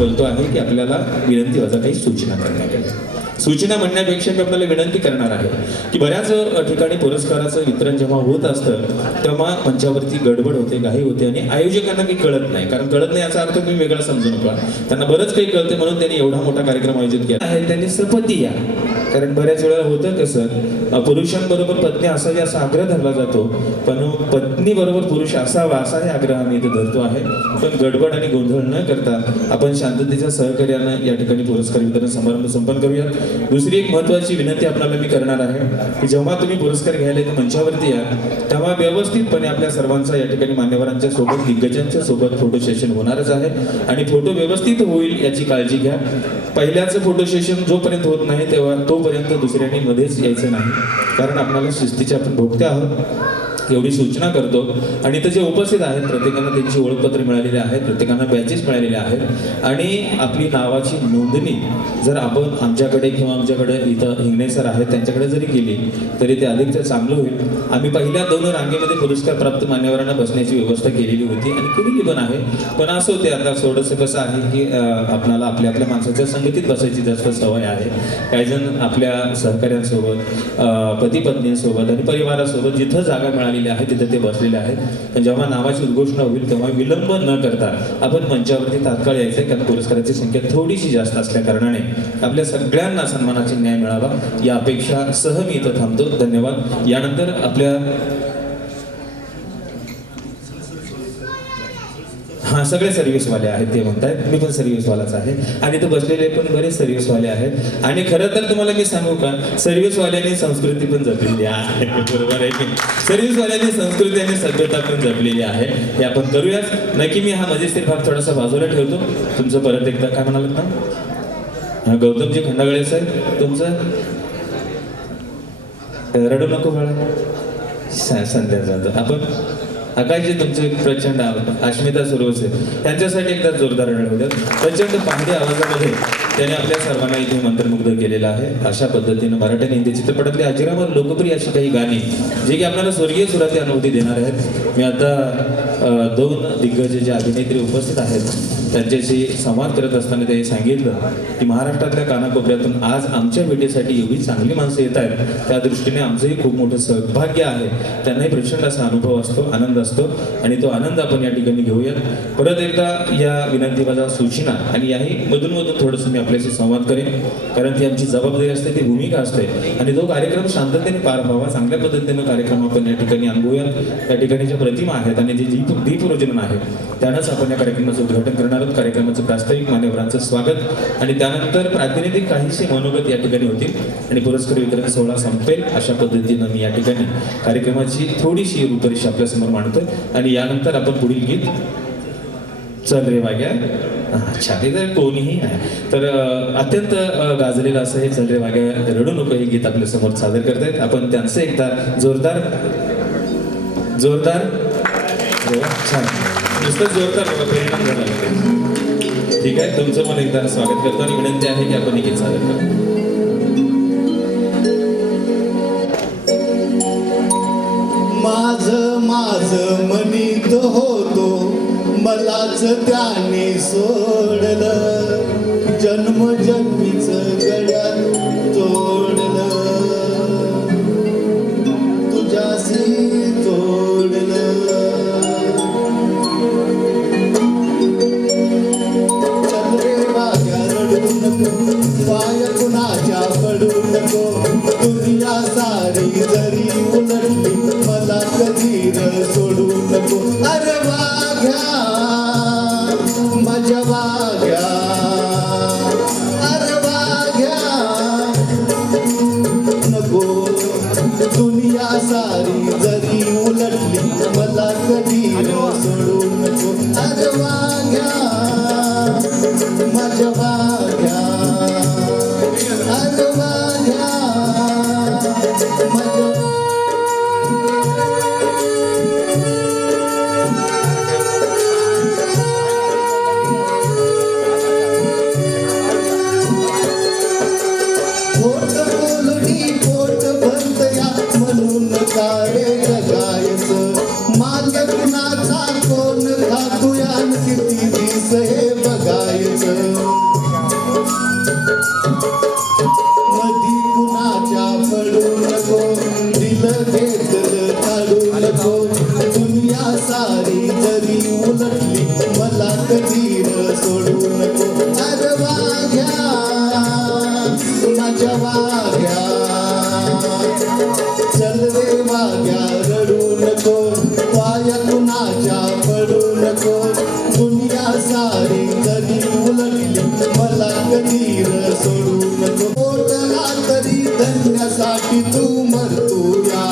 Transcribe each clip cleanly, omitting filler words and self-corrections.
बोलतो आहे की आपल्याला विनंती वजा काही सूचना करण्याकडे. सूचना म्हणण्यापेक्षा मी आपल्याला विनंती करणार आहे की बऱ्याच ठिकाणी पुरस्काराचं वितरण जेव्हा होत असतं तेव्हा मंचावरती गडबड होते, घाई होते आणि आयोजकांना काही कळत नाही. कारण कळत नाही याचा अर्थ तुम्ही वेगळा समजू नका, त्यांना बरंच काही कळते म्हणून त्यांनी एवढा मोठा कार्यक्रम आयोजित केला आहे. त्यांनी सपती या, कारण बऱ्याच वेळा होतं कसं, पुरुषांबरोबर पत्नी असावी असा आग्रह धरला जातो, पण पत्नी बरोबर पुरुष असावा असाही आग्रह आम्ही इथे धरतो आहे. पण गडबड आणि गोंधळ न करता आपण शांततेच्या सहकार्यानं या ठिकाणी पुरस्कार वितरण समारंभ संपन्न करूया. दुसरी एक महत्त्वाची विनंती आपल्याला मी करणार आहे की जेव्हा तुम्ही पुरस्कार घ्यायला इथे मंचावरती या तेव्हा व्यवस्थितपणे आपल्या सर्वांचा या ठिकाणी मान्यवरांच्या सोबत, दिग्गजांच्या सोबत फोटो सेशन होणारच आहे आणि फोटो व्यवस्थित होईल याची काळजी घ्या. पहिल्याचं फोटो सेशन जोपर्यंत होत नाही तेव्हा तोपर्यंत दुसऱ्यांनी मध्येच यायचं नाही, कारण आपल्याला शिस्तीचे आपण भोगते आहोत एवढी सूचना करतो. आणि इथं जे उपस्थित आहेत प्रत्येकांना त्यांची ओळखपत्र मिळालेली आहेत, प्रत्येकांना बॅचेस मिळालेले आहेत आणि आपली नावाची नोंदणी जर आपण आमच्याकडे किंवा आमच्याकडे इथं हिंगणे सर आहेत त्यांच्याकडे जरी केली तरी ते अधिक चांगलं होईल. आम्ही पहिल्या 2 रांगेमध्ये पुरस्कार प्राप्त मान्यवरांना बसण्याची व्यवस्था केलेली होती आणि केलेली पण आहे. पण असं होते आता थोडंसं कसं आहे की आपल्याला आपल्या आपल्या माणसाच्या संगतीत बसायची जास्त सवय आहे. काही जण आपल्या सहकाऱ्यांसोबत, पती पत्नीसोबत आणि परिवारासोबत जिथं जागा मिळाली आहे तिथे ते बसलेले आहेत. पण जेव्हा नावाची उद्घोषणा होईल तेव्हा विलंब न करता आपण मंचावरती तात्काळ यायचंय, कारण पुरस्काराची संख्या थोडीशी जास्त असल्या कारणाने आपल्या सगळ्यांना सन्मानाचा न्याय मिळावा या अपेक्षासह मी इथं थांबतो. धन्यवाद. यानंतर आपल्या सगळे सर्व्हिसवाले आहेत ते म्हणतायत, मी पण सर्व्हिसवालाच आहे आणि इथं बसलेले पण बरेच सर्व्हिसवाले आहेत. आणि खरं तर तुम्हाला मी सांगू का, सर्व्हिसवाल्यांनी संस्कृती पण जपलेली आहे. बरोबर आहे की सर्व्हिसवाल्यांनी संस्कृती आणि सभ्यता पण जपलेली आहे. हे आपण करूयाच. नक्की मी हा मजेशीर भाग थोडासा बाजूला ठेवतो. तुमचं परत एकदा काय म्हणालात ना, गौतमजी खंडागळे साहेब, तुमचं रडू नको बाळा, संध्या जातं आपण आकाशजी तुमचे प्रचंड अश्मिता सुरवसे त्यांच्यासाठी एकदा जोरदार रडवतात. प्रचंड पहाडी आवाजामध्ये त्याने आपल्या सर्वांना इथे मंत्रमुग्ध केलेला आहे. अशा पद्धतीनं मराठी आणि हिंदी चित्रपटातली अजिरामर लोकप्रिय अशी काही गाणी जे की आपल्याला स्वर्गीय सुराची अनुभूती देणार आहेत. मी आता 2 दिग्गज जे अभिनेत्री उपस्थित आहेत त्यांच्याशी संवाद करत असताना त्यांनी सांगितलं की महाराष्ट्रातल्या कानाकोपऱ्यातून आज आमच्या भेटीसाठी एवढी चांगली माणसं येत आहेत, त्या दृष्टीने आमचंही खूप मोठं सौभाग्य आहे. त्यांनाही प्रचंड असा अनुभव असतो, आनंद असतो आणि तो आनंद आपण या ठिकाणी घेऊयात. परत एकदा या विनंतीबाजा सूचना आणि याही मधून थोडंसं मी आपल्याशी संवाद करेन, कारण ती आमची जबाबदारी असते, ती भूमिका असते आणि तो कार्यक्रम शांततेने पार व्हावा, चांगल्या पद्धतीनं कार्यक्रम आपण या ठिकाणी अनुभवूयात. या ठिकाणी ज्या प्रतिमा आहेत आणि जे दीपरोजन आहे त्यानंच आपण या कार्यक्रमाचं उद्घाटन करणार आहोत. कार्यक्रमाचं प्रास्ताविक मान्यवरांचं स्वागत आणि त्यानंतर प्रातिनिधिक काहीशी मनोगत या ठिकाणी होतील आणि पुरस्कार वितरण सोहळा संपेल. अशा पद्धतीनं मी या ठिकाणी कार्यक्रमाची थोडीशी रूपरेषा आपल्यासमोर मांडतोय आणि यानंतर आपण पुढील गीत चल रे वाग्या, अच्छा ते तर कोणीही आहे तर अत्यंत गाजलेलं असं हे चल रे वाग्या रडू नको हे गीत आपल्या समोर सादर करतायत. आपण त्यांचं एकदा जोरदार छान नुसतं जोरदार परिणाम झाला. ठीक आहे, तुमचं पण एकदा स्वागत करतो आणि विनंती आहे की आपण हे गीत सादर करू. माझं मनीत होतो मलाच त्याने सोडलं, जन्मजन्मीच गड्यात तोडलं, तुझ्याशी तोडलं. चंद्रे वाग्या रडू नको, पाय कुणाच्या पडू नको, दुनिया सारी जरी उलटली मला कधी सोडू नको. अरे वाघ्या माझ्या वाघ्या, अरे वाघ्या माझ्या वाघ्या चल रे वाघ्या रडू नको पाया कुणाच्या पडू नको दुनिया सारी जरी उलटली मला कधी सोडू नको पोटला तरी धन्यासाठी तू मरतो या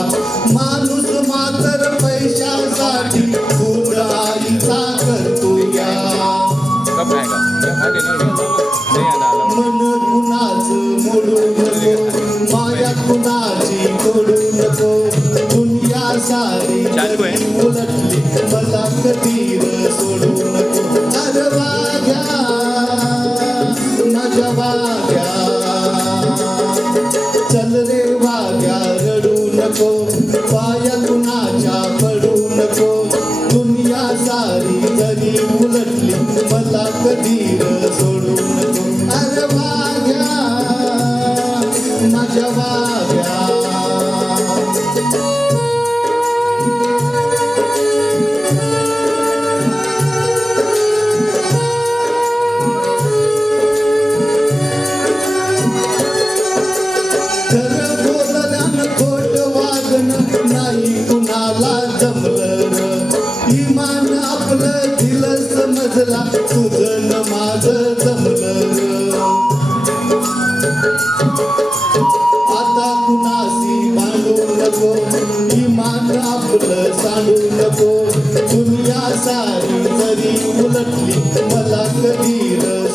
माणूस मात्र पैशासाठी दूध आईचा करतो या मन कुणाच मोडू नको माया कुणाची तोडू नको दुनिया सारी जरी उलटली मला कधी सोडू नको अरे वाघ्या माझ्या वाघ्या चल रे वाघ्या रडू नको पाया कुणाच्या पडू नको दुनिया सारी जरी उलटली मला कधी सोडू नको अरे वाघ्या माझ्या वाघ्या खरं बोलल्यानं खोट वागणं नाही कुणाला जमलं र इमान आपलं दिलं समजला तुझं न माझं जमलं र आता कुणाशी भांडू नको इमान आपलं सांडू नको दुनिया सारी जरी उलटली मला कधी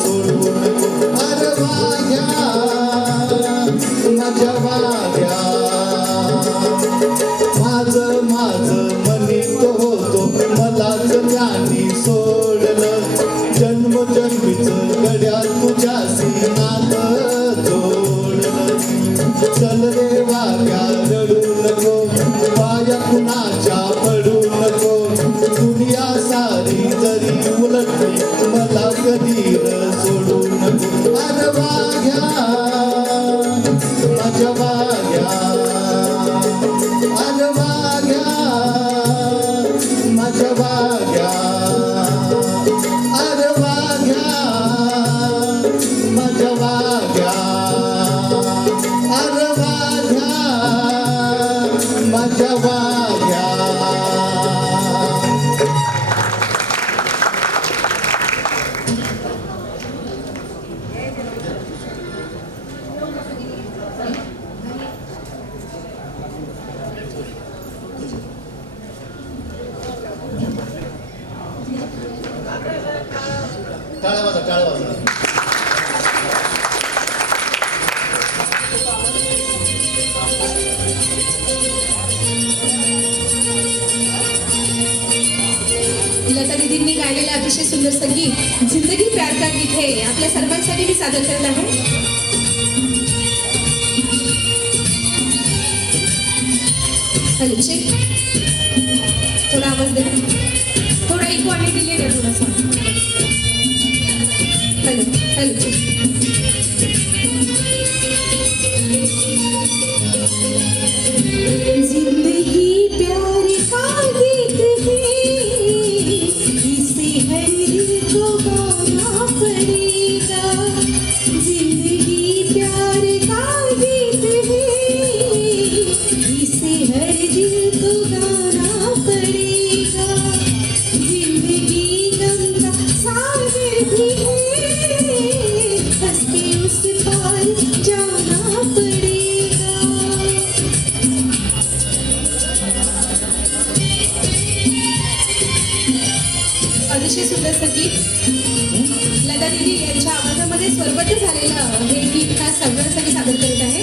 सोडू नको अरे वाघ्या माझ्या वाघ्या माझं मनीत होतो मलाच त्यांनी सोडलं जन्मजन्मीच गड्या तुझ्याशी नातं जोडलं चल रे वाघ्या रडू नको पाया कुणाच्या पडू नको दुनिया सारी जरी उलटली मला कधी सोडू नको अरे वाघ्या माझ्या वाघ्या अरे वाघ्या माझ्या वाघ्या अरे वाघ्या माझ्या वाघ्या अरे वाघ्या माझ्या वाघ्या टाळ्या वाजवा टाळ्या वाजवा लता दीदींनी गायलेलं अतिशय सुंदर संगीत जिंदगी प्यार का गीत हे आपल्या सर्वांसाठी मी सादर करत आहे. हॅलो चेक थोडा आवाज दे थोडा इको आणि डिले दे थोडासा हॅलो हॅलो चेक जिंदगी प्यार का गीत है इसे हर दिल को गाना पड़ेगा जिंदगी प्यार का गीत है इसे हर दिल को गाना पड़ेगा जिंदगी गम का सागर भी है हंस के उस पार जाना पड़ेगा. अतिशय सुंदर संगीत लता दीदी यांच्या आवाजामध्ये स्वरबद्ध झालेलं हे गीत खास सर्वांसाठी सादर करत आहे.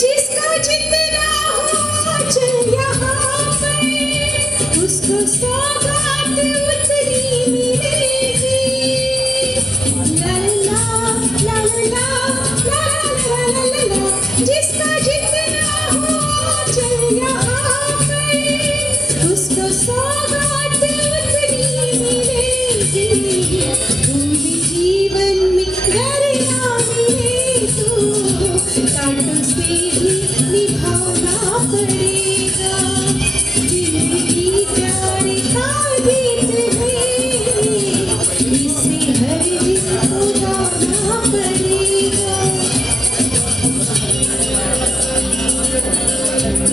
जिसका जितना हो चल यहाँ पर उसको सौगात उतनी मिलेगी. ला ला ला ला जलाना पडेगा.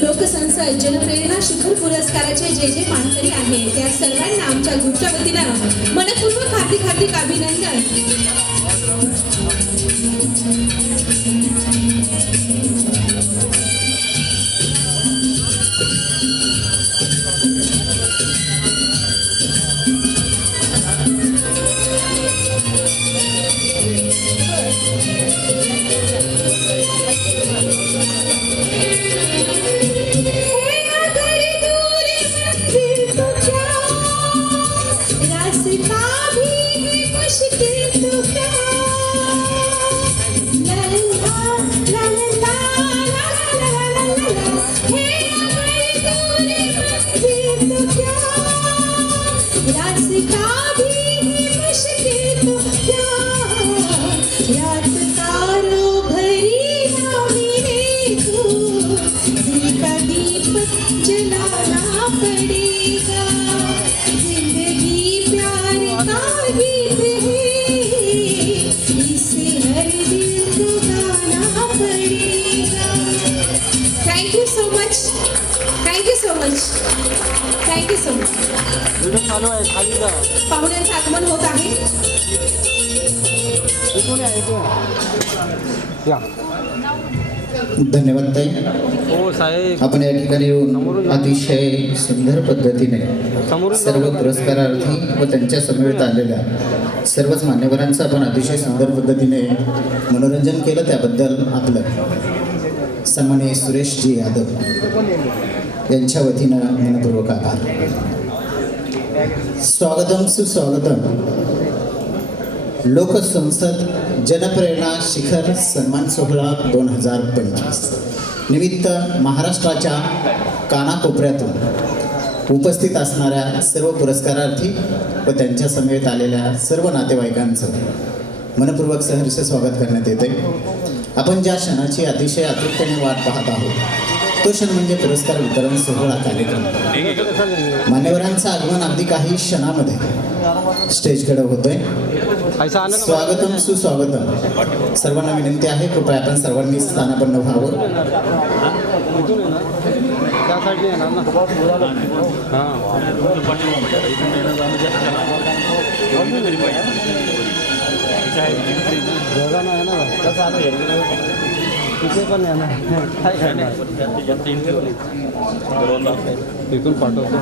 लोकसंसद जनप्रेरणा शिखर पुरस्काराचे जे जे मानकरी आहेत त्या सर्वांना आमच्या ग्रुपच्या वतीनं मनपूर्वक हार्दिक अभिनंदन. जलाना पड़ेगा. जिंदगी प्यार का गीत है, इसे हर दिल को गाना पड़ेगा. Thank you so much, thank you so much, thank you so much. Video चालू आहे, खाली जा. पाहुण्यांचं आगमन होत आहे. इथून या, इथून या. धन्यवाद ताई. हो साहेब, आपण या ठिकाणी येऊन अतिशय सुंदर पद्धतीने सर्व पुरस्कारार्थी व त्यांच्या समवेत आलेल्या सर्वच मान्यवरांचं आपण अतिशय सुंदर पद्धतीने मनोरंजन केलं. त्याबद्दल आपलं सन्माननीय सुरेशजी यादव यांच्या वतीनं मनपूर्वक आभार. स्वागतम सुस्वागतम. लोकसंसद जनप्रेरणा शिखर सन्मान सोहळा 2025 निमित्त महाराष्ट्राच्या कानाकोपऱ्यातून उपस्थित असणाऱ्या सर्व पुरस्कारार्थी व त्यांच्या समवेत आलेल्या सर्व नातेवाईकांचं मनपूर्वक सहर्ष स्वागत करण्यात येते. आपण ज्या क्षणाची अतिशय आतुरतेने वाट पाहत आहोत तो क्षण म्हणजे पुरस्कार वितरण सोहळा कार्यक्रम. मान्यवरांचं आगमन अगदी काही क्षणामध्ये स्टेजकडे होतोय. स्वागतम सुस्वागतम. सर्वांना विनंती आहे, कृपया आपण सर्वांनी स्थानापन्न व्हावं. त्या साईडने येणार ना. जगाना आहे ना, तिथे पण येणार. काय करणार, तिथून पाठवतो.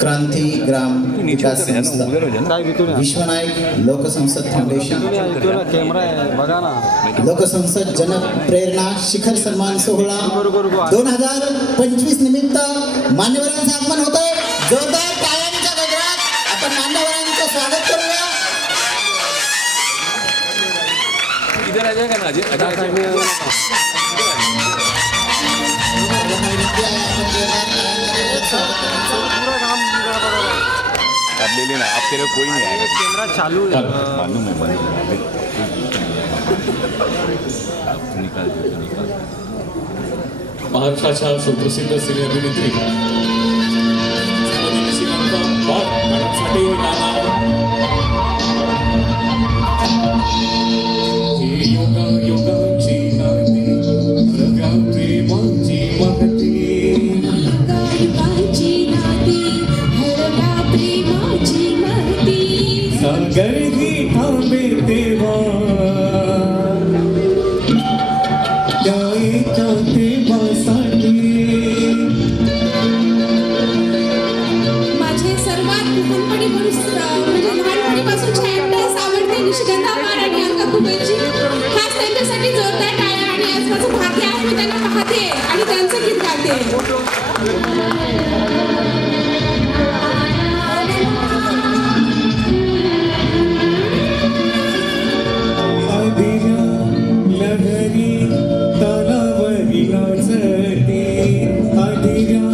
क्रांती ग्राम विकास संस्था, साहेब इथून या. विश्वनायक लोकसंसद फाउंडेशन, इथून कॅमेरा आहे, बघा ना. लोकसंसद जनप्रेरणा शिखर सन्मान सोहळा 2025 निमित्त मान्यवरांचं आगमन होत आहे. जोरदार टाळ्यांच्या गजरात आपण मान्यवरांचं स्वागत करूया. इधर आ जाएगा ना अजय. त्या साईडने येऊ नका. पूरा काम ले लेना, अब तेरे कोई नहीं आएगा. कॅमेरा चालू आहे. मालूम है, मालूम है. निकाल. महाराष्ट्राच्या सुप्रसिद्ध सिने अभिनेत्री श्रीमती निशिकांत वाघ मॅडमसाठी गाणं. हे योगा योगाची नाती, रगा प्रेमाची महती. गायकाची नाती, हरगा प्रेमाची महती. सागर ही थांबे तेव्हा, त्या एका तेव्हासाठी. माझे सर्वात लहानपणी म्हणजे लहानपणीपासूनचे ॲक्टर्स आवडते निशिकांत वाघ आणि अलका कुबलजी. खास त्यांच्यासाठी जोरदार टाळ्या. आणि आज माझं भाग्य आहे, मी त्यांना पाहते आणि त्यांचं गीत गाते. लहरी तालावरी नाचते, आदिरा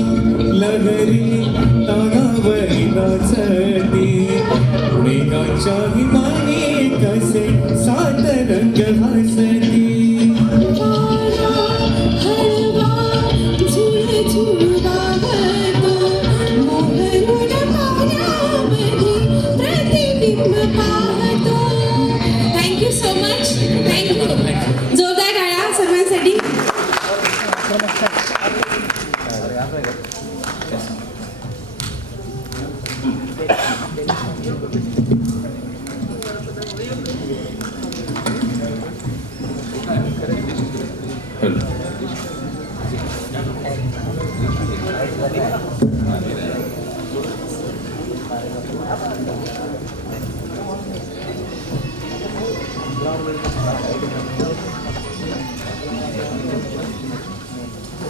लहरी तालावरी नाचते. मेघाच्या हिमाने कसे सात रंग हसते. थँक्यू. जोरदार टाळ्या सर्वांसाठी.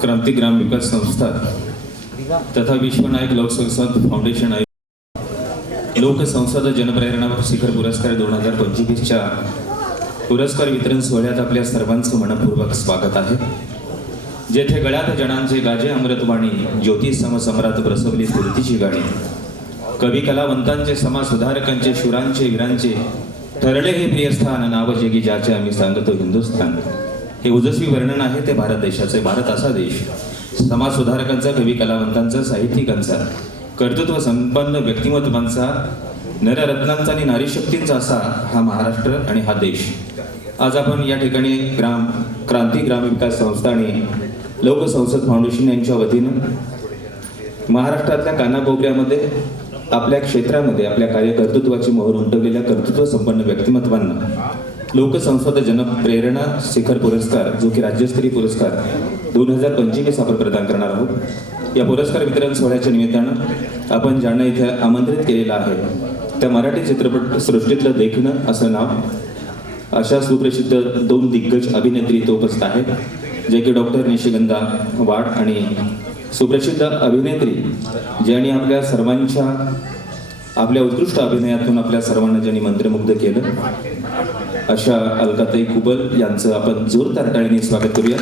क्रांती ग्राम विकास संस्था तथा विश्वनायक लोकसंसद फाउंडेशन लोकसंसद जनप्रेरणा शिखर पुरस्कार 2025च्या पुरस्कार वितरण सोहळ्यात आपल्या सर्वांचं मनपूर्वक स्वागत आहे. जेथे गळ्यात जणांचे गाजे अमृतवाणी, ज्योती समसम्राट प्रसवली स्फूर्तीची गाणी, कवी कलावंतांचे समाजसुधारकांचे शूरांचे वीरांचे ठरले हे प्रियस्थान, नाव जगी ज्याचे आम्ही सांगतो हिंदुस्थान. हे ओजस्वी वर्णन आहे ते भारत देशाचे. भारत असा देश समाजसुधारकांचा, कवी कलावंतांचा, साहित्यिकांचा, कर्तृत्व संपन्न व्यक्तिमत्वांचा, नररत्नांचा आणि नारीशक्तींचा असा हा महाराष्ट्र आणि हा देश. आज आपण या ठिकाणी क्रांती ग्राम विकास संस्था आणि लोकसंसद फाउंडेशन यांच्या वतीनं महाराष्ट्रातल्या कानाकोपऱ्यामध्ये आपल्या क्षेत्रामध्ये आपल्या कार्यकर्तृत्वाची मोहर उमटवलेल्या कर्तृत्व संपन्न व्यक्तिमत्वांना लोकसंसद जनप्रेरणा शिखर पुरस्कार, जो की राज्यस्तरीय पुरस्कार 2025 आपण प्रदान करणार आहोत. या पुरस्कार वितरण सोहळ्याच्या निमित्तानं आपण ज्यांना इथे आमंत्रित केलेलं आहे त्या मराठी चित्रपट सृष्टीतलं देखणं असं नाव अशा सुप्रसिद्ध 2 दिग्गज अभिनेत्री इथे उपस्थित आहेत, जे की डॉक्टर निशिगंधा वाड आणि सुप्रसिद्ध अभिनेत्री ज्यांनी आपल्या सर्वांच्या आपल्या उत्कृष्ट अभिनयातून आपल्या सर्वांना ज्यांनी मंत्रमुग्ध केलं अशा अलकाताई कुबल यांचं आपण जोरदार टाळ्यांनी स्वागत करूया.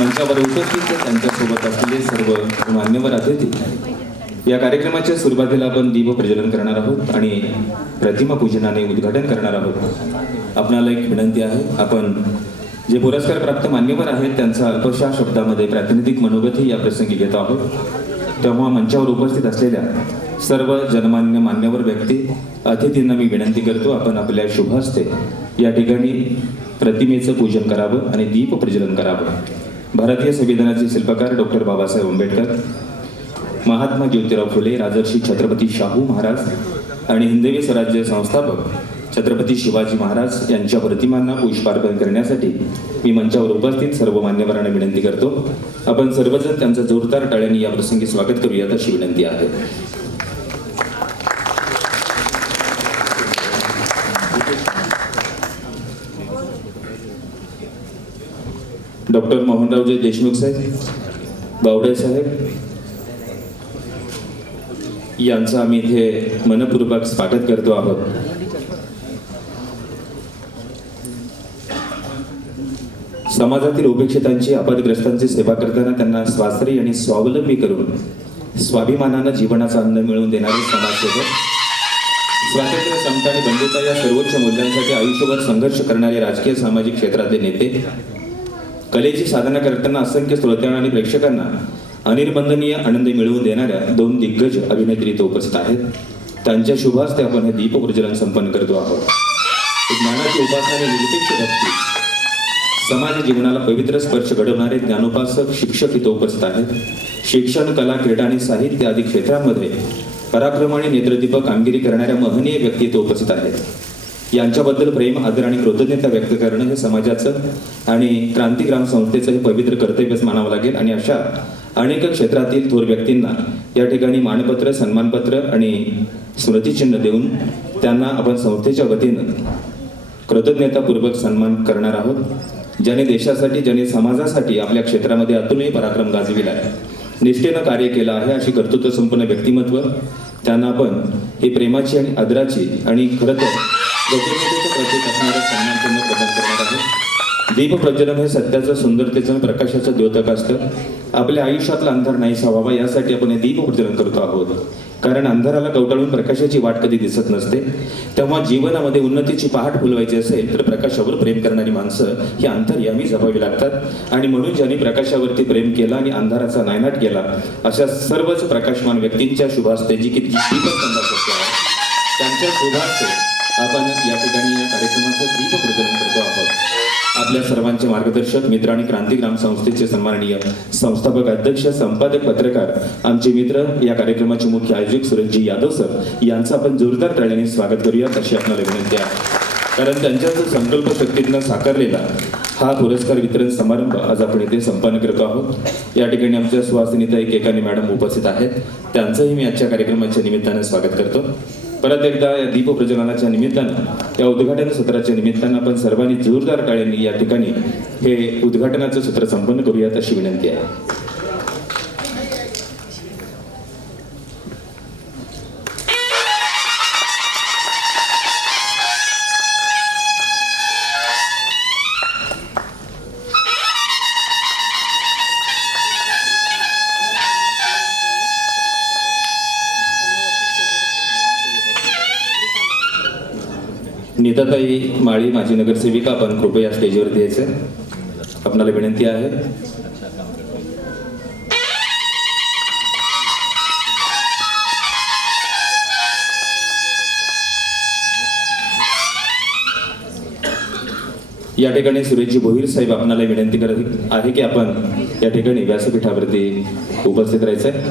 मंचावर उपस्थित त्यांच्यासोबत असलेले सर्व मान्यवर अतिथी. या कार्यक्रमाच्या सुरुवातीला आपण दीप प्रज्वलन करणार आहोत आणि प्रतिमा पूजनाने उद्घाटन करणार आहोत. आपणाला एक विनंती आहे, आपण जे पुरस्कार प्राप्त मान्यवर आहेत त्यांचा अल्पशा शब्दामध्ये प्रातिनिधिक मनोगतही या प्रसंगी घेत आहोत. तेव्हा मंचावर उपस्थित असलेल्या सर्व जनमान्य मान्यवर व्यक्ती अतिथींना मी विनंती करतो, आपण आपल्या शुभ हस्ते या ठिकाणी प्रतिमेचं पूजन करावं आणि दीप प्रज्वलन करावं. भारतीय संविधानाचे शिल्पकार डॉक्टर बाबासाहेब आंबेडकर, महात्मा ज्योतिराव फुले, राजर्षी छत्रपती शाहू महाराज आणि हिंदवी स्वराज्य संस्थापक छत्रपती शिवाजी महाराज यांच्या प्रतिमांना पुष्पार्पण करण्यासाठी मी मंचावर उपस्थित सर्व मान्यवरांना विनंती करतो. आपण सर्वजण त्यांचं जोरदार टाळ्यांनी या प्रसंगी स्वागत करूयात अशी विनंती आहे. डॉक्टर मोहनरावजी देशमुख साहेब, बावडे साहेब यांचं आम्ही इथे मनपूर्वक स्वागत करतो आहोत. समाजातील उपेक्षितांची, अपदग्रस्तांची सेवा करताना त्यांना स्वाश्रयी आणि स्वावलंबी करून स्वाभिमानानं जीवनाचा अन्न मिळवून देणारे समाजसेवक, स्वातंत्र्य, समता आणि बंधुता या सर्वोच्च मूल्यांसाठी आयुष्यभर संघर्ष करणारे राजकीय सामाजिक क्षेत्रातले नेते, कलेची साधना करताना असंख्य श्रोत्यांना आणि प्रेक्षकांना अनिर्बंधनीय आनंद मिळवून देणाऱ्या 2 दिग्गज अभिनेत्री इथे उपस्थित आहेत. त्यांच्या शुभ हस्ते आपण हे दीप प्रज्वलन संपन्न करतो आहोत. ज्ञानाची उपासना आणि निरपेक्ष भक्ती, समाज जीवनाला पवित्र स्पर्श घडवणारे ज्ञानोपासक शिक्षक इथे उपस्थित आहेत. शिक्षण, कला, क्रीडा आणि साहित्य आदी क्षेत्रांमध्ये पराक्रम आणि नेत्रदीपक कामगिरी करणाऱ्या महनीय व्यक्ती इथे उपस्थित आहेत. यांच्याबद्दल प्रेम, आदर आणि कृतज्ञता व्यक्त करणं हे समाजाचं आणि क्रांतिग्राम संस्थेचं हे पवित्र कर्तव्यच मानावं लागेल. आणि अशा अनेक क्षेत्रातील थोर व्यक्तींना या ठिकाणी मानपत्र, सन्मानपत्र आणि स्मृतिचिन्ह देऊन त्यांना आपण संस्थेच्या वतीनं कृतज्ञतापूर्वक सन्मान करणार आहोत. ज्याने देशासाठी, ज्याने समाजासाठी आपल्या क्षेत्रामध्ये अतुलनीय पराक्रम गाजविला आहे, निष्ठेनं कार्य केलं आहे, अशी कर्तृत्व संपन्न व्यक्तिमत्व त्यांना आपण ही प्रेमाची आणि आदराची आणि खरं तर कृतज्ञतेचं प्रतीक असणारं सन्मानचिन्ह प्रदान करणार आहे. दीप प्रज्वलन हे सत्याचं, सुंदरतेचं, प्रकाशाचं द्योतक असतं. आपल्या आयुष्यातला अंधार नाहीसा व्हावा यासाठी आपण हे दीप प्रज्वलन करतो आहोत. कारण अंधाराला कवटाळून प्रकाशाची वाट कधी दिसत नसते. तेव्हा जीवनामध्ये उन्नतीची पहाट फुलवायची असेल तर प्रकाशावर प्रेम करणारी माणसं ही अंतर्यामी जपावी लागतात. आणि म्हणून ज्यांनी प्रकाशावरती प्रेम केला आणि अंधाराचा नायनाट केला अशा सर्वच प्रकाशमान व्यक्तींच्या शुभास्ते जी की दीपस्तंभात आहे त्यांच्या शुभास्ते आपण या ठिकाणी या कार्यक्रमाचं दीप प्रज्वलन मार्गदर्शक मित्र आणि क्रांतिग्राम संस्थेचे सन्माननीय संस्थापक अध्यक्ष संपादक पत्रकार आमचे मित्र या कार्यक्रमाचे मुख्य आयोजक सुरेशजी यादव सर यांचं आपण जोरदार टाळ्याने स्वागत करूयात अशी आपल्याला विनंती आहे. कारण त्यांच्या जो संकल्प शक्तीतनं साकारलेला हा पुरस्कार वितरण समारंभ आज आपण इथे संपन्न करतो आहोत. या ठिकाणी आमच्या सुहासिनीताई केकानी मॅडम उपस्थित आहेत. त्यांचंही मी आजच्या कार्यक्रमाच्या निमित्तानं स्वागत करतो. परत एकदा या दीप प्रज्वलनाच्या निमित्तानं या उद्घाटन सत्राच्या निमित्तानं आपण सर्वांनी जोरदार टाळ्यांनी या ठिकाणी हे उद्घाटनाचं सत्र संपन्न करूयात अशी विनंती आहे. नीताताई माळी माजी नगरसेविका आपण कृपया स्टेजवरती यायचं आपणाला विनंती आहे. या ठिकाणी सुरेशजी भोईर साहेब आपणाला विनंती करत आहे की आपण या ठिकाणी व्यासपीठावरती उपस्थित राहायचंय.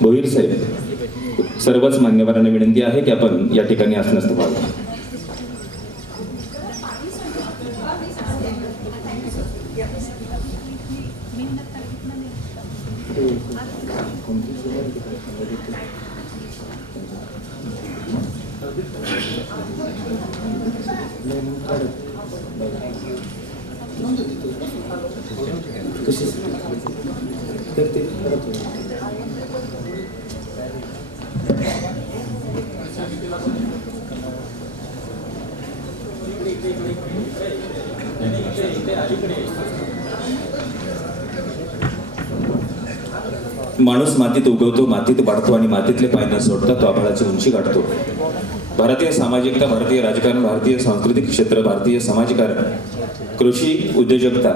भोईर साहेब सर्वच मान्यवरांना विनंती आहे की आपण या ठिकाणी आसनस्थ व्हावं. माणूस मातीत उगवतो, मातीत वाढतो आणि मातीतले पाय न सोडता तो आभाळाची उंची गाठतो. भारतीय सामाजिकता, भारतीय राजकारण, भारतीय सांस्कृतिक क्षेत्र, भारतीय समाजकारण, कृषी, उद्योजकता,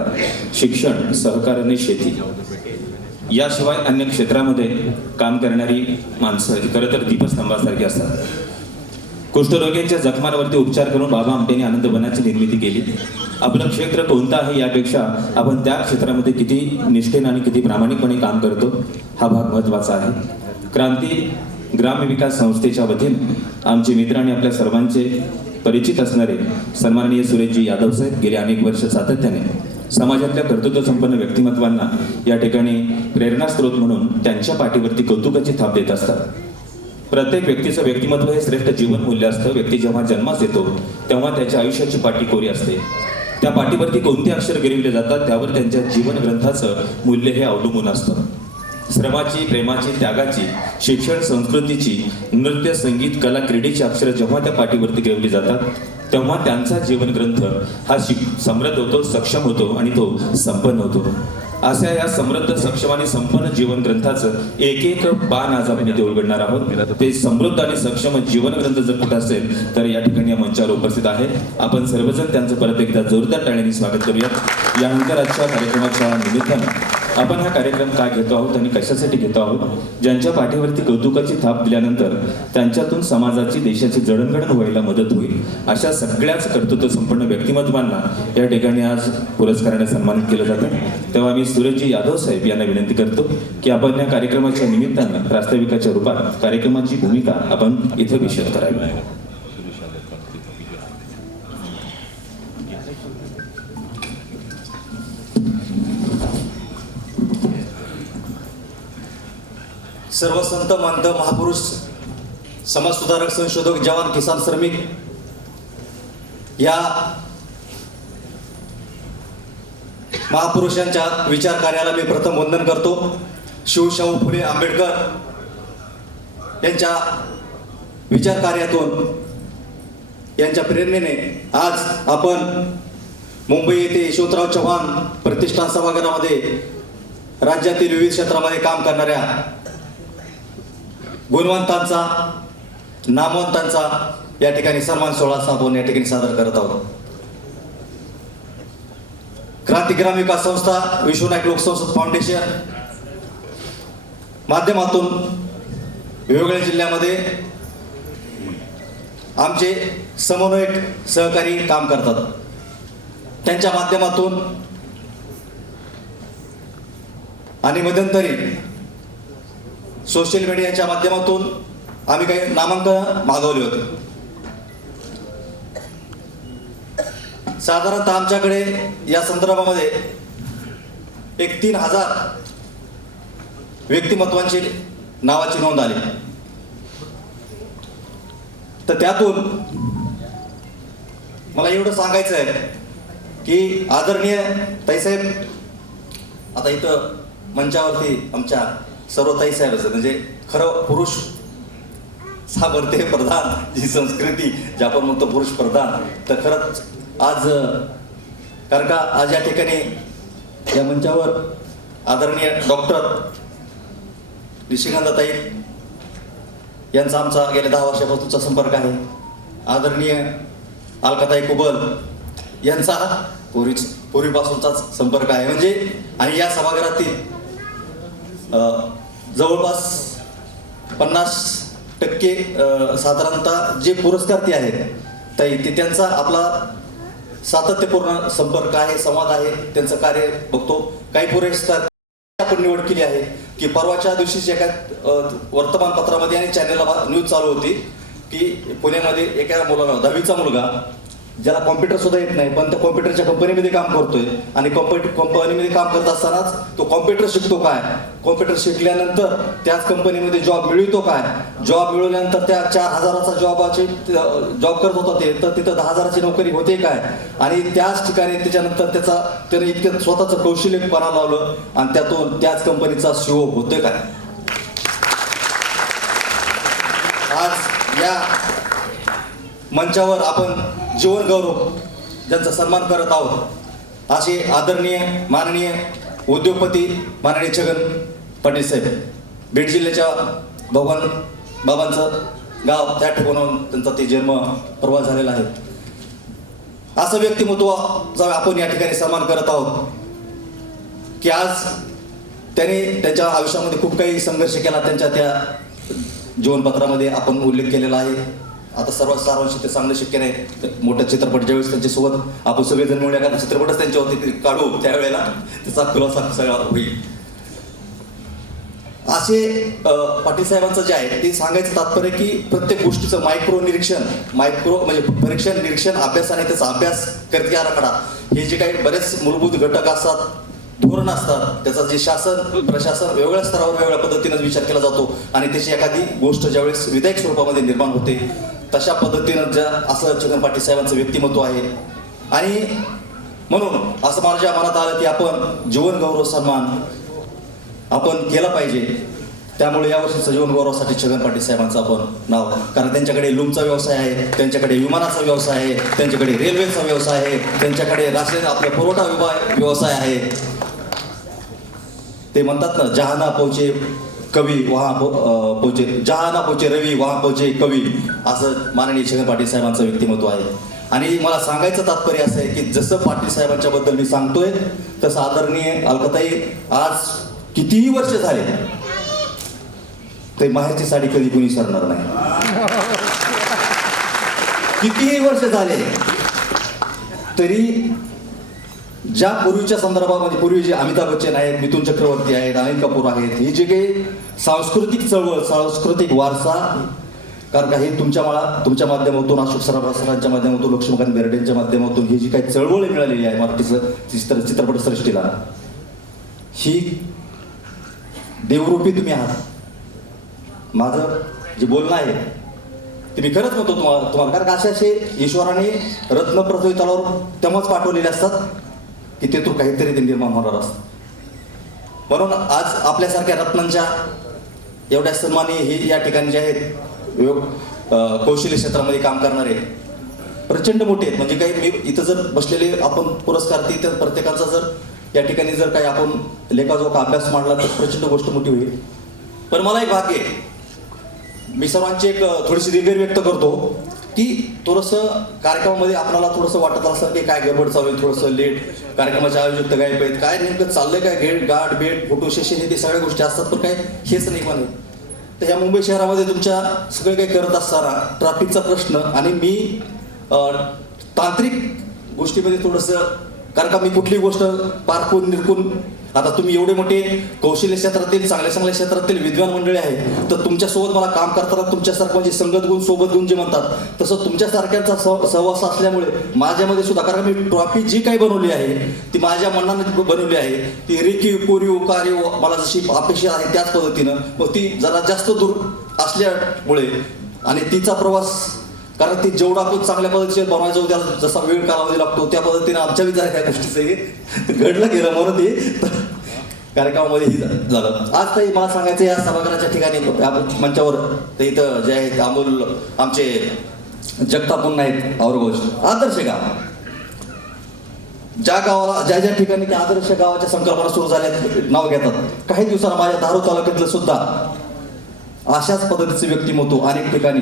शिक्षण, सहकार आणि शेती याशिवाय अन्य क्षेत्रामध्ये काम करणारी माणसं खरं तर दीपस्तंभासारखी असतात. कुष्ठरोग्यांच्या जखमांवरती उपचार करून बाबा आमटेने आनंदवनाची निर्मिती केली. आपलं क्षेत्र कोणतं आहे यापेक्षा आपण त्या क्षेत्रामध्ये किती निष्ठेने आणि किती प्रामाणिकपणे काम करतो हा भाग महत्त्वाचा आहे. क्रांती ग्रामविकास संस्थेच्या वतीने आमचे मित्र आणि आपल्या सर्वांचे परिचित असणारे सन्माननीय सुरेशजी यादव साहेब गेली अनेक वर्ष सातत्याने समाजातल्या कर्तृत्व संपन्न व्यक्तिमत्वांना या ठिकाणी प्रेरणास्त्रोत म्हणून त्यांच्या पाठीवरती कौतुकाची थाप देत असतात. प्रत्येक व्यक्तीचं व्यक्तिमत्व हे श्रेष्ठ जीवन मूल्य असतं. व्यक्ती जेव्हा जन्मास येतो तेव्हा त्याच्या आयुष्याची पाठी कोरी असते. त्या पाठीवरती कोणते अक्षर गिरविले जातात त्यावर त्यांच्या जीवन ग्रंथाचं मूल्य हे अवलंबून असतं. श्रमाची, प्रेमाची, त्यागाची, शिक्षण, संस्कृतीची, नृत्य, संगीत, कला, क्रीडेची अक्षरं जेव्हा त्या पाठीवरती गिरवली जातात तेव्हा त्यांचा जीवन ग्रंथ हा समृद्ध होतो, सक्षम होतो आणि तो संपन्न होतो. अशा या समृद्ध, सक्षम आणि संपन्न जीवन ग्रंथाचं एक एक पान आज आपण इथे उलगडणार आहोत. ते समृद्ध आणि सक्षम जीवन ग्रंथ जर कुठं असेल तर या ठिकाणी या मंचावर उपस्थित आहे. आपण सर्वजण त्यांचं परत एकदा जोरदार टाळ्यांनी स्वागत करूयात. यानंतर आजच्या कार्यक्रमाच्या निमित्तानं आपण हा कार्यक्रम का घेतो आहोत आणि कशासाठी घेतो आहोत, ज्यांच्या पाठीवरती कौतुकाची थाप दिल्यानंतर त्यांच्यातून समाजाची, देशाची जडणघडण व्हायला मदत होईल अशा सगळ्याच कर्तृत्व संपन्न व्यक्तिमत्वांना या ठिकाणी आज पुरस्काराने सन्मानित केलं जातं. तेव्हा मी सुरेशजी यादव साहेब यांना विनंती करतो की आपण या कार्यक्रमाच्या निमित्तानं प्रास्ताविकाच्या रूपात कार्यक्रमाची भूमिका आपण इथे विशद करावी. सर्व संत महंत महापुरुष, समाजसुधारक, संशोधक, जवान, किसान, श्रमिक या महापुरुषांच्या विचार कार्याला मी प्रथम वंदन करतो. शिवशाहू फुले आंबेडकर यांच्या विचार कार्यातून, यांच्या प्रेरणेने आज आपण मुंबई येथे यशवंतराव चव्हाण प्रतिष्ठान सभागृहामध्ये राज्यातील विविध क्षेत्रामध्ये काम करणाऱ्या गुणवंतांचा, नामवंतांचा या ठिकाणी सन्मान सोहळा आपण या ठिकाणी सादर करत आहोत. क्रांती ग्रामविकास संस्था, विश्वनायक लोकसंस्कृत फाउंडेशन माध्यमातून वेगवेगळ्या जिल्ह्यामध्ये आमचे समन्वयक सहकारी काम करतात. त्यांच्या माध्यमातून आणि मध्यंतरी सोशल मीडियाच्या माध्यमातून आम्ही काही नामांकन मागवले होते. साधारणतः आमच्याकडे या संदर्भामध्ये एक 3000 व्यक्तिमत्वांची नावाची नोंद आली. तर त्यातून मला एवढं सांगायचं आहे की आदरणीय ताईसाहेब, आता इथं मंचावरती आमच्या सर्व ताईसाहेबांचं म्हणजे खरं पुरुष सामर्थ्य प्रधान जी संस्कृती जी आपण म्हणतो पुरुष प्रधान, तर खरंच आज कारण का आज या ठिकाणी या मंचावर आदरणीय डॉक्टर निशिकांतताई यांचा आमचा गेल्या 10 वर्षापासूनचा संपर्क आहे. आदरणीय अलकाताई कुबल यांचा पूर्वीपासूनचाच संपर्क आहे. म्हणजे आणि या सभागृहातील जवळपास 50% साधारणतः जे पुरस्कारती आहेत ताई ते त्यांचा आपला सातत्यपूर्ण संपर्क आहे, संवाद आहे, त्यांचं कार्य बघतो. काही पुरस्कार आपण निवड केली आहे की परवाच्या दिवशीच एका वर्तमानपत्रामध्ये आणि चॅनलला न्यूज चालू होती की पुण्यामध्ये एका मुलाला 10वीचा मुलगा ज्याला कॉम्प्युटर सुद्धा येत नाही पण त्या कॉम्प्युटरच्या कंपनीमध्ये काम करतोय आणि कंपनीमध्ये काम करत असतानाच तो कॉम्प्युटर शिकतो काय, कॉम्प्युटर शिकल्यानंतर त्याच कंपनीमध्ये जॉब मिळतो काय, जॉब मिळवल्यानंतर त्या 4000चा जॉब करत होता ते तर तिथं 10,000ची नोकरी होते काय आणि त्याच ठिकाणी त्याच्यानंतर त्याने इतकं स्वतःचं कौशल्यपणा लावलं आणि त्यातून त्याच कंपनीचा CEO होतोय काय. आज या मंचावर आपण जीवन गौरव ज्यांचा सन्मान करत आहोत असे आदरणीय माननीय उद्योगपती माननीय छगन पाटील साहेब, बीड जिल्ह्याच्या बाबांचं गाव त्या ठिकाणाहून त्यांचा ते जन्म प्रवास झालेला आहे. असं व्यक्तिमत्वाचा आपण या ठिकाणी सन्मान करत आहोत की आज त्याने त्यांच्या आयुष्यामध्ये खूप काही संघर्ष केला. त्यांच्या त्या जीवनपत्रामध्ये आपण उल्लेख केलेला आहे. आता सर्वांशी ते सांगणं शक्य नाही. मोठ्या चित्रपट ज्यावेळेस त्यांच्यासोबत आपण सगळेजण मिळून एखादा चित्रपटच त्यांच्यावरती काढू त्यावेळेला त्याचा खुलासा सगळा होईल. असे पाटील साहेबांचं जे आहे ते सांगायचं तात्पर्य की प्रत्येक गोष्टीचं मायक्रो म्हणजे परीक्षण निरीक्षण अभ्यास आणि त्याचा अभ्यास करते आराखडा हे जे काही बरेच मूलभूत घटक असतात, धोरण असतात, त्याचा जे शासन प्रशासन वेगवेगळ्या स्तरावर वेगवेगळ्या पद्धतीनं विचार केला जातो आणि त्याची एखादी गोष्ट ज्यावेळेस विधायक स्वरूपामध्ये निर्माण होते तशा पद्धतीनं असं छगन पाटील साहेबांचं व्यक्तिमत्व आहे. आणि म्हणून असं माझ्या मनात आलं की आपण जीवन गौरव सन्मान आपण केला पाहिजे. त्यामुळे यावर्षीचं जीवन गौरवासाठी छगन पाटील साहेबांचं आपण नाव, कारण त्यांच्याकडे लूमचा व्यवसाय आहे, त्यांच्याकडे विमानाचा व्यवसाय आहे, त्यांच्याकडे रेल्वेचा व्यवसाय आहे, त्यांच्याकडे राष्ट्रीय आपला पुरवठा व्यवसाय आहे. ते म्हणतात ना, जहाना पोचे कवी वहा पोचे, जहाना पोचे रवी वहा पोचे कवी, असं माननीय छगन पाटील साहेबांचं व्यक्तिमत्व आहे. आणि मला सांगायचं तात्पर्य असं आहे की जसं पाटील साहेबांच्या बद्दल मी सांगतोय तसं आदरणीय अलकाताई आज कितीही वर्ष झाले ते माहेरची साडी कधी कोणी सरणार नाही. कितीही वर्ष झाले तरी ज्या पूर्वीच्या संदर्भामध्ये पूर्वी जे अमिताभ बच्चन आहेत, मिथुन चक्रवर्ती आहेत, अनिल कपूर आहेत, हे जे काही सांस्कृतिक चळवळ सांस्कृतिक वारसा, कारण का हे तुमच्या माध्यमातून अशोक सरांच्या माध्यमातून लक्ष्मीकांत बेर्डेंच्या माध्यमातून ही जी काही चळवळ मिळालेली आहे मराठीचं चित्रपट सृष्टीला, ही देवरूपी तुम्ही आहात. माझं जे बोलणं आहे ते मी खरंच म्हणतो तुम्हाला कारण असे ईश्वराने रत्न पृथ्वी तलावर तेव्हाच पाठवलेले असतात की तेथून काहीतरी ते निर्माण होणार असतं. म्हणून आज आपल्यासारख्या रत्नांच्या एवढ्या सन्मानी हे या ठिकाणी जे आहेत कौशल्य क्षेत्रामध्ये काम करणारे प्रचंड मोठे आहेत. म्हणजे काही मी इथं जर बसलेले आपण पुरस्कार तर प्रत्येकाचा जर या ठिकाणी जर काही आपण लेखाजोखा अभ्यास मांडला तर प्रचंड गोष्ट मोठी होईल. पण मला एक भाग्य आहे, मी सर्वांची एक थोडीशी दिलगिरी व्यक्त करतो की थोडंसं कार्यक्रमामध्ये आपल्याला थोडंसं वाटत असतं की काय गडबड चालू आहे, थोडंसं लेट, कार्यक्रमाचे आयोजक गायब आहेत, काय नेमकं चाललंय काय, गाठ भेट फोटो सेशन हे ते सगळ्या गोष्टी असतात पण काय हेच नाही म्हणे. तर ह्या मुंबई शहरामध्ये तुमच्या सगळे काही करत असताना ट्रॅफिकचा प्रश्न आणि मी तांत्रिक गोष्टीमध्ये थोडंसं कारण का मी कुठली गोष्ट पारखून निरखून, आता तुम्ही एवढे मोठे कौशल्य क्षेत्रातील चांगल्या चांगल्या क्षेत्रातील विद्वान मंडळी आहे, तर तुमच्यासोबत मला काम करताना तुमच्यासारखं म्हणजे संगत गुण सोबत गुण जे म्हणतात तसं तुमच्यासारख्यांचा सहवास असल्यामुळे माझ्यामध्ये सुद्धा, कारण मी ट्रॉफी जी काही बनवली आहे ती माझ्या मनाने बनवली आहे, ती रेखीव कोरीव कार्य मला जशी अपेक्षा आहे त्याच पद्धतीनं, मग ती जरा जास्त दूर असल्यामुळे आणि तिचा प्रवास, कारण ती जेवढा आपण चांगल्या पद्धतीने बनवायचं त्याला जसा वेळ कालावधी लागतो त्या पद्धतीने आमच्या विचार ह्या गोष्टीचं हे घडलं गेलं म्हणून ते कार्यक्रमामध्ये ही झालं. आज ताई मला सांगायचं या सभागृहाच्या ठिकाणी मंचावर ते इथं जे आहेत अमोल आमचे जगताप म्हणून आहेत औरघोष, आदर्श गाव, ज्या गावाला ज्या ज्या ठिकाणी त्या आदर्श गावाच्या संकल्पना सुरू झाल्या नाव घेतात. काही दिवसांना माझ्या धारूर तालुक्यातलं सुद्धा अशाच पद्धतीचे व्यक्तिमत्व अनेक ठिकाणी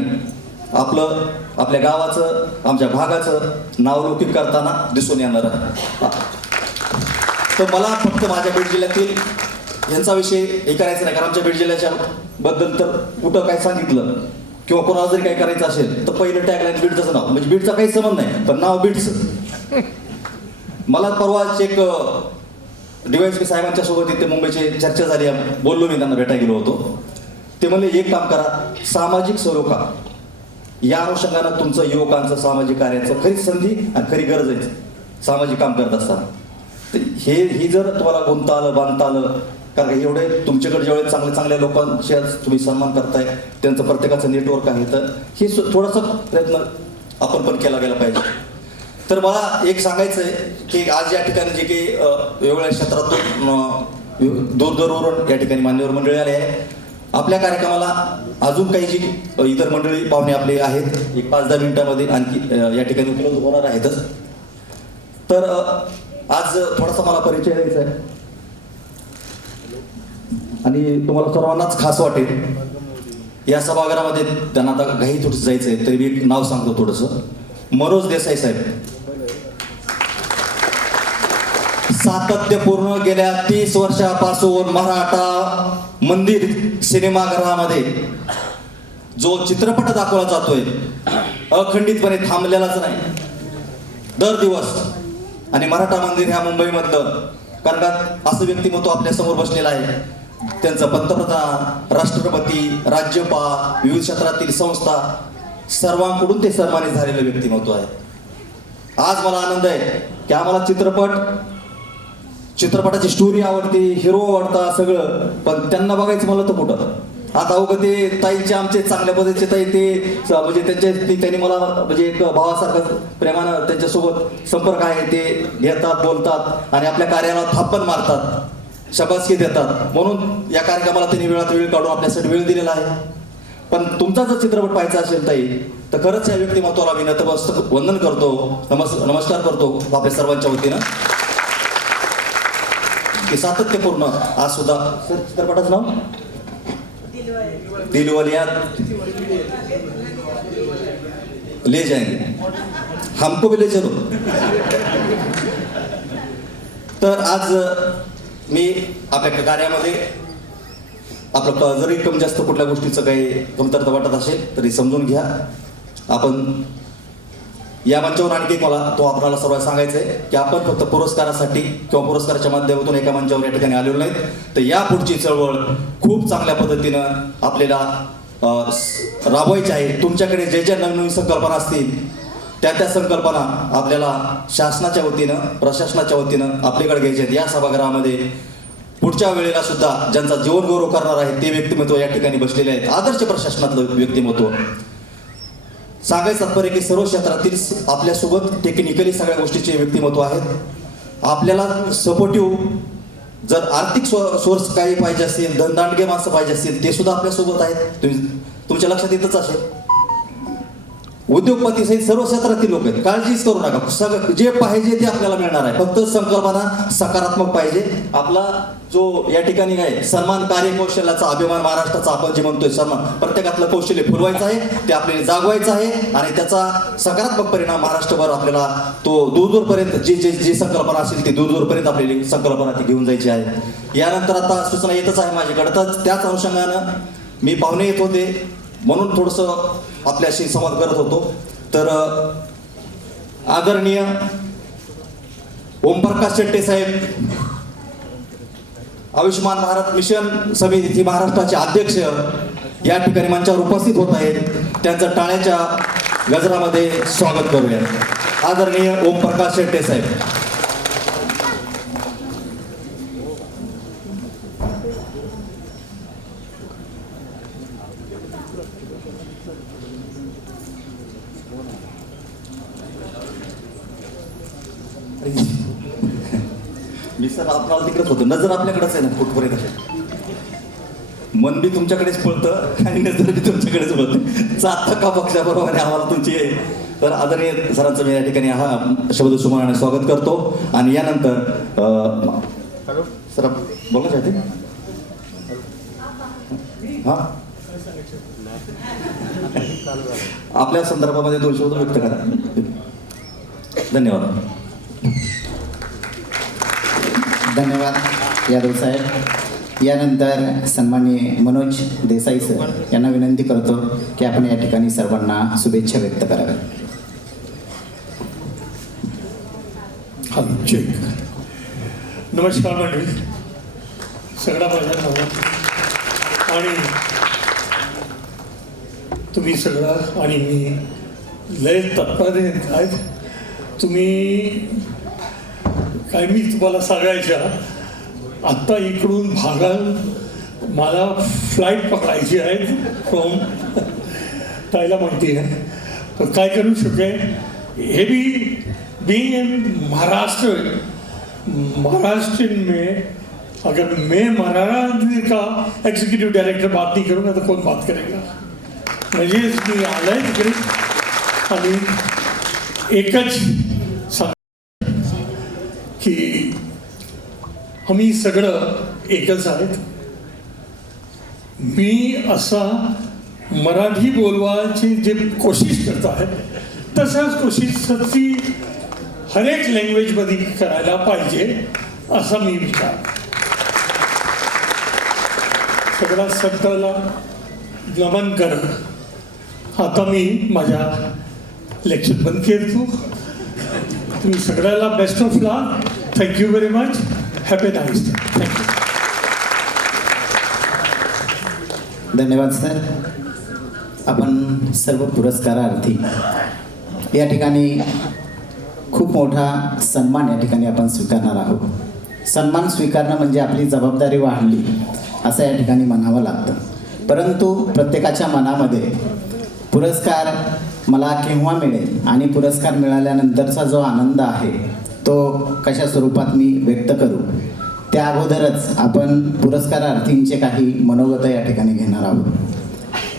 आपल्या गावाचं आमच्या भागाचं नावलौकिक करताना दिसून येणार आहे. तर मला फक्त माझ्या बीड जिल्ह्यातील यांचा विषय हे करायचं नाही, कारण आमच्या बीड जिल्ह्याच्या बद्दल तर कुठं काय सांगितलं किंवा कोणाला जरी काय करायचं असेल तर पहिलं टॅगलाईन बीडचं नाव, म्हणजे बीडचा काही संबंध नाही पण नाव बीडचं. मला परवाच एक DYSP साहेबांच्या सोबत इथे मुंबईची चर्चा झाली, बोललो मी त्यांना भेटायला गेलो होतो. ते म्हणले एक काम करा, सामाजिक सरोखा या अनुषंगानं तुमचं युवकांचं सामाजिक कार्याचं खरी संधी आणि खरी गरज आहे सामाजिक काम करत असताना. तर ही जर तुम्हाला गुंता आलं बांधता आलं, कारण एवढे तुमच्याकडे जेवढे चांगल्या चांगल्या लोकांशी तुम्ही सन्मान करताय, त्यांचं प्रत्येकाचं नेटवर्क आहे, तर हे थोडासा प्रयत्न आपण पण केला गेला पाहिजे. तर मला एक सांगायचं आहे की आज या ठिकाणी जे काही वेगवेगळ्या क्षेत्रातून दूरवरून या ठिकाणी मान्यवर मंडळी आले आहे. आपल्या कार्यक्रमाला अजून काही जी इतर मंडळी पाहुणे आपले आहेत, एक 5-10 मिनिटांमध्ये आणखी या ठिकाणी उपलब्ध होणार आहेतच. तर आज थोडासा मला परिचय द्यायचा आहे आणि तुम्हाला सर्वांनाच खास वाटेल. या सभागृहामध्ये त्यांना आता घाई थोडंसं जायचं आहे, तरी मी एक नाव सांगतो थोडंसं. मनोज देसाई साहेब सातत्यपूर्ण गेल्या 30 वर्षापासून मराठा मंदिर सिनेमागृहामध्ये जो चित्रपट दाखवला जातोय अखंडितपणे थांबलेलाच नाही, दर दिवस. आणि मराठा मंदिर ह्या मुंबईमधलं, कारण का असं व्यक्तिमत्व आपल्या समोर बसलेलं आहे, त्यांचं पंतप्रधान, राष्ट्रपती, राज्यपाल, विविध क्षेत्रातील संस्था सर्वांकडून ते सन्मानित झालेलं व्यक्तिमत्व आहे. आज मला आनंद आहे की आम्हाला चित्रपटाची स्टोरी आवडते, हिरो आवडता सगळं, पण त्यांना बघायचं मला तर कुठं. आता अवघं ते ताईंचे आमचे चांगल्या पद्धतीचे ताई ते म्हणजे त्यांनी मला म्हणजे एक भावासारखं प्रेमानं त्यांच्यासोबत संपर्क आहे, ते घेतात बोलतात आणि आपल्या कार्याला थापण मारतात, शाबासकी देतात. म्हणून या कार्यक्रमाला त्यांनी वेळात वेळ काढून आपल्यासाठी वेळ दिलेला आहे. पण तुमचा जर चित्रपट पाहायचा असेल ताई तर खरंच या व्यक्तिमत्वाला मी नतमस्तक वंदन करतो, नमस्कार करतो आपल्या सर्वांच्या वतीनं की सातत्यपूर्ण. आज सुद्धा सर चित्रपटाचं नाव दिलवालिया ले जाएंगे, हमको भी ले चलो. तर आज मी आपल्या कार्यामध्ये आपलं जरी कमी जास्त कुठल्या गोष्टीचं काही कमतरता वाटत असेल तरी समजून घ्या. आपण या मंचावर आणखी मला आपल्याला सर्व सांगायचं आहे की आपण फक्त पुरस्कारासाठी किंवा पुरस्काराच्या माध्यमातून एका मंचावर या ठिकाणी आलेलो नाहीत, तर या पुढची चळवळ खूप चांगल्या पद्धतीनं आपल्याला राबवायची आहे. तुमच्याकडे जे ज्या नवनवीन संकल्पना असतील त्या संकल्पना आपल्याला शासनाच्या वतीनं प्रशासनाच्या वतीनं आपल्याकडे घ्यायच्या आहेत. या सभागृहामध्ये पुढच्या वेळेला सुद्धा ज्यांचा जीवनगौरव करणार आहे ते व्यक्तिमत्व या ठिकाणी बसलेले आहेत. आदर्श प्रशासनातलं व्यक्तिमत्व. सांगायचं तात्पर्य की सर्व क्षेत्रातील आपल्यासोबत टेक्निकली सगळ्या गोष्टीचे व्यक्तिमत्व आहेत. आपल्याला सपोर्टिव्ह जर आर्थिक सोर्स काही पाहिजे असेल, धनदांडगे माणसं पाहिजे असतील, ते सुद्धा आपल्यासोबत आहेत. तुमच्या लक्षात येतच असेल. उद्योगपती सहित सर्व क्षेत्रातील लोक आहेत, काळजीच करू नका. सगळं जे पाहिजे ते आपल्याला मिळणार आहे. फक्त संकल्पना सकारात्मक पाहिजे. आपला जो या ठिकाणी आहे सन्मान कार्यकौशल्याचा अभिमान महाराष्ट्राचा आपण जे म्हणतोय सन्मान, प्रत्येकातलं कौशल्य फुलवायचं आहे, ते आपल्याला जागवायचं आहे आणि त्याचा सकारात्मक परिणाम महाराष्ट्रभर आपल्याला तो दूरदूरपर्यंत जी संकल्पना असेल ती दूरदूरपर्यंत आपली संकल्पना ती घेऊन जायची आहे. यानंतर आता सूचना येतच आहे माझ्याकडे. तर त्याच अनुषंगानं मी पाहुणे येत होते म्हणून थोडंसं आपल्याशी संवाद करत होतो. तर आदरणीय ओमप्रकाश शेट्टे साहेब, आयुष्यमान भारत मिशन समिती महाराष्ट्राचे अध्यक्ष या ठिकाणी मंचावर उपस्थित होत आहेत. त्यांचं टाळ्याच्या गजरामध्ये स्वागत करूया. आदरणीय ओमप्रकाश शेट्टे साहेब. मी सर आपल्याला तिकडेच होतो. नजर आपल्याकडेच आहे ना कुठपर्यंत. मन बी तुमच्याकडेच पळतं आणि नजर बी तुमच्याकडेच पळतं. चालतं का पक्षाबरोबर आम्हाला तुमची आहे. तर आदरणीय सरांचं मी या ठिकाणी हा शब्द सुमनाने स्वागत करतो. आणि यानंतर सर बोला चाहते हां आपल्या संदर्भामध्ये 2 शब्द व्यक्त करा. धन्यवाद. धन्यवाद यादव साहेब. यानंतर सन्माननीय मनोज देसाई सर यांना विनंती करतो की आपण या ठिकाणी सर्वांना शुभेच्छा व्यक्त कराव्या. चेक. नमस्कार मंडळी, सगळा माझ्या नावात आणि तुम्ही सगळं आणि मी लय तत्परतेने आहेत. तुम्ही काय मी तुम्हाला सांगायच्या आत्ता इकडून भागाल मला फ्लाईट पकडायची आहे फ्रॉम ताईला माहिती आहे. तर काय करू शकेल हे भी बीइंग इन महाराष्ट्र में अगर मैं महाराष्ट्र का एग्जीक्यूटिव डायरेक्टर बात नहीं करूँगा तो कौन बात करेगा. म्हणजे मी आलाय तिकडे आणि एकच सांग की आम्ही सगळं एकच आहेत. मी असा मराठी बोलवायची जे कोशिश करत आहे तशाच कोशिश सच्ची हर एक लँग्वेजमध्ये करायला पाहिजे असा मी विचार. सगळ्या सत्ताला नमन करत आता मी माझ्या लेक्चर बंद करतो. तुम्ही सगळ्याला best of luck. Thank you very much. Happy nice day. Thank you. धन्यवाद सर. आपण सर्व पुरस्कारार्थी या ठिकाणी खूप मोठा सन्मान या ठिकाणी आपण स्वीकारणार आहोत. सन्मान स्वीकारणं म्हणजे आपली जबाबदारी वाढली असं या ठिकाणी म्हणावं लागतं. परंतु प्रत्येकाच्या मनामध्ये पुरस्कार मला केव्हा मिळेल आणि पुरस्कार मिळाल्यानंतरचा जो आनंद आहे तो कशा स्वरूपात मी व्यक्त करू त्या अगोदरच आपण पुरस्कारार्थींचे काही मनोगत या ठिकाणी घेणार आहोत.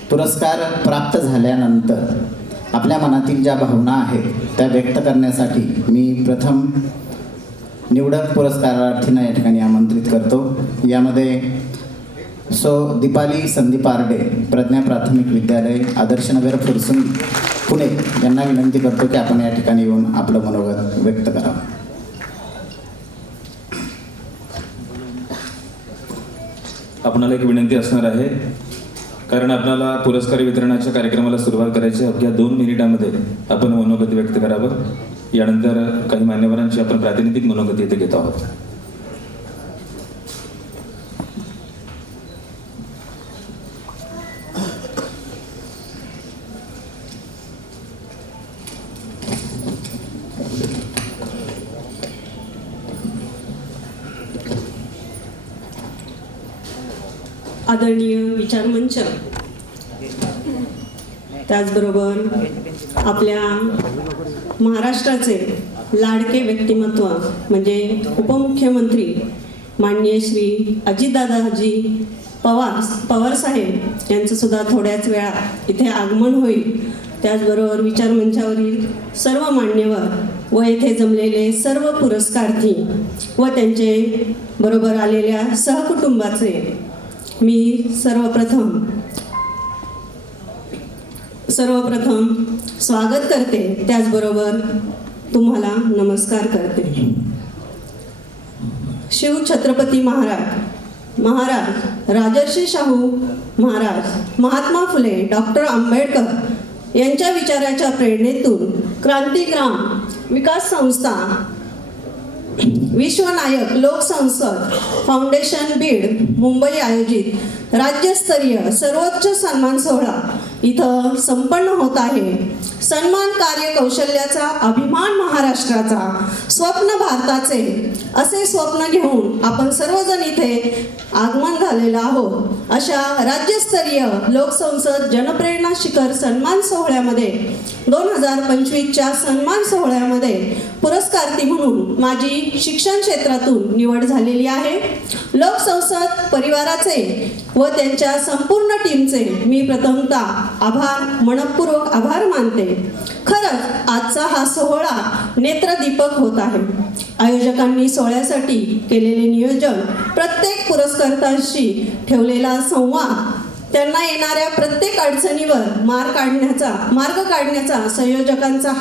पुरस्कार प्राप्त झाल्यानंतर आपल्या मनातील ज्या भावना आहेत त्या व्यक्त करण्यासाठी मी प्रथम निवडक पुरस्कारार्थींना या ठिकाणी आमंत्रित करतो. यामध्ये दीपाली संदीप आर्डे, प्रज्ञा प्राथमिक विद्यालय, आदर्शनगर फुरसुंगी पुणे यांना विनंती करतो की आपण या ठिकाणी येऊन आपलं मनोगत व्यक्त करावं. आपणाला एक विनंती असणार आहे, कारण आपल्याला पुरस्कार वितरणाच्या कार्यक्रमाला सुरुवात करायची. अवघ्या 2 मिनिटांमध्ये आपण मनोगत व्यक्त करावं. यानंतर काही मान्यवरांची आपण प्रातिनिधिक मनोगत येथे घेत आहोत. आदरणीय विचारमंच, त्याचबरोबर आपल्या महाराष्ट्राचे लाडके व्यक्तिमत्व म्हणजे उपमुख्यमंत्री माननीय श्री अजितदादाजी पवार साहेब यांचं सुद्धा थोड्याच वेळात इथे आगमन होईल. त्याचबरोबर विचारमंचावरील सर्व मान्यवर व येथे जमलेले सर्व पुरस्कारार्थी व त्यांचे बरोबर आलेल्या सहकुटुंबाचे मी सर्वप्रथम स्वागत करते. त्याचबरोबर तुम्हाला नमस्कार करते. शिव छत्रपती महाराज राजर्षी शाहू महाराज, महात्मा फुले, डॉक्टर आंबेडकर यांच्या विचाराच्या प्रेरणेतून क्रांतिग्राम विकास संस्था विश्वनायक लोकसंसद फाउंडेशन बीड मुंबई आयोजित राज्यस्तरीय सर्वोच्च सन्मान सोहळा इथं संपन्न होत आहे. सन्मान कार्य कौशल्याचा अभिमान महाराष्ट्राचा, स्वप्न भारताचे असे स्वप्न घेऊन आपण सर्वजण इथे आगमन झालेलं आहोत. अशा राज्यस्तरीय लोकसंसद जनप्रेरणा शिखर सन्मान सोहळ्यामध्ये 2025च्या सन्मान सोहळ्यामध्ये पुरस्कार्थी म्हणून माझी शिक्षण क्षेत्रातून निवड झालेली आहे. लोकसंसद परिवाराचे व त्यांच्या संपूर्ण टीमचे मी प्रथमतः मनपूर्वक आभार मानते. खरंच आजचा हा सोहळा नेत्रदीपक होत आहे. आयोजकांनी सोहळ्यासाठी केलेले नियोजन, प्रत्येक पुरस्कर्त्याशी ठेवलेला संवाद, त्यांना येणाऱ्या प्रत्येक अडचणीवर मार्ग काढण्याचा संयोजकांचा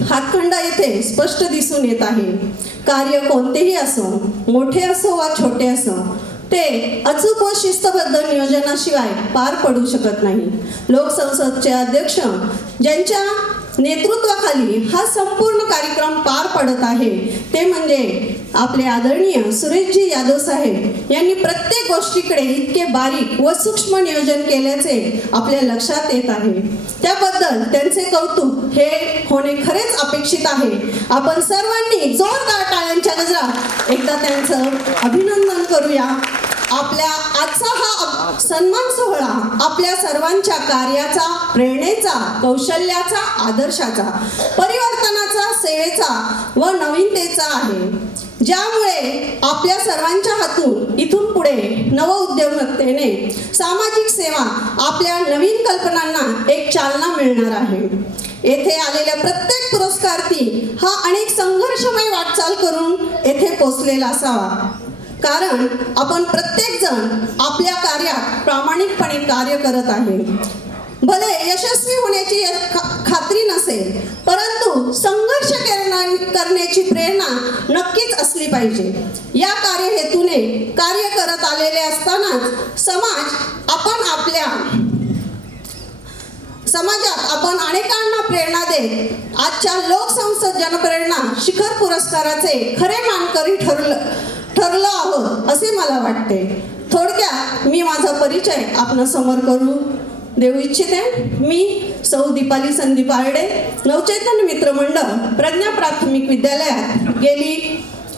हातखंडा येथे स्पष्ट दिसून येत आहे. कार्य कोणतेही असो, मोठे असो वा छोटे असो, ते अचूक व शिस्तबद्ध नियोजनाशिवाय पार पडू शकत नाही. लोकसंसदचे अध्यक्ष ज्यांच्या नेतृत्वाखाली हा संपूर्ण कार्यक्रम पार पडत आहे ते म्हणजे आपले आदरणीय सुरेशजी यादव साहेब यांनी प्रत्येक गोष्टीकडे इतके बारीक व सूक्ष्म नियोजन केल्याचे आपल्या लक्षात येत आहे. त्याबद्दल त्यांचे कौतुक हे होणे खरेच अपेक्षित आहे. आपण सर्वांनी जोरदार टाळ्यांच्या गजरात एकदा त्यांचं अभिनंदन करूया. आपल्या आजचा हा सन्मान सोहळा आपल्या सर्वांच्या कार्याचा, प्रेरणेचा, कौशल्याचा, आदर्शाचा, परिवर्तनाचा, सेवेचा व नवीनतेचा आहे, ज्यामुळे आपल्या सर्वांच्या हातून इथून पुढे नवउद्यमतेने सामाजिक सेवा, आपल्या नवीन कल्पनांना एक चालना मिळणार आहे. येथे आलेल्या प्रत्येक पुरस्कार्थी हा अनेक संघर्षमय वाटचाल करून येथे पोचलेला असावा. कारण आपण प्रत्येक जण आपल्या कार्यात प्रामाणिकपणे कार्य करत आहे. भले यशस्वी होण्याची खात्री नसेल, परंतु संघर्ष करण्याची प्रेरणा नक्कीच असली पाहिजे. या कार्यहेतूने कार्य करत आलेले असतानाच समाजात आपण अनेकांना प्रेरणा देत आजच्या लोकसंसद जनप्रेरणा शिखर पुरस्काराचे खरे मानकरी ठरलो आहोत असे मला वाटते. थोडक्यात मी माझा परिचय आपणासमोर करू देऊ इच्छिते. मी सौ दीपाली संदीप आरडे, नवचैतन्य मित्र मंडळ प्रज्ञा प्राथमिक विद्यालयात गेली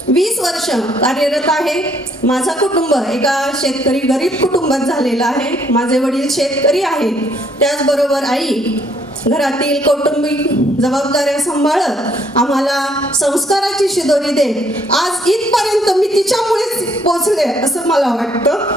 20 वर्ष कार्यरत आहे. माझा कुटुंब एका शेतकरी गरीब कुटुंबात झालेला आहे. माझे वडील शेतकरी आहेत, त्याचबरोबर आई घरातील कौटुंबिक जबाबदाऱ्या सांभाळत आम्हाला संस्काराची शिदोरी देत आज इथपर्यंत मी तिच्यामुळेच पोचले असं मला वाटतं.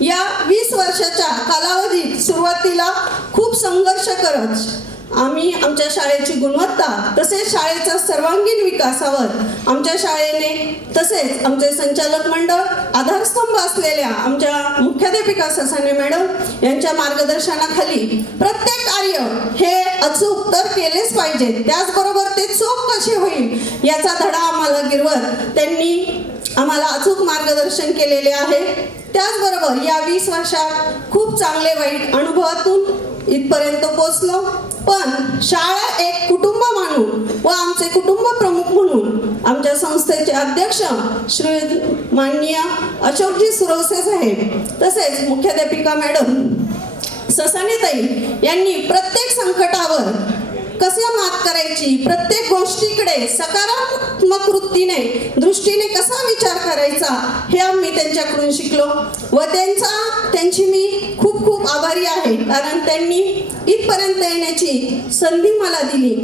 या 20 वर्षाच्या कालावधीत सुरुवातीला खूप संघर्ष करत आम्ही आमच्या शाळेची गुणवत्ता तसेच शाळेचा सर्वांगीण विकासावर आमच्या शाळेने तसेच आमचे संचालक मंडळ, आधारस्तंभ असलेल्या आमच्या मुख्याध्यापिका ससाने मॅडम यांच्या मार्गदर्शनाखाली प्रत्येक कार्य हे अचूक तर केलेच पाहिजे, त्याचबरोबर ते चोख कसे होईल याचा धडा आम्हाला गिरवत त्यांनी आम्हाला अचूक मार्गदर्शन केलेले आहे. त्याचबरोबर या 20 वर्षात खूप चांगले वाईट अनुभवातून इथपर्यंत पोचलो. पण शाळा एक कुटुंब मानून व आमचे कुटुंब प्रमुख म्हणून आमच्या संस्थेचे अध्यक्ष श्री माननीय अशोकजी सुरवसे साहेब तसेच मुख्याध्यापिका मॅडम ससानेताई यांनी प्रत्येक संकटावर कसं मात करायची, प्रत्येक गोष्टीकडे सकारात्मक दृष्टीने कसा विचार करायचा हे आम्ही त्यांच्याकडून शिकलो व त्यांची मी खूप खूप आभारी आहे. कारण त्यांनी इथपर्यंत येण्याची संधी मला दिली.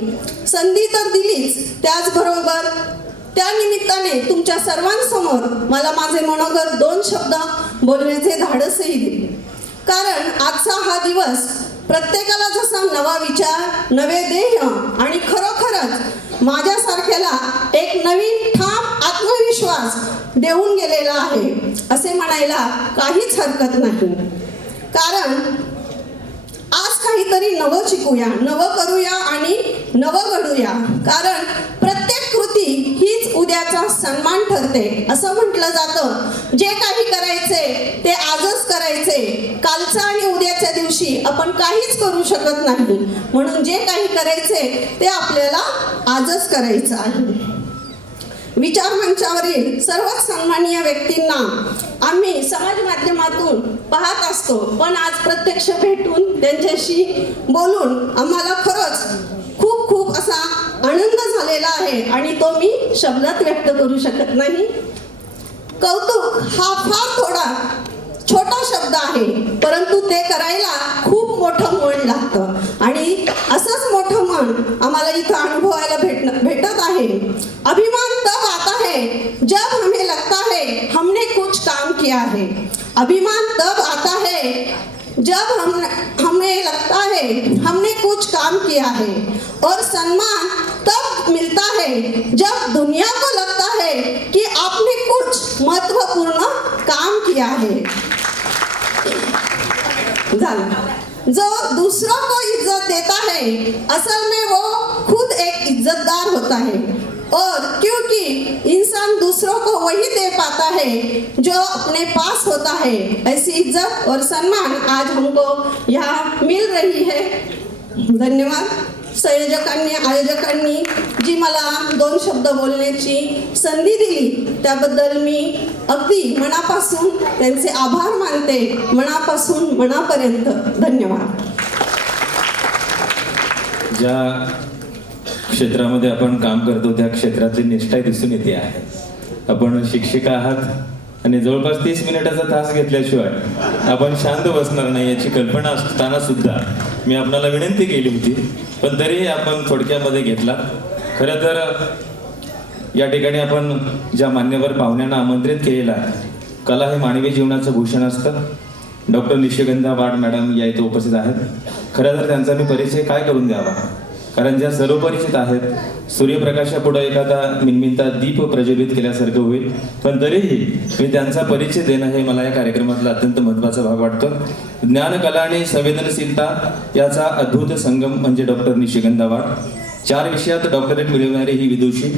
संधी तर दिलीच, त्याचबरोबर त्या निमित्ताने तुमच्या सर्वांसमोर मला माझे मनोगत 2 शब्द बोलण्याचे धाडसही दिले. कारण आजचा हा दिवस प्रत्येकाला जसा नवा विचार, नवे ध्येय आणि खरोखरच माझ्यासारख्याला एक नवीन ठाम आत्मविश्वास देऊन गेलेला आहे असे म्हणायला काहीच हरकत नाही. कारण आज काहीतरी नवं शिकूया, नवं करूया आणि नवं घडूया. कारण प्रत्येक कृती हीच उद्याचा सन्मान ठरते. असं म्हटलं जातं, जे काही करायचे ते आजच करायचे, कालचा आणि उद्याच्या दिवशी दिवशी आपण काहीच करू शकत नाही. म्हणून जे काही करायचे ते आपल्याला आजच करायचं आहे. विचार मंचावरील सर्वच सन्माननीय व्यक्तींना आम्ही समाज माध्यमातून पाहत असतो, पण आज प्रत्यक्ष भेटून त्यांच्याशी बोलून आम्हाला खरंच खूप खूप असा आनंद झालेला आहे आणि तो मी शब्दात व्यक्त करू शकत नाही. कौतुक हा फार थोडा छोटा शब्द आहे, परंतु ते करायला खूप मोठं मन लागतं आणि असंच मोठं मन आम्हाला इथं अनुभवायला भेटत आहे. अभिमान तब आता है जब हमें लगता है हमने कुछ काम किया है. अभिमान तब आता है जब हमें लगता है हमने कुछ काम किया है और सम्मान तब मिलता है जब दुनिया को लगता है कि आपने कुछ महत्वपूर्ण काम किया है. जो दूसरों को इज्जत देता है असल में वो खुद एक इज्जतदार होता है, और क्योंकि इंसान दूसरों को वही दे पाता है जो अपने पास होता है, ऐसी इज्जत और सम्मान आज हमको यहाँ मिल रही है. धन्यवाद. संयोजकांनी आयोजकांनी जी मला 2 शब्द बोलण्याची संधी दिली त्याबद्दल मी अगदी मनापासून त्यांचे आभार मानते, मनापासून मनापर्यंत. धन्यवाद. ज्या क्षेत्रामध्ये आपण काम करतो त्या क्षेत्रातली निष्ठा दिसून येते आहे. आपण शिक्षिका आहात आणि जवळपास 30 मिनिटाचा तास घेतल्याशिवाय आपण शांत बसणार नाही याची कल्पना असताना सुद्धा मी आपणाला विनंती केली होती, पण तरीही आपण थोडक्यामध्ये घेतला. खरं तर या ठिकाणी आपण ज्या मान्यवर पाहुण्यांना आमंत्रित केलेला आहे, कला हे मानवी जीवनाचं भूषण असतं. डॉक्टर निशिगंधा वाड मॅडम या इथे उपस्थित आहेत. खरं तर त्यांचा मी परिचय काय करून द्यावा, कारण ज्या सर्वपरिचित आहेत, सूर्यप्रकाशापुढे एखादा मिनमिनता दीप प्रज्वलित केल्यासारखं होईल, पण तरीही मी त्यांचा परिचय देणं हे मला या कार्यक्रमातला अत्यंत महत्त्वाचा भाग वाटतो. ज्ञान, कला आणि संवेदनशीलता याचा अद्भुत संगम म्हणजे डॉक्टर निशिगंधा वाड. 4 विषयात डॉक्टरेट मिळवणारी ही विदुषी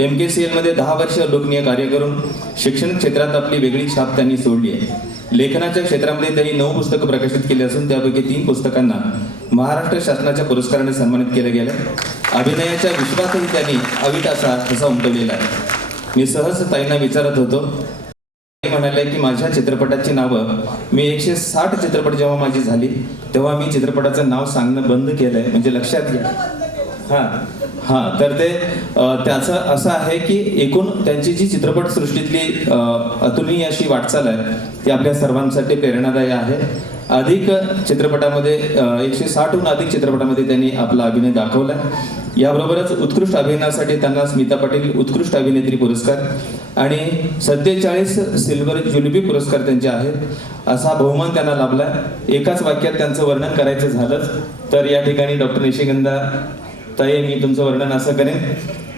MKCL मध्ये 10 वर्ष लोकनीय कार्य करून शिक्षण क्षेत्रात आपली वेगळी छाप त्यांनी सोडली आहे. लेखनाच्या क्षेत्रामध्ये त्यांनी 9 पुस्तकं प्रकाशित केली असून त्यापैकी 3 पुस्तकांना महाराष्ट्र शासनाच्या पुरस्काराने सन्मानित केलं गेलं. अभिनयाच्या विश्वासही त्यांनी अवीट असा ठसा उमटवलेला आहे. मी सहज ताईंना विचारत होतो, म्हणाले की माझ्या चित्रपटाची नावं मी 160 चित्रपट जेव्हा माझी झाली तेव्हा मी चित्रपटाचं नाव सांगणं बंद केलंय, म्हणजे लक्षात घ्या. हां तर ते त्याचं असं आहे की एकूण त्यांची जी चित्रपटसृष्टीतली अतुलनीय अशी वाटचाल आहे ती आपल्या सर्वांसाठी प्रेरणादायी आहे. अधिक चित्रपटामध्ये 160हून अधिक चित्रपटामध्ये त्यांनी आपला अभिनय दाखवला. याबरोबरच उत्कृष्ट अभिनयासाठी त्यांना स्मिता पाटील उत्कृष्ट अभिनेत्री पुरस्कार आणि 47 सिल्वर ज्युबिली पुरस्कार त्यांचे आहेत. असा बहुमान त्यांना लाभला. एकाच वाक्यात त्यांचं वर्णन करायचं झालंच तर या ठिकाणी डॉक्टर निशिगंधा ताई मी तुमचं वर्णन असं करेन,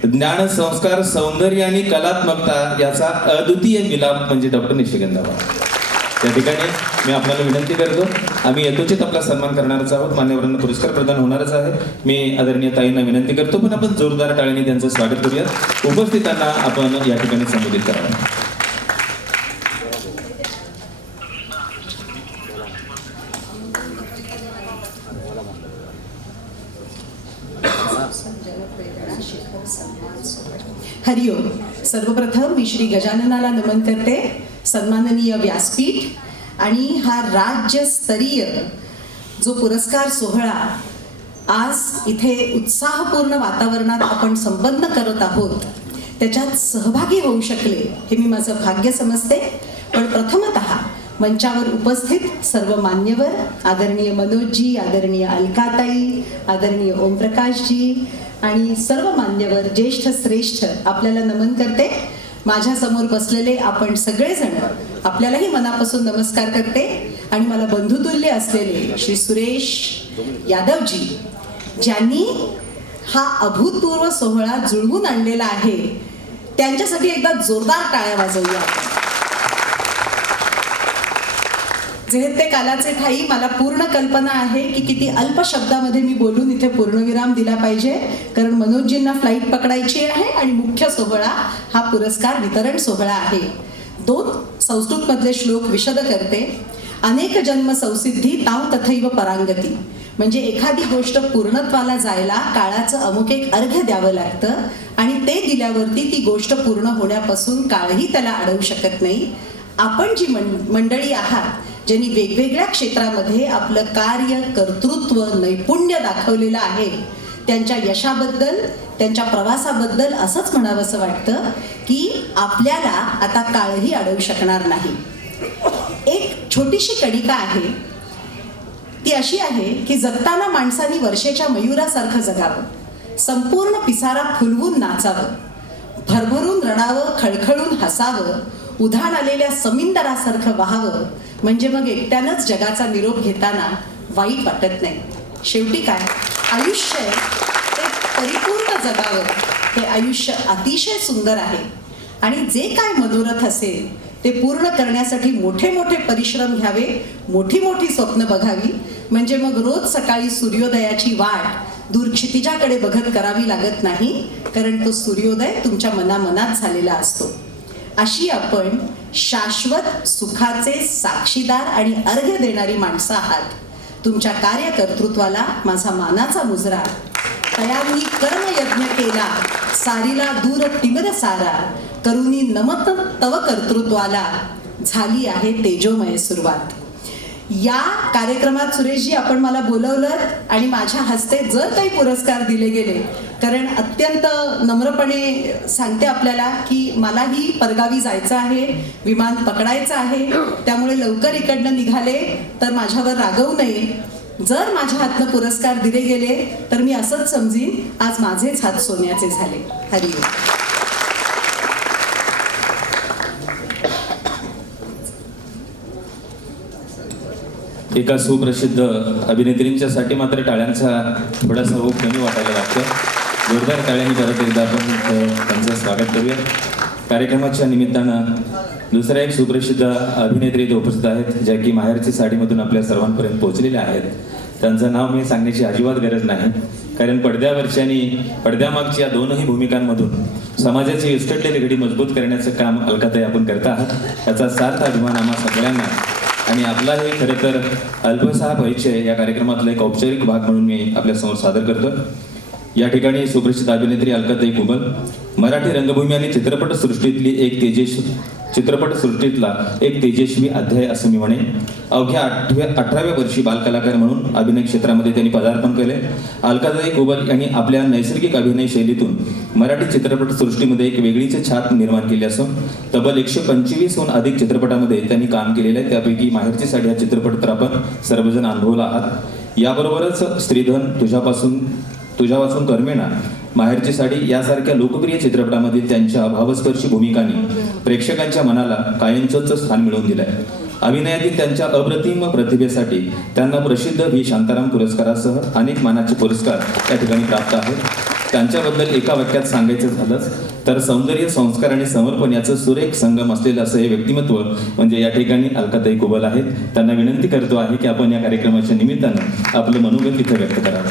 ज्ञान, संस्कार, सौंदर्य आणि कलात्मकता याचा अद्वितीय मिलाप म्हणजे डॉक्टर निशिगंधा वाड. त्या ठिकाणी मी आपल्याला विनंती करतो, आम्ही यथोचित आपला सन्मान करणारच आहोत, मान्यवरांना पुरस्कार प्रदान होणारच आहे. मी आदरणीय ताईंना विनंती करतो, पण आपण जोरदार टाळ्यांनी त्यांचं स्वागत करूयात. उपस्थितांना आपण या ठिकाणी संबोधित करावं. हरिओम. सर्वप्रथम मी श्री गजाननाला नमन करते, सन्माननीय व्यासपीठ आणि हा राज्यस्तरीय जो पुरस्कार सोहळा आज इथे उत्साहपूर्ण वातावरणात आपण संपन्न करत आहोत त्याच्यात सहभागी होऊ शकले हे मी माझं भाग्य समजते. पण प्रथमतः मंचावर उपस्थित सर्व मान्यवर, आदरणीय मनोजजी, आदरणीय अलकाताई, आदरणीय ओमप्रकाशजी आणि सर्व मान्यवर, ज्येष्ठ श्रेष्ठ आपल्याला नमन करते. माझ्या समोर बसलेले आपण सगळेजण आपल्यालाही मनापासून नमस्कार करते आणि मला बंधुतुल्य असलेले श्री सुरेश यादवजी ज्यांनी हा अभूतपूर्व सोहळा जुळवून आणलेला आहे त्यांच्यासाठी एकदा जोरदार टाळ्या वाजवूया. जेते कालाचे ठाई मला पूर्ण कल्पना आहे की किती अल्प शब्दामध्ये मी बोलून इथे पूर्णविराम दिला पाहिजे, कारण मनोजजींना फ्लाईट पकडायची आहे आणि मुख्य सोहळा हा पुरस्कार वितरण सोहळा आहे. 2 संस्कृत मधले श्लोक विशद करते. अनेक जन्म संसिद्धी ताव तथैव परांगती. म्हणजे एखादी गोष्ट पूर्णत्वाला जायला काळाचं अमुक एक अर्घ्य द्यावं लागतं आणि ते दिल्यावरती ती गोष्ट पूर्ण होण्यापासून काळही त्याला अडवू शकत नाही. आपण जी मंडळी आहात ज्यांनी वेगवेगळ्या क्षेत्रामध्ये आपलं कार्य, कर्तृत्व, नैपुण्य दाखवलेलं आहे, त्यांच्या यशाबद्दल, त्यांच्या प्रवासाबद्दल असंच म्हणावंसं वाटतं की आपल्याला आता काळही अडवू शकणार नाही. एक छोटीशी कणिका आहे, ती अशी आहे की जगताना माणसाने वर्षेच्या मयुरासारखं जगावं, संपूर्ण पिसारा फुलवून नाचावं, भरभरून रडावं, खळखळून हसावं, उधाण आलेल्या समिंदरासारखं वाहावं, म्हणजे मग एकट्यानंच जगाचा निरोप घेताना वाईट वाटत नाही. शेवटी काय आयुष्य आहे ते परिपूर्ण जगावं. हे आयुष्य अतिशय सुंदर आहे आणि जे काय मनोरथ असेल ते पूर्ण करण्यासाठी मोठे मोठे परिश्रम घ्यावे, मोठी मोठी स्वप्न बघावी. म्हणजे मग रोज सकाळी सूर्योदयाची वाट दूर क्षितिजाकडे बघत करावी लागत नाही, कारण तो सूर्योदय तुमच्या मनामनात झालेला असतो. अशी आपण शाश्वत सुखाचे साक्षीदार आणि अर्घ्य देणारी माणसं आहात. तुमच्या कार्यकर्तृत्वाला माझा मानाचा मुजरा. तयांनी कर्मयज्ञ केला, सारीला दूर तिमिर सारा, करुणी नमत तव कर्तृत्वाला, झाली आहे तेजोमय सुरुवात. या कार्यक्रमात सुरेशजी आपण मला बोलवलं आणि माझ्या हस्ते जर काही पुरस्कार दिले गेले, कारण अत्यंत नम्रपणे सांगते आपल्याला की मलाही परगावी जायचं आहे, विमान पकडायचं आहे, त्यामुळे लवकर इकडनं निघाले तर माझ्यावर रागवू नये. जर माझ्या हातनं पुरस्कार दिले गेले तर मी असंच समजीन आज माझेच हात सोन्याचे झाले. हरिओम. एका सुप्रसिद्ध अभिनेत्रींच्यासाठी मात्र टाळ्यांचा थोडासा ओघ कमी वाटायला लागतो. जोरदार टाळ्यांनी परत एकदा आपण त्यांचं स्वागत करूया. कार्यक्रमाच्या निमित्तानं दुसऱ्या एक सुप्रसिद्ध अभिनेत्री इथे उपस्थित आहेत, ज्या की माहेरची साडीमधून आपल्या सर्वांपर्यंत पोहोचलेल्या आहेत. त्यांचं नाव मी सांगण्याची अजिबात गरज नाही, कारण पडद्यावरची आणि पडद्यामागची या दोनही भूमिकांमधून समाजाची विस्कटलेली घडी मजबूत करण्याचं काम अलकाताई आपण करत आहात. याचा सार्थ अभिमान आम्हा सगळ्यांना. आणि आपला हे खरं तर अल्पसा परिचय या कार्यक्रमातला एक औपचारिक भाग म्हणून मी आपल्यासमोर सादर करतो. या ठिकाणी सुप्रसिद्ध अभिनेत्री अलकाताई कुबल मराठी रंगभूमी आणि चित्रपटसृष्टीतला एक तेजस्वी अध्याय असं मी म्हणेन. अवघ्या 18व्या वर्षी बालकलाकार म्हणून अभिनय क्षेत्रामध्ये त्यांनी पदार्पण केले. अलकाताई कुबल यांनी आपल्या नैसर्गिक अभिनय शैलीतून मराठी चित्रपटसृष्टीमध्ये एक वेगळीच छाप निर्माण केली असून तब्बल 125हून अधिक चित्रपटामध्ये त्यांनी काम केलेलं आहे. त्यापैकी माहेरची साडी हा चित्रपट तर आपण सर्वजण अनुभवला आहात. याबरोबरच स्त्रीधन, तुझ्यापासून कर्मेना, माहेरची साडी यासारख्या लोकप्रिय चित्रपटामध्ये त्यांच्या भावस्पर्शी भूमिकांनी प्रेक्षकांच्या मनाला कायमचंच स्थान मिळवून दिलंय. अभिनयातील त्यांच्या अप्रतिम प्रतिभेसाठी त्यांना प्रसिद्ध व्ही शांताराम पुरस्कारासह अनेक मानाचे पुरस्कार त्या ठिकाणी प्राप्त आहेत. त्यांच्याबद्दल एका वाक्यात सांगायचं झालंच तर सौंदर्य, संस्कार आणि समर्पण याचं सुरेख संगम असलेलं असं हे व्यक्तिमत्व म्हणजे या ठिकाणी अलकाताई कुबल आहेत. त्यांना विनंती करतो आहे की आपण या कार्यक्रमाच्या निमित्तानं आपलं मनोगत इथे व्यक्त करावं.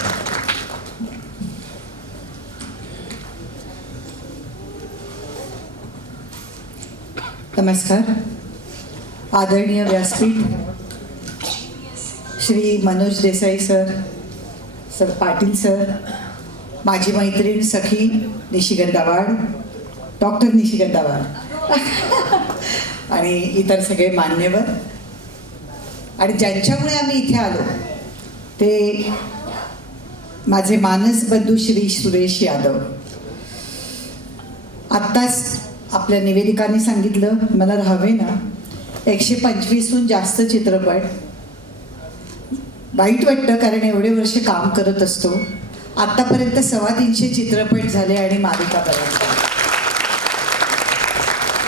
नमस्कार. आदरणीय व्यासपीठ श्री मनोज देसाई सर, पाटील सर, माझी मैत्रीण सखी निशिगंधा वाड, डॉक्टर निशिगंधा वाड आणि इतर सगळे मान्यवर आणि ज्यांच्यामुळे आम्ही इथे आलो ते माझे मानस बंधू श्री सुरेश यादव. आत्ताच आपल्या निवेदिकाने सांगितलं, मला हवे ना 125हून जास्त चित्रपट. वाईट वाटतं कारण एवढे वर्ष काम करत असतो. आत्तापर्यंत 350 चित्रपट झाले आणि मालिका बऱ्याच.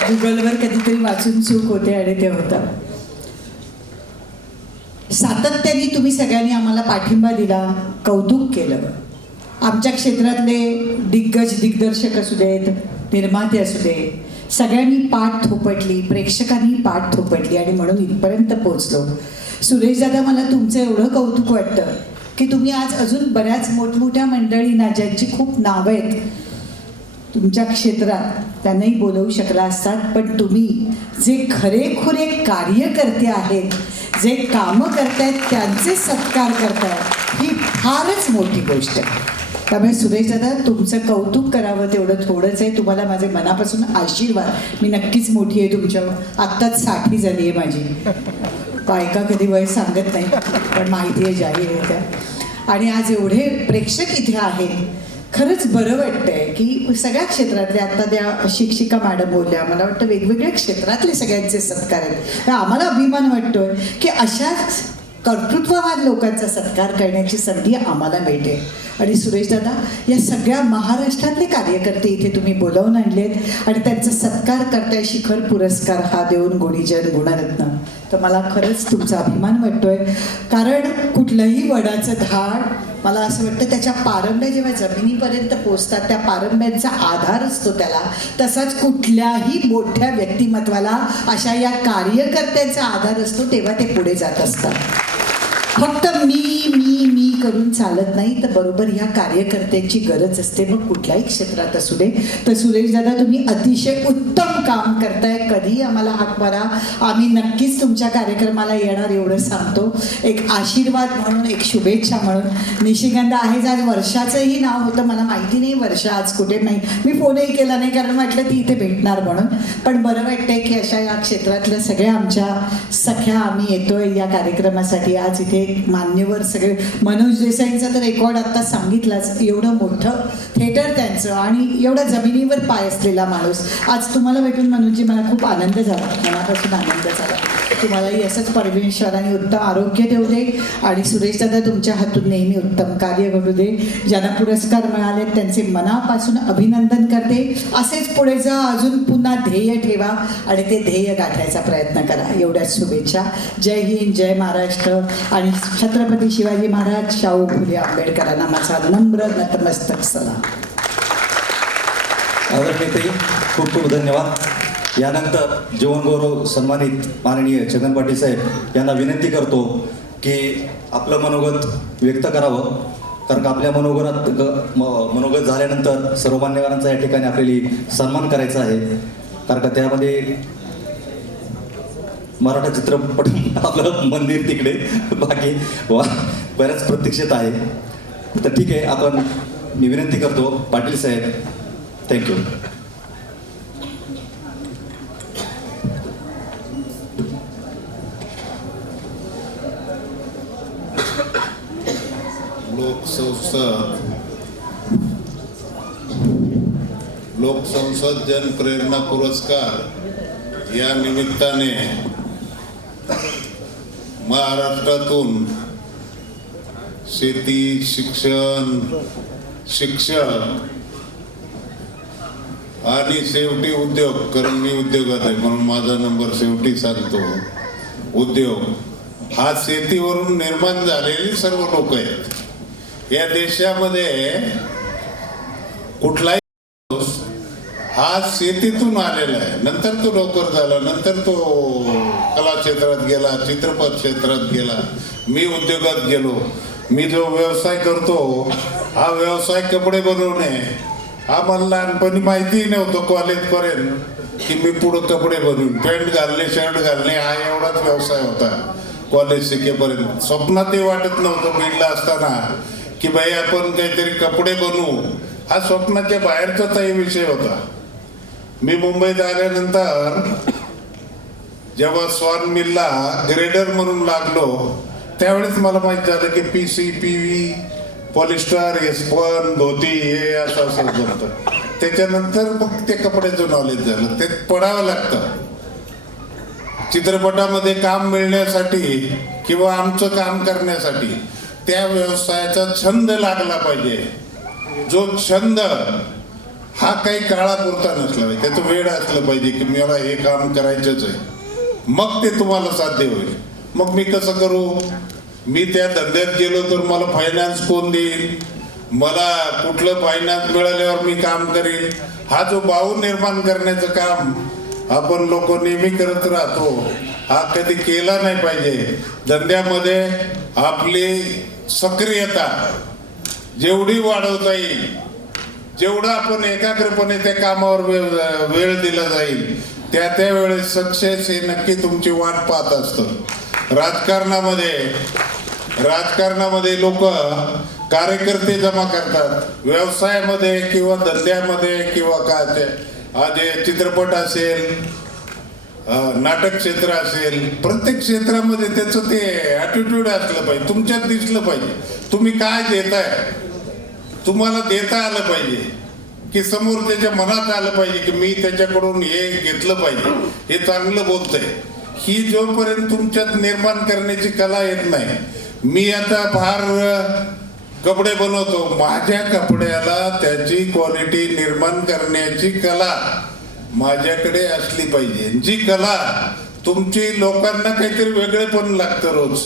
गुगलवर कधीतरी वाचून चूक होते आणि ते होतं. सातत्याने तुम्ही सगळ्यांनी आम्हाला पाठिंबा दिला, कौतुक केलं. आमच्या क्षेत्रातले दिग्दर्शक असू देत, निर्माते असू दे, सगळ्यांनी पाठ थोपटली, प्रेक्षकांनी पाठ थोपटली आणि म्हणून इथपर्यंत पोहोचलो. सुरेश दादा, मला तुमचं एवढं कौतुक वाटतं की तुम्ही आज अजून बऱ्याच मोठमोठ्या मंडळींना ज्यांची खूप नावं आहेत तुमच्या क्षेत्रात त्यांनाही बोलवू शकला असतात, पण तुम्ही जे खरेखुरे कार्यकर्ते आहेत जे कामं करतायत त्यांचे सत्कार करतायत ही फारच मोठी गोष्ट आहे. त्यामुळे सुरेश दादा तुमचं कौतुक करावं तेवढं थोडंच आहे. तुम्हाला माझे मनापासून आशीर्वाद. मी नक्कीच मोठी आहे तुमच्यावर. आत्ताच 60 झाली आहे माझी. बायका कधी वय सांगत नाही पण माहिती आहे जाहीर आहे त्या. आणि आज एवढे प्रेक्षक इथे आहेत. खरंच बरं वाटतंय की सगळ्या क्षेत्रातले आता त्या शिक्षिका मॅडम बोलल्या, मला वाटतं वेगवेगळ्या क्षेत्रातले सगळ्यांचे सत्कार आहेत. आम्हाला अभिमान वाटतोय की अशाच कर्तृत्ववान लोकांचा सत्कार करण्याची संधी आम्हाला मिळते. आणि सुरेश दादा या सगळ्या महाराष्ट्रातले कार्यकर्ते इथे तुम्ही बोलावून आणलेत आणि त्यांचा सत्कार करताय. शिखर पुरस्कार हा देऊन गुणीजन गुणरत्न. तर मला खरंच तुमचा अभिमान वाटतोय. कारण कुठलंही वडाचं झाड मला असं वाटतं त्याच्या पारंब्या जेव्हा जमिनीपर्यंत पोचतात त्या पारंब्यांचा आधार असतो त्याला, तसाच कुठल्याही मोठ्या व्यक्तिमत्वाला अशा या कार्यकर्त्यांचा आधार असतो तेव्हा ते पुढे जात असतात. फक्त मी करून चालत नाही, तर बरोबर ह्या कार्यकर्त्यांची गरज असते मग कुठल्याही क्षेत्रात असू दे. तर सुरेश दादा तुम्ही अतिशय उत्तम काम करताय. कधी आम्हाला हाक मारा, आम्ही नक्कीच तुमच्या कार्यक्रमाला येणार एवढं सांगतो. एक आशीर्वाद म्हणून, एक शुभेच्छा म्हणून. निशिगंधा आहेच. आज वर्षाचंही नाव होतं, मला माहिती नाही वर्षा आज कुठे नाही. मी फोनही केला नाही कारण म्हटलं ती इथे भेटणार म्हणून. पण बरं वाटतंय की अशा या क्षेत्रातल्या सगळ्या आमच्या सख्या आम्ही येतोय या कार्यक्रमासाठी. आज इथे मान्यवर सगळे, मनोज देसाईंचा तर रेकॉर्ड आत्ता सांगितलाच, एवढं मोठं थिएटर त्यांचं आणि एवढा जमिनीवर पाय असलेला माणूस. आज तुम्हाला भेटून मनोजजी मला खूप आनंद झाला, मनापासून आनंद झाला. तुम्हालाही असंच परमेश्वराने उत्तम आरोग्य देऊ दे आणि सुरेश दादा तुमच्या हातून नेहमी उत्तम कार्य घडू दे. ज्यांना पुरस्कार मिळाले त्यांचे मनापासून अभिनंदन करते. असेच पुढे जा, अजून पुन्हा ध्येय ठेवा आणि ते ध्येय गाठायचा प्रयत्न करा. एवढ्याच शुभेच्छा. जय हिंद, जय महाराष्ट्र. आणि छत्रपती शिवाजी महाराज, शाहू फुले आंबेडकरांना माझा नम्र नतमस्तक सलाम. आदरणीय खूप खूप धन्यवाद. यानंतर जीवनगौरव सन्मानित माननीय छगन पाटील साहेब यांना विनंती करतो की आपलं मनोगत व्यक्त करावं. कारण का आपल्या मनोगत झाल्यानंतर सर्व मान्यवरांचा या ठिकाणी आपल्याला सन्मान करायचा आहे. कारण का त्यामध्ये मराठा चित्रपट आपलं मंदिर तिकडे बाकी बऱ्याच प्रतीक्षित आहे. तर ठीक आहे, आपण मी विनंती करतो पाटील साहेब. थँक्यू. लोकसंसद जन प्रेरणा पुरस्कार या निमित्ताने महाराष्ट्रातून शेती, शिक्षण आणि शेवटी उद्योग, कारण मी उद्योगात आहे म्हणून माझा नंबर शेवटी सांगतो. उद्योग हा शेतीवरून निर्माण झालेली सर्व लोक आहेत. या देशामध्ये कुठलाही हा शेतीतून आलेला आहे. नंतर तो नोकर झाला, नंतर तो कला क्षेत्रात गेला, चित्रपट क्षेत्रात गेला, मी उद्योगात गेलो. मी जो व्यवसाय करतो हा व्यवसाय कपडे बनवणे हा मला लहानपणी माहितीही नव्हतं कॉलेजपर्यंत की मी पुढं कपडे बनवून पॅन्ट घालणे, शर्ट घालणे हा एवढाच व्यवसाय होता. कॉलेज शिकेपर्यंत स्वप्नातही वाटत नव्हतं बीडला असताना की बाई आपण काहीतरी कपडे बनवू. हा स्वप्नाच्या बाहेरचाही विषय होता. मी मुंबईत आल्यानंतर जेव्हा स्वान मिलला ग्रेडर म्हणून लागलो त्यावेळेस मला माहित झालं की PC, PV, पॉलिस्टर, एस्पन, धोती हे असं जमतं. त्याच्यानंतर मग ते कपड्याचं नॉलेज झालं. ते पडावं लागतं. चित्रपटामध्ये काम मिळण्यासाठी किंवा आमचं काम करण्यासाठी त्या व्यवसायाचा छंद लागला पाहिजे. जो छंद हा काही काळापुरता नसला पाहिजे, त्याचं वेळ असलं पाहिजे की मला हे काम करायचंच आहे, मग ते तुम्हाला साध्य होईल. मग मी कसं करू? मी त्या धंद्यात गेलो तर मला फायनान्स कोण देईल, मला कुठलं फायनान्स मिळाल्यावर मी काम करेल, हा जो बाऊ निर्माण करण्याचं काम आपण लोक नेहमी करत राहतो हा कधी केला नाही पाहिजे. धंद्यामध्ये आपली सक्रियता जेवढी वाढवता येईल, जेवढं आपण एकाग्रपणे त्या कामावर वेळ दिला जाईल त्या वेळेस सक्सेस हे नक्की तुमची वाट पाहत असतं. राजकारणामध्ये लोक कार्यकर्ते जमा करतात, व्यवसायामध्ये किंवा धंद्यामध्ये किंवा काय आज हे चित्रपट असेल, नाटक क्षेत्र असेल, प्रत्येक क्षेत्रामध्ये त्याचं ते ॲटिट्यूड असलं पाहिजे, तुमच्यात दिसलं पाहिजे. तुम्ही काय देताय, तुम्हाला देता आलं पाहिजे, की समोर त्याच्या मनात आलं पाहिजे की मी त्याच्याकडून हे घेतलं पाहिजे, हे चांगलं बोलतंय. ही जोपर्यंत तुमच्यात निर्माण करण्याची कला येत नाही. मी आता फार कपडे बनवतो, माझ्या कपड्याला त्याची क्वालिटी निर्माण करण्याची कला माझ्याकडे असली पाहिजे. जी कला तुमची लोकांना काहीतरी वेगळे पण लागतं रोज,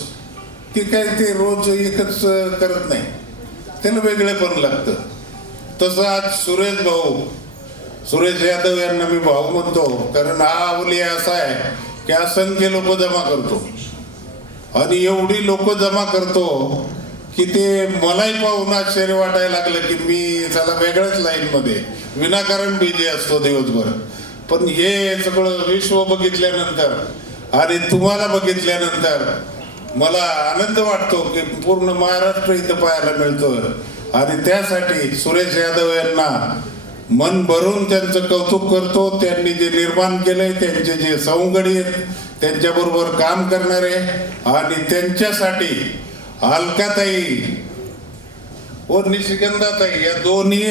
ती काही ते रोज एकच करत नाही, त्याला वेगळे पण लागतं. तसं आज सुरेश यादव यांना मी भाऊ म्हणतो, कारण हा अवलिया असा आहे की असंख्य लोक जमा करतो आणि एवढी लोक जमा करतो की ते मलाही पाहून आश्चर्य वाटायला लागलं की मी त्याला वेगळ्याच लाईनमध्ये विनाकारण बिझी असतो दिवसभर. पण हे सगळं विश्व बघितल्यानंतर आणि तुम्हाला बघितल्यानंतर मला आनंद वाटतो की पूर्ण महाराष्ट्र इथं पाहायला मिळतोय. आणि त्यासाठी सुरेश यादव यांना मन भरून त्यांचं कौतुक करतो. त्यांनी जे निर्माण केलंय, त्यांचे जे सवंगडी आहेत, त्यांच्याबरोबर काम करणारे, आणि त्यांच्यासाठी अलकाताई व निशिगंधाताई या दोन्ही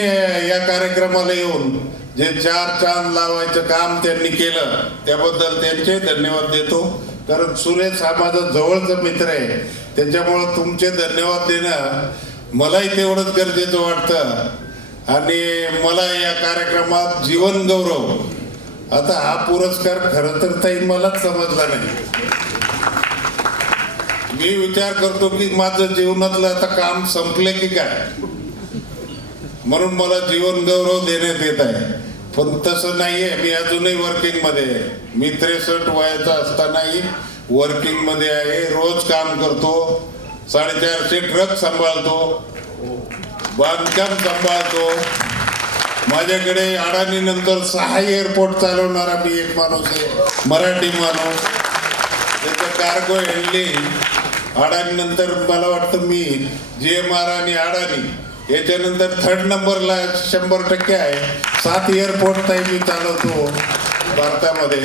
या कार्यक्रमाला येऊन जे 4 चांद लावायचं काम त्यांनी केलं, त्याबद्दल त्यांचे धन्यवाद देतो. कारण सुरेश हा माझा जवळचा मित्र आहे, त्याच्यामुळं तुमचे धन्यवाद देणं मलाही तेवढंच गरजेचं वाटतं. आणि मला या कार्यक्रमात जीवन गौरव, आता हा पुरस्कार खरं तर ताई मलाच समजला नाही. मी विचार करतो की माझं जीवनातलं आता काम संपले की काय, म्हणून मला जीवन गौरव देण्यात येत आहे. पण तसं नाहीये, मी अजूनही वर्किंग मध्ये आहे. मी 63 वयाचा असतानाही वर्किंग मध्ये आहे. रोज काम करतो, 450 ट्रक सांभाळतो, बांधकाम सांभाळतो. माझ्याकडे अडाणी नंतर 6 एअरपोर्ट चालवणारा मी एक माणूस आहे, मराठी माणूस. त्याचं कार्गो हँडलिंग अडाणी नंतर मला वाटतं मी GMR आणि अडाणी याच्यानंतर 3rd नंबरला 100% आहे. 7 एअरपोर्ट ताई मी चालवतो भारतामध्ये.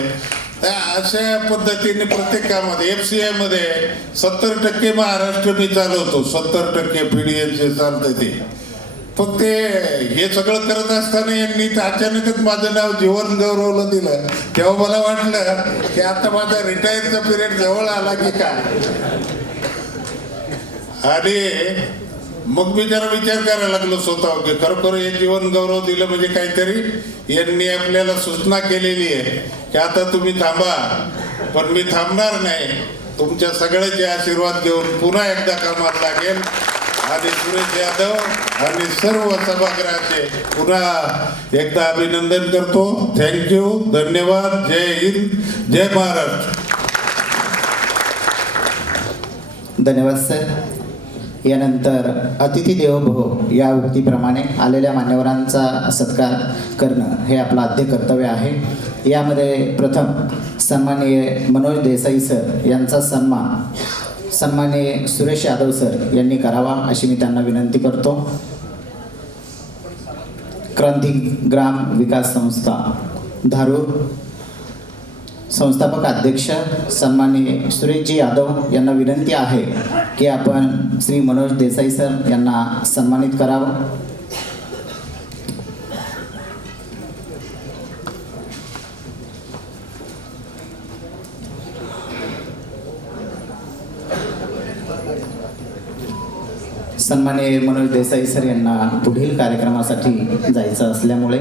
अशा पद्धतीने प्रत्येक कामात FCI मध्ये 70% महाराष्ट्र मी चालवतो, 70% PDNचे चालतं ते. फक्त हे सगळं करत असताना यांनी अचानकच माझं नाव जीवन गौरवला दिलं. तेव्हा मला वाटलं की आता माझा रिटायरचा पिरियड जवळ आला की काय. आणि मग मी जरा विचार करायला लागलो स्वतः की खरोखर हे जीवन गौरव दिलं म्हणजे काहीतरी यांनी आपल्याला सूचना केलेली आहे की आता तुम्ही थांबा. पण मी थांबणार नाही, तुमच्या सगळ्याचे आशीर्वाद घेऊन पुन्हा एकदा कामात लागेल. आणि सुरेश यादव आणि सर्व सभागृहाचे पुन्हा एकदा अभिनंदन करतो. थँक्यू, धन्यवाद. जय हिंद, जय महाराष्ट्र. धन्यवाद सर. यानंतर अतिथी देवो भव या उक्तीप्रमाणे आलेल्या मान्यवरांचा सत्कार करणं हे आपलं आद्य कर्तव्य आहे. यामध्ये प्रथम सन्माननीय मनोज देसाई सर यांचा सन्माननीय सुरेश यादव सर यांनी करावा अशी मी त्यांना विनंती करतो. क्रांतिग्राम विकास संस्था धारूर संस्थापक अध्यक्ष सन्माननीय सुरेशजी यादव यांना विनंती आहे की आपण श्री मनोज देसाई सर यांना सन्मानित करावं. सन्माननीय मनोज देसाई सर यांना पुढील कार्यक्रमासाठी जायचं असल्यामुळे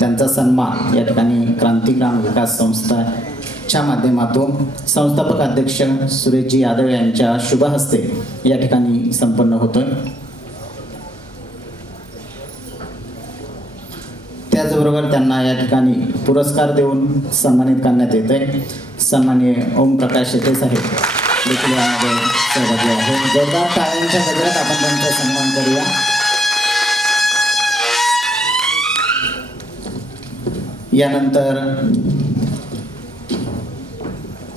त्यांचा सन्मान या ठिकाणी क्रांतिग्राम विकास संस्थाच्या माध्यमातून संस्थापक अध्यक्ष सुरेशजी यादव यांच्या शुभ हस्ते या ठिकाणी संपन्न होतोय. त्याचबरोबर त्यांना या ठिकाणी पुरस्कार देऊन सन्मानित करण्यात येते. सन्माननीय ओम प्रकाश शेटे साहेब देखील यामध्ये सहभागी आहे. जोरदार टाळ्यांच्या गजरात आपण त्यांचा सन्मान करूया. यानंतर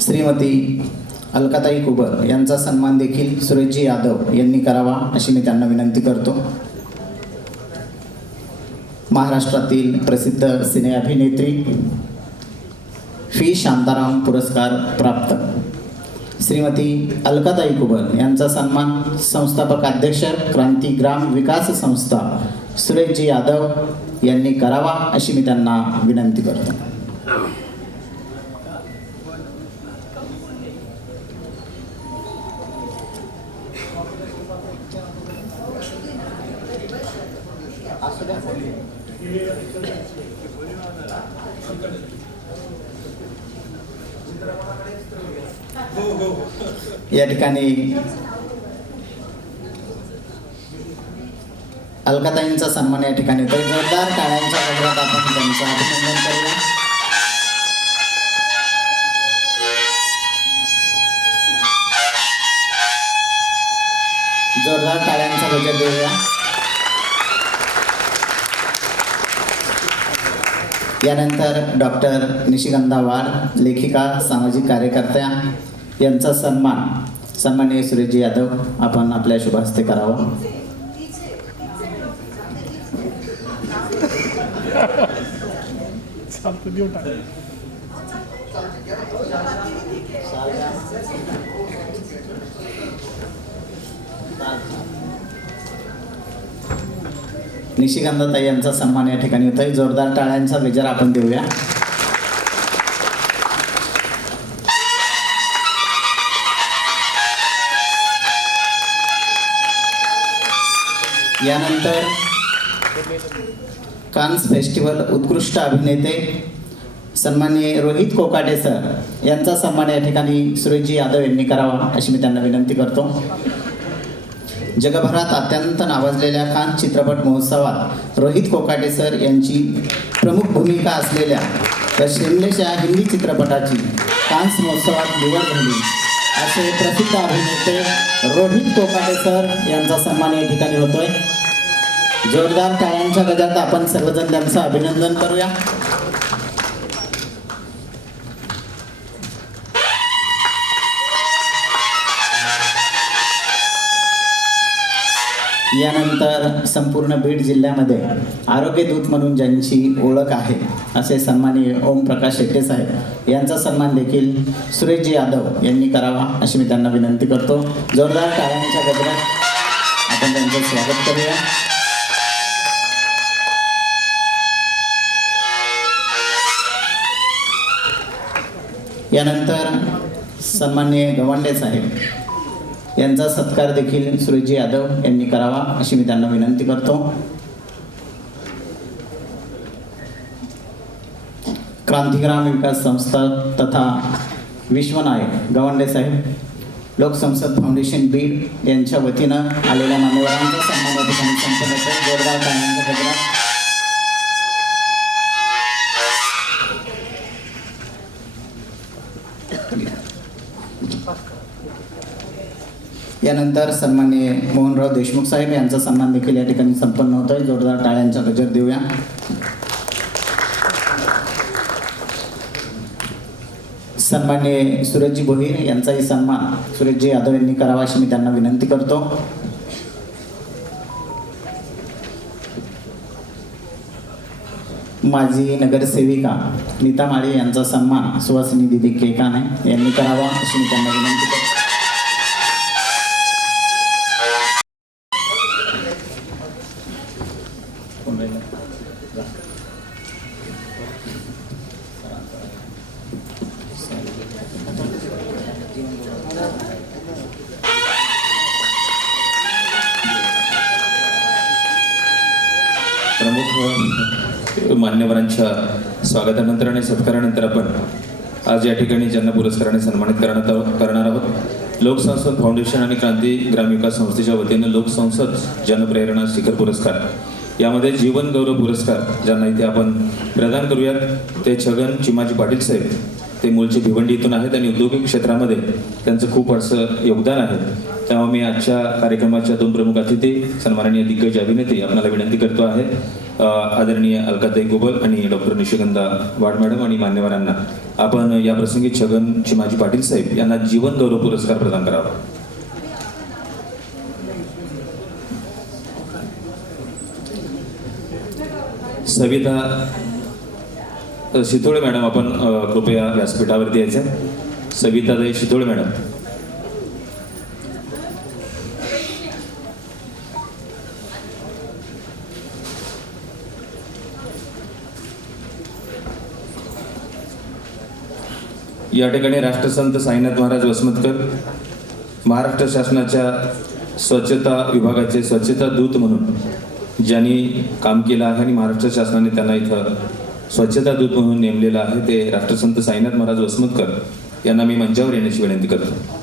श्रीमती अलकाताई कुबर यांचा सन्मान देखील सुरेशजी यादव यांनी करावा अशी मी त्यांना विनंती करतो. महाराष्ट्रातील प्रसिद्ध सिने अभिनेत्री फी शांताराम पुरस्कार प्राप्त श्रीमती अलकाताई कुबर यांचा सन्मान संस्थापक अध्यक्ष क्रांतिग्राम विकास संस्था सुरेशजी यादव यांनी करावा अशी मी त्यांना विनंती करतो. या ठिकाणी अलकाताईंचा सन्मान या ठिकाणी तर जोरदार टाळ्यांच्या गजरात आपण त्यांचं अभिनंदन करूया. जोरदार टाळ्यांचा गजर देऊया. यानंतर डॉक्टर निशिगंधा वाड लेखिका सामाजिक कार्यकर्त्या यांचा सन्माननीय सुरेशजी यादव आपण आपल्या शुभ हस्ते करावा. निशिगंधाताई यांचा सन्मान या ठिकाणी होतोय. जोरदार टाळ्यांचा गजर आपण देऊया. यानंतर कान्स फेस्टिवल उत्कृष्ट अभिनेते सन्माननीय रोहित कोकाटे सर यांचा सन्मान या ठिकाणी सुरेशजी यादव यांनी करावा अशी मी त्यांना विनंती करतो. जगभरात अत्यंत नावाजलेल्या कान्स चित्रपट महोत्सवात रोहित कोकाटे सर यांची प्रमुख भूमिका असलेल्या द शेमलेश या हिंदी चित्रपटाची कान्स महोत्सवात निवड झाली असे प्रसिद्ध अभिनेते रोहित कोकाटे सर यांचा सन्मान या ठिकाणी होतोय. जोरदार टाळ्यांच्या गजरात आपण सर्वजण त्यांचं अभिनंदन करूया. यानंतर संपूर्ण बीड जिल्ह्यामध्ये आरोग्य दूत म्हणून ज्यांची ओळख आहे असे सन्माननीय ओमप्रकाश शेट्टे साहेब यांचा सन्मान देखील सुरेशजी यादव यांनी करावा अशी मी त्यांना विनंती करतो. जोरदार टाळ्यांच्या गजरात आपण त्यांचं स्वागत करूया. यानंतर सन्माननीय गवंडे साहेब यांचा सत्कार देखील सुरेशजी यादव यांनी करावा अशी मी त्यांना विनंती करतो. क्रांतिग्राम विकास संस्था तथा विश्वनायक गवंडे साहेब लोकसंसद फाउंडेशन बीड यांच्या वतीनं आलेल्या मान्यवरांचा सन्मान या ठिकाणी संपन्न होतो. जोरदार टाळ्यांच्या गजरात यानंतर सन्माननीय मोहनराव देशमुख साहेब यांचा सन्मान देखील या ठिकाणी संपन्न होतोय. जोरदार टाळ्यांचा गजर देऊया. सन्माननीय सुरेशजी भोईर यांचाही सन्मान सुरेशजी यादव यांनी करावा अशी मी त्यांना विनंती करतो. माजी नगरसेविका नीता माळे यांचा सन्मान सुहासिनी दिदी केकाने यांनी करावा अशी मी त्यांना विनंती करतो. प्रमुख मान्यवरांच्या स्वागतानंतर आणि सत्कारानंतर आपण आज या ठिकाणी ज्यांना पुरस्काराने सन्मानित करणार आहोत. लोकसंसद फाउंडेशन आणि क्रांती ग्राम विकास संस्थेच्या वतीनं लोकसंसद जनप्रेरणा शिखर पुरस्कार यामध्ये जीवन गौरव पुरस्कार ज्यांना इथे आपण प्रदान करूयात ते छगन चिमाजी पाटील साहेब. ते मूळचे भिवंडी इथून आहेत आणि औद्योगिक क्षेत्रामध्ये त्यांचं खूप असं योगदान आहे. तेव्हा मी आजच्या कार्यक्रमाच्या दोन प्रमुख अतिथी सन्माननीय दिग्गज अभिनेते आपल्याला विनंती करतो आहे आदरणीय अलकाताई कुबर आणि डॉक्टर निशिगंधा वाड मॅडम आणि मान्यवरांना आपण या प्रसंगी छगन चिमाजी पाटील साहेब यांना जीवन गौरव पुरस्कार प्रदान करावा. सविता शितोळे मॅडम, आपण कृपया व्यासपीठावरती यायचं. सविताताई शितोळे मॅडम. या ठिकाणी राष्ट्रसंत साईनाथ महाराज वसमतकर, महाराष्ट्र शासनाच्या स्वच्छता विभागाचे स्वच्छता दूत म्हणून ज्यांनी काम केलं आहे आणि महाराष्ट्र शासनाने त्यांना इथं स्वच्छता दूत म्हणून नेमलेलं आहे, ते राष्ट्रसंत साईनाथ महाराज वसमतकर यांना मी मंचावर येण्याची विनंती करतो.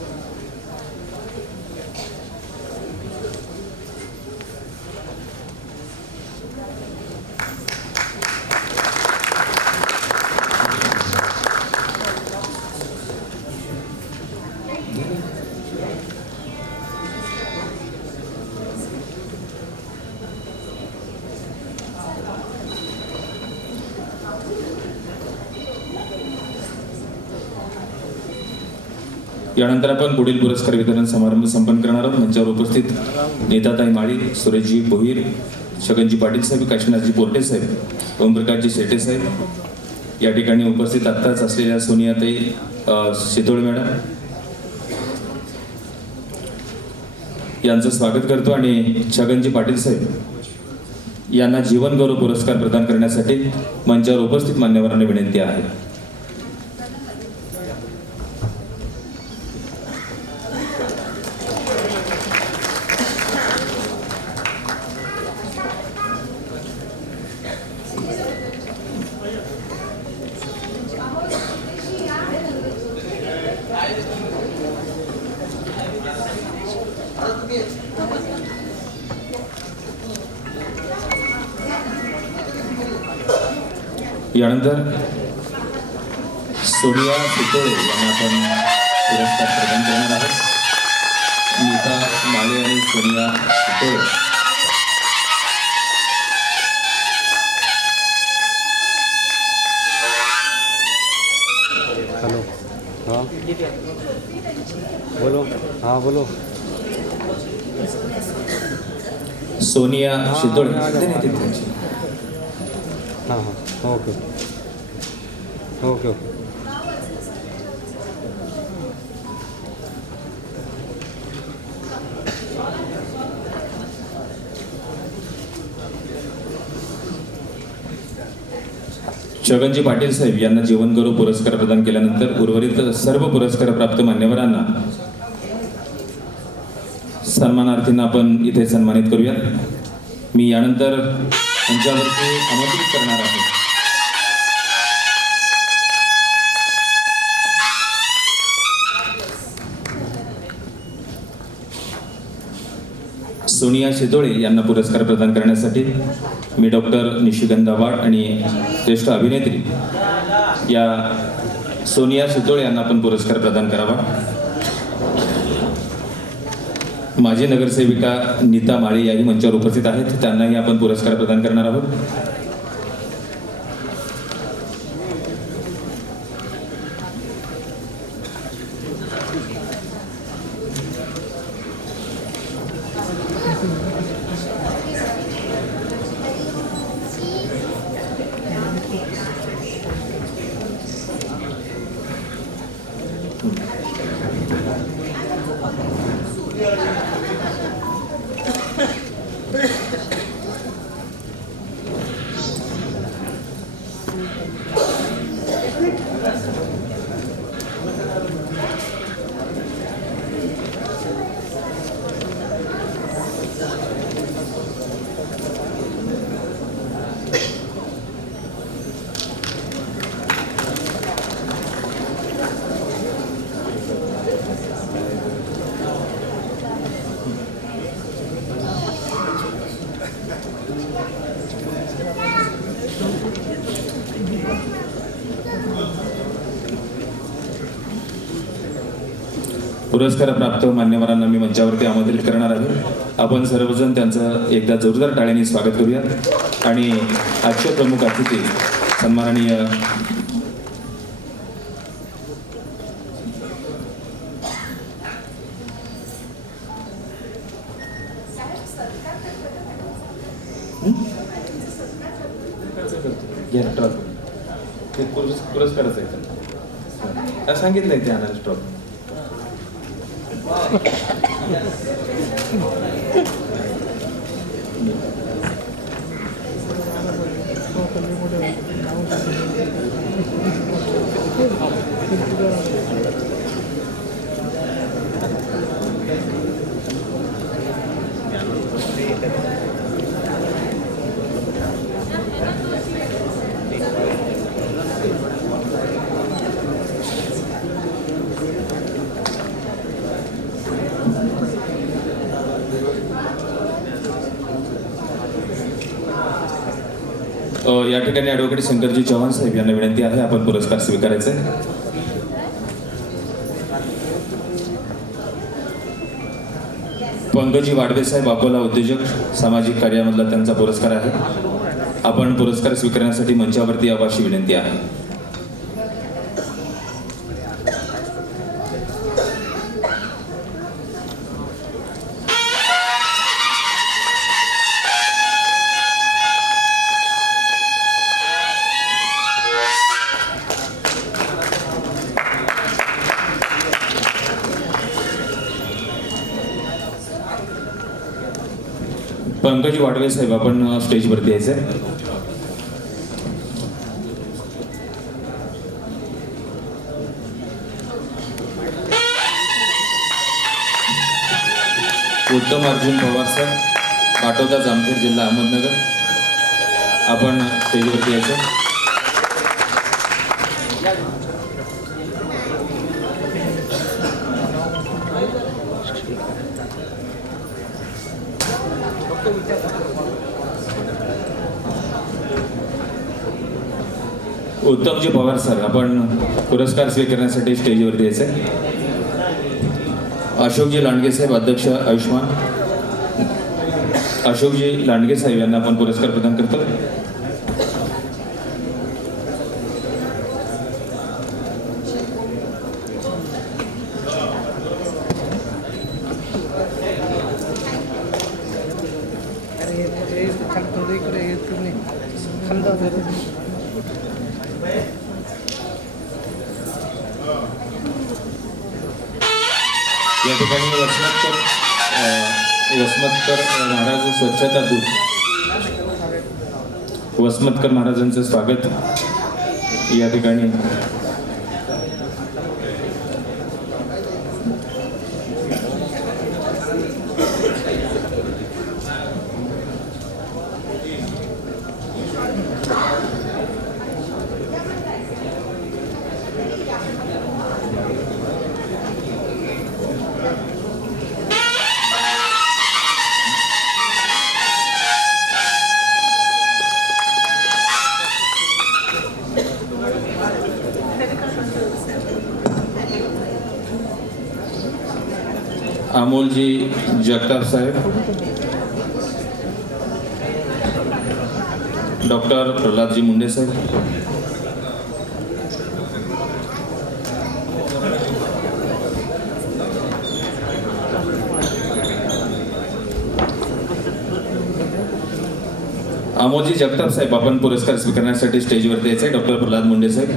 यानंतर आपण पुढील पुरस्कार वितरण समारंभ संपन्न करणार आहोत. मंचावर उपस्थित नेताताई माळी, सुरेशजी भोईर, छगनजी पाटील साहेब, काशीनाथजी पोर्टे साहेब, ओमप्रकाशजी शेटे साहेब, या ठिकाणी उपस्थित आत्ताच असलेल्या सोनियाताई शितोळे मॅडम यांचं स्वागत करतो आणि छगनजी पाटील साहेब यांना जीवन गौरव पुरस्कार प्रदान करण्यासाठी मंचावर उपस्थित मान्यवरांना विनंती आहे. यानंतर सोनिया शितोळे यांना आपण पुरस्कार प्रदान करणार आहोत. नीता माळे आणि सोनिया शितोळे. हेलो, हाँ बोलो, हाँ बोलो. सोनिया शितोळे. हाँ हाँ ओके ओके ओके. छगनजी पाटील साहेब यांना जीवन गौरव पुरस्कार प्रदान केल्यानंतर उर्वरित सर्व पुरस्कार प्राप्त मान्यवरांना सन्मानार्थींना आपण इथे सन्मानित करूया. मी यानंतर त्यांच्यावरती आमंत्रित करणार आहे सोनिया शितोळे यांना पुरस्कार प्रदान करण्यासाठी मी डॉक्टर निशिगंधा वाड आणि ज्येष्ठ अभिनेत्री या सोनिया शितोळे यांना आपण पुरस्कार प्रदान करावा. माजी नगरसेविका नीता माळी याही मंचावर उपस्थित आहेत, त्यांनाही आपण पुरस्कार प्रदान करणार आहोत. पुरस्कार प्राप्त मान्यवरांना मी मंचावरती आमंत्रित करणार आहे. आपण सर्वजण त्यांचं एकदा जोरदार टाळ्यांनी स्वागत करूया आणि आजचे प्रमुख अतिथी सन्माननीय घ्या ट्रॉफी. ते पुरस्काराचं आहे का? सांगितलंय ते आणायला ट्रॉफी. या ठिकाणी ॲडव्होकेट शंकरजी चव्हाण साहेब यांना विनंती आहे आपण पुरस्कार स्वीकारायचा आहे. पंकजी वाडवे साहेब अकोला उद्योजक सामाजिक कार्यामधला त्यांचा पुरस्कार आहे. आपण पुरस्कार स्वीकारण्यासाठी मंचावरती यावं अशी विनंती आहे. पंकजी वाडवे साहेब आपण स्टेजवरती यायचं. उत्तम अर्जुन पवार सर, पाटोदा जामखेड जिल्हा अहमदनगर, आपण स्टेजवरती यायचं. उत्तमजी पवार सर, आपण पुरस्कार स्वीकारण्यासाठी स्टेजवरती यायचं. अशोकजी लांडगे साहेब, अध्यक्ष आयुष्मान, अशोकजी लांडगे साहेब यांना आपण पुरस्कार प्रदान करतो. या ठिकाणी वसमतकर महाराज स्वच्छता दूत, वसमतकर महाराजांचं स्वागत या ठिकाणी. अमोलजी जगताप साहेब, डॉक्टर प्रल्हादजी मुंडे साहेब, अमोलजी जगताप साहेब, आपण पुरस्कार स्वीकारण्यासाठी स्टेजवरती यायचे. डॉक्टर प्रल्हाद मुंडे साहेब,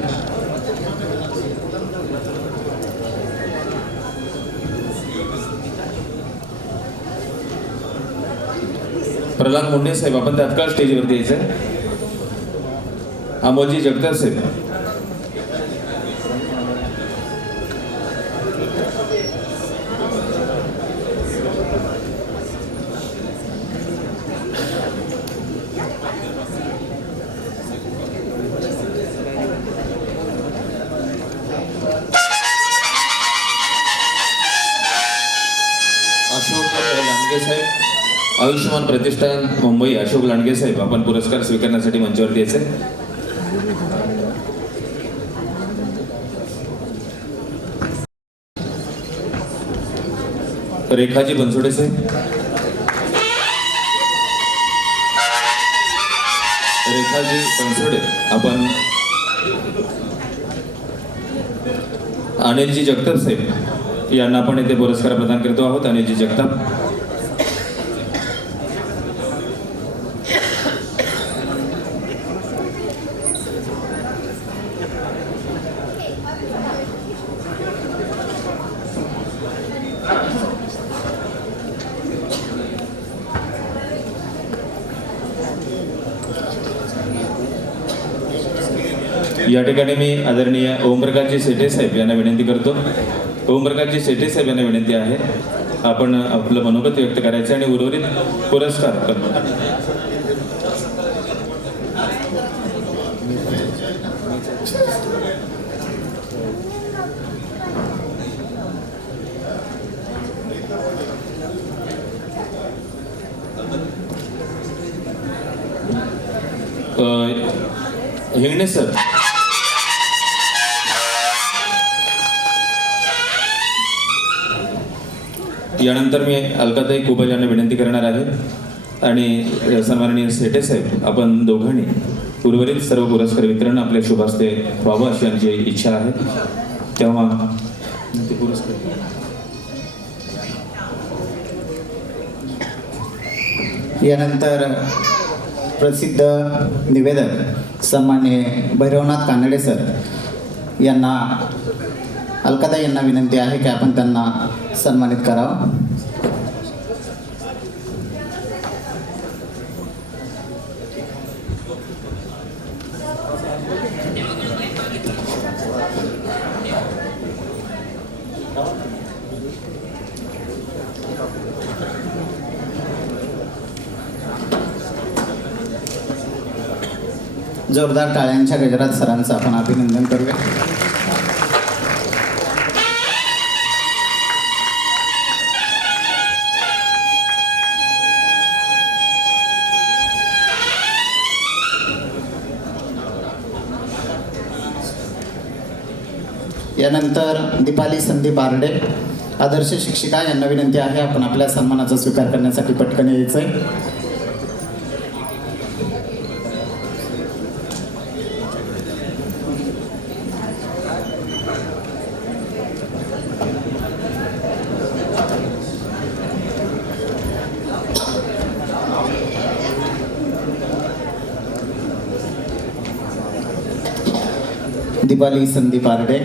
प्रल्हाद मुंडे साहेब, आपण तात्काळ स्टेजवरती यायचं. अमोलजी जगताप साहेब, अशोक लांडगे साहेब, आयुष्यमान प्रतिष्ठान मुंबई, अशोक लांडगे साहेब, आपण पुरस्कार स्वीकारण्यासाठी मंचावरती यायचे. रेखाजी बनसोडे साहेब, रेखाजी बनसोडे, आपण अनिलजी जगताप साहेब यांना आपण इथे पुरस्कार प्रदान करतो आहोत. अनिलजी जगताप, या ठिकाणी मी आदरणीय ओमप्रकाशजी शेटे साहेब यांना विनंती करतो. ओमप्रकाशजी शेटे साहेब यांना विनंती आहे आपण आपलं मनोगत व्यक्त करायचं आणि उर्वरित पुरस्कार हिंगणे सर. यानंतर मी अलकाताई कुबल यांना विनंती करणार आहे आणि सन्माननीय सेटे साहेब आपण दोघांनी उर्वरित सर्व पुरस्कार वितरण आपल्या शुभास्ते व्हावं अशी आमची इच्छा आहे. तेव्हा ते पुरस्कार यानंतर प्रसिद्ध निवेदक सन्माननीय भैरवनाथ कानडे सर यांना अलकाताई यांना विनंती आहे की आपण त्यांना सन्मानित करावं. जोरदार टाळ्यांच्या गजरात सरांचं आपण अभिनंदन करूया. यानंतर दीपाली संदीप बारडे आदर्श शिक्षिका यांना विनंती आहे आपण आपल्या सन्मानाचा स्वीकार करण्यासाठी पटकन यायचंय. दीपाली संदीप आरडे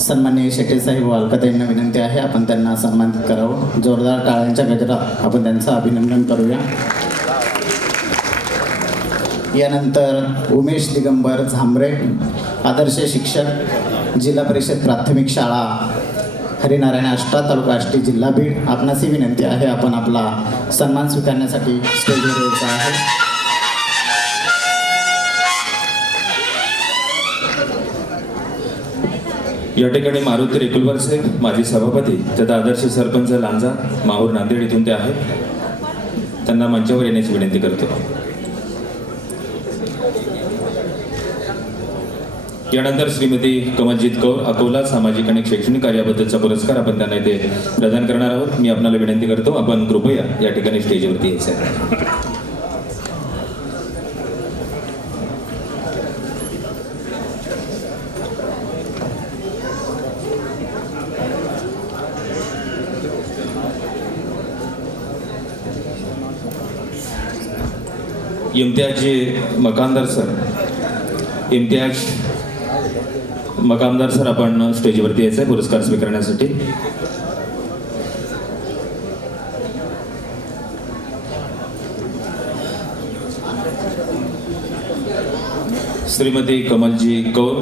सन्माननीय शेटे साहेब व अलकाताईंना विनंती आहे आपण त्यांना सन्मानित करावं. जोरदार टाळ्यांच्या गजरात आपण त्यांचं अभिनंदन करूया. यानंतर उमेश दिगंबर झांबरे आदर्श शिक्षक जिल्हा परिषद प्राथमिक शाळा हरिनारायण आष्टा तालुका आष्टी जिल्हा बीड आपणासही विनंती आहे आपण आपला सन्मान स्वीकारण्यासाठी स्टेजवर यायचं आहे. या ठिकाणी मारुती रेकुलवार साहेब माजी सभापती तथा आदर्श सरपंच लांजा माहूर नांदेड इथून ते आहेत. त्यांना मंचावर येण्याची विनंती करतो. यानंतर श्रीमती कमलजीत कौर अकोला सामाजिक आणि शैक्षणिक कार्याबद्दलचा पुरस्कार आपण त्यांना इथे प्रदान करणार आहोत. मी आपल्याला विनंती करतो आपण कृपया या ठिकाणी स्टेजवरती यायचं आहे. इम्तियाजी मकामदार सर मकामदार सर आपण स्टेजवरती यायचं आहे पुरस्कार स्वीकारण्यासाठी. श्रीमती कमलजी कौर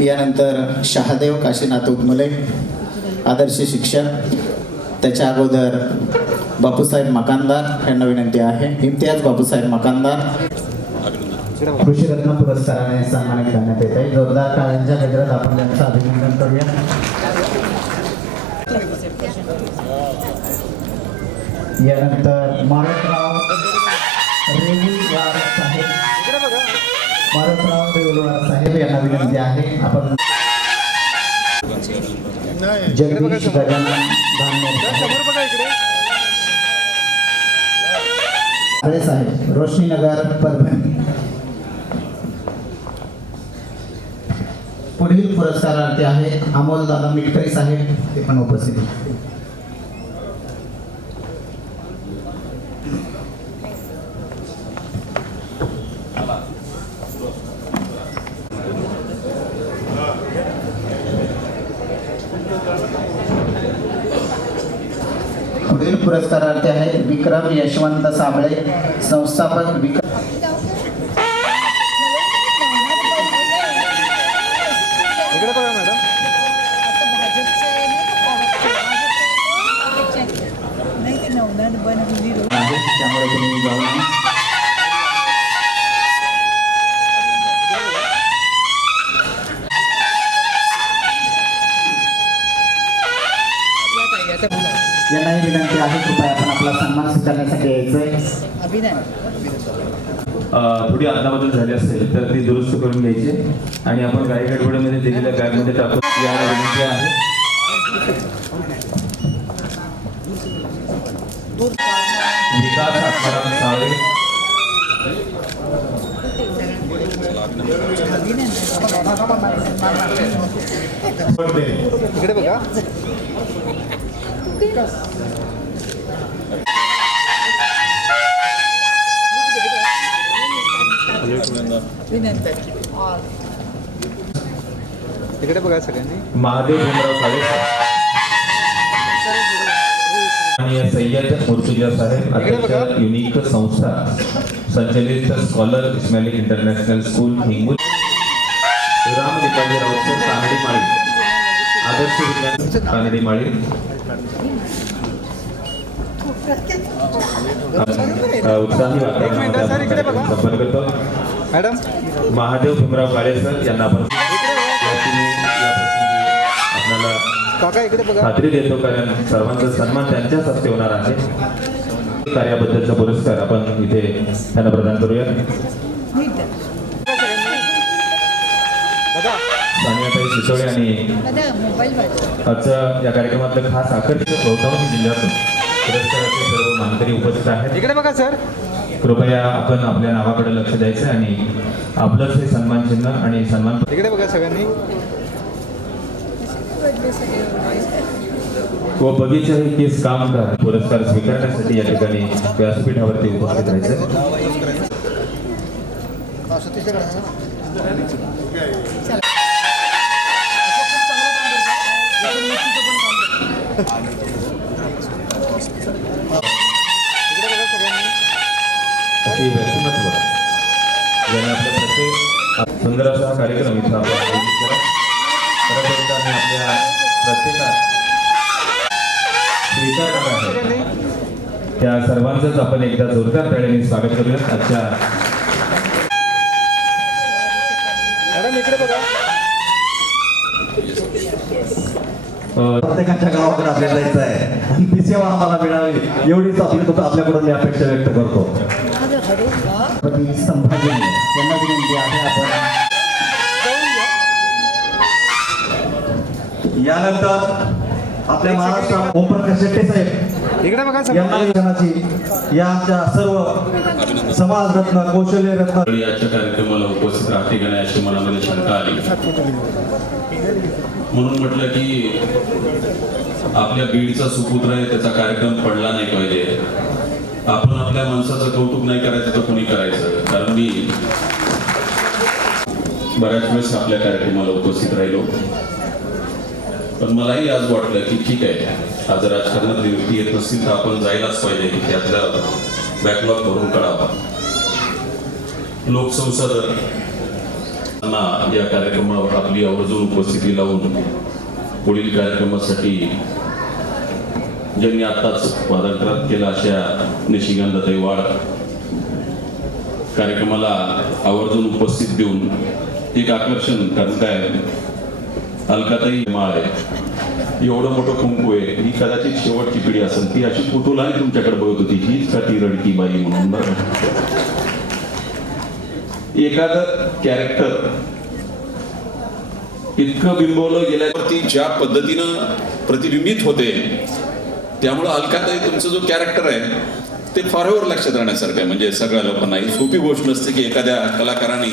यानंतर शहादेव काशीनाथ उदमले आदर्श शिक्षक त्याच्या अगोदर बापूसाहेब मकानदार यांना विनंती आहे. इम्तियाज बापूसाहेब मकानदार कृषीरत्न पुरस्काराने सन्मानित करण्यात येत आहे. जोरदार टाळ्यांच्या गजरात आपण त्यांचं अभिनंदन करूया. यानंतर मारुतराव रेवुलवार साहेब यांना विनंती आहे आपण जगदीश गजानन धान्य साहेब रोशनीनगर परभणी. पुढील पुरस्कारार्थी आहे अमोल दादा मिटकरी साहेब ते पण उपस्थित. पुढील पुरस्कारार्थी आहेत विक्रम यशवंत साबळे, संस्थापक विक्रम. इकडे बघा मॅडम. त्यामुळे तुम्ही जाऊ नये. यांनाही विनंती आहे कृपया आपण आपला सन्मान स्वीकारण्यासाठी यायचंय. थोडी अदलाबदल झाली असेल तर ती दुरुस्त करून घ्यायची आणि आपण काही गडबडीमध्ये दिलेल्या बॅगमध्ये टाकून याला विनंती आहे. विकास आत्माराम साळवे, इकडे बघा. इकडे बघा सगळ्यांनी. महादेव भीमराव काळे आणि सय्यद मुर्तुजा साहेब अध्यक्ष युनिक संस्था संचलित स्कॉलर इस्माइलिक इंटरनॅशनल स्कूल हिंगोली. राम दीपाजी राऊत कानडी माळी, आदर्श विज्ञान कानडी माळी. उत्साही वातावरणामध्ये संपर्क करतो. मॅडम महादेव भीमराव काळे सर यांना आपण आपल्याला काका इकडे बघा. खात्री देतो कारण सर्वांचा सन्मान त्यांच्याच हस्ते होणार आहे. कार्याबद्दलचा पुरस्कार आपण इथे त्यांना प्रदान करूया. सानियाताई शिसोळे आणि आजच्या या कार्यक्रमातलं खास आकर्षक बहुतांश जिल्ह्यातून पुरस्काराचे सर्व मानकरी उपस्थित आहेत. इकडे बघा सर. कृपया आपण आपल्या नावाकडे लक्ष द्यायचं आणि आपलंच हे सन्मान चिन्ह आणि सन्मान. इकडे बघा सगळ्यांनी. व बगीचा हे केस कामगार पुरस्कार स्वीकारण्यासाठी या ठिकाणी व्यासपीठावरती उपस्थित राहायचं. अशी व्यक्तिमत्व ज्याने आपल्या प्रत्येक सुंदर असा कार्यक्रम इथं आपण आयोजित केला. परत एकदा मी आपल्या प्रत्येकात स्वीकारणार आहे त्या सर्वांचंच आपण एकदा जोरदार टाळ्यांनी स्वागत करूयात. आजच्या मॅडम इकडे बघा. प्रत्येकाच्या गावाकडे आपल्याला जायचं आहे आणि ती सेवा आम्हाला मिळावी एवढीच आपल्याकडून मी अपेक्षा व्यक्त करतो. संभाजी यांना विनंती आहे आपण. यानंतर आपल्या महाराष्ट्रात ओमप्रकाश शेट्टे साहेब इकडे बघा यांना या आमच्या सर्व समाजरत्न कौशल्य रत्न याच्या कार्यक्रमाला उपस्थित राहते का नाही अशी मनामध्ये शंका आली. म्हणून म्हटलं की आपल्या बीडचा सुपुत्र आहे त्याचा कार्यक्रम पडला नाही पाहिजे. आपण आपल्या माणसाचं कौतुक नाही करायचं तर कोणी करायचं. कारण मी बऱ्याच वेळेस आपल्या कार्यक्रमाला उपस्थित राहिलो पण मलाही आज वाटलं की ठीक आहे आज राजकारणातली व्यक्ती येत असतील तर आपण जायलाच पाहिजे की त्यातला बॅकलॉग भरून काढावा. लोकसंसाधना या कार्यक्रमावर आपली आवर्जून उपस्थिती लावून पुढील कार्यक्रमासाठी ज्यांनी आताच वादग्रात केला अशा निशिगंधाताई वाड कार्यक्रमाला आवर्जून उपस्थित देऊन एक आकर्षण. कारण काय अलकाताई माळ आहे एवढं मोठं कुंकू आहे ही कदाचित शेवटची पिढी असेल ती अशी कुतूहलाने तुमच्याकडे बघत होती हीच का ती रडकी बाई म्हणून. बरं एखादं कॅरेक्टर इतकं बिंबवलं गेल्यावरती ज्या पद्धतीनं प्रतिबिंबित होते त्यामुळं अलकाताई तुमचं जो कॅरेक्टर आहे ते फारवर लक्षात राहण्यासारखं आहे. म्हणजे सगळ्या लोकांना ही सोपी गोष्ट नसते की एखाद्या कलाकाराने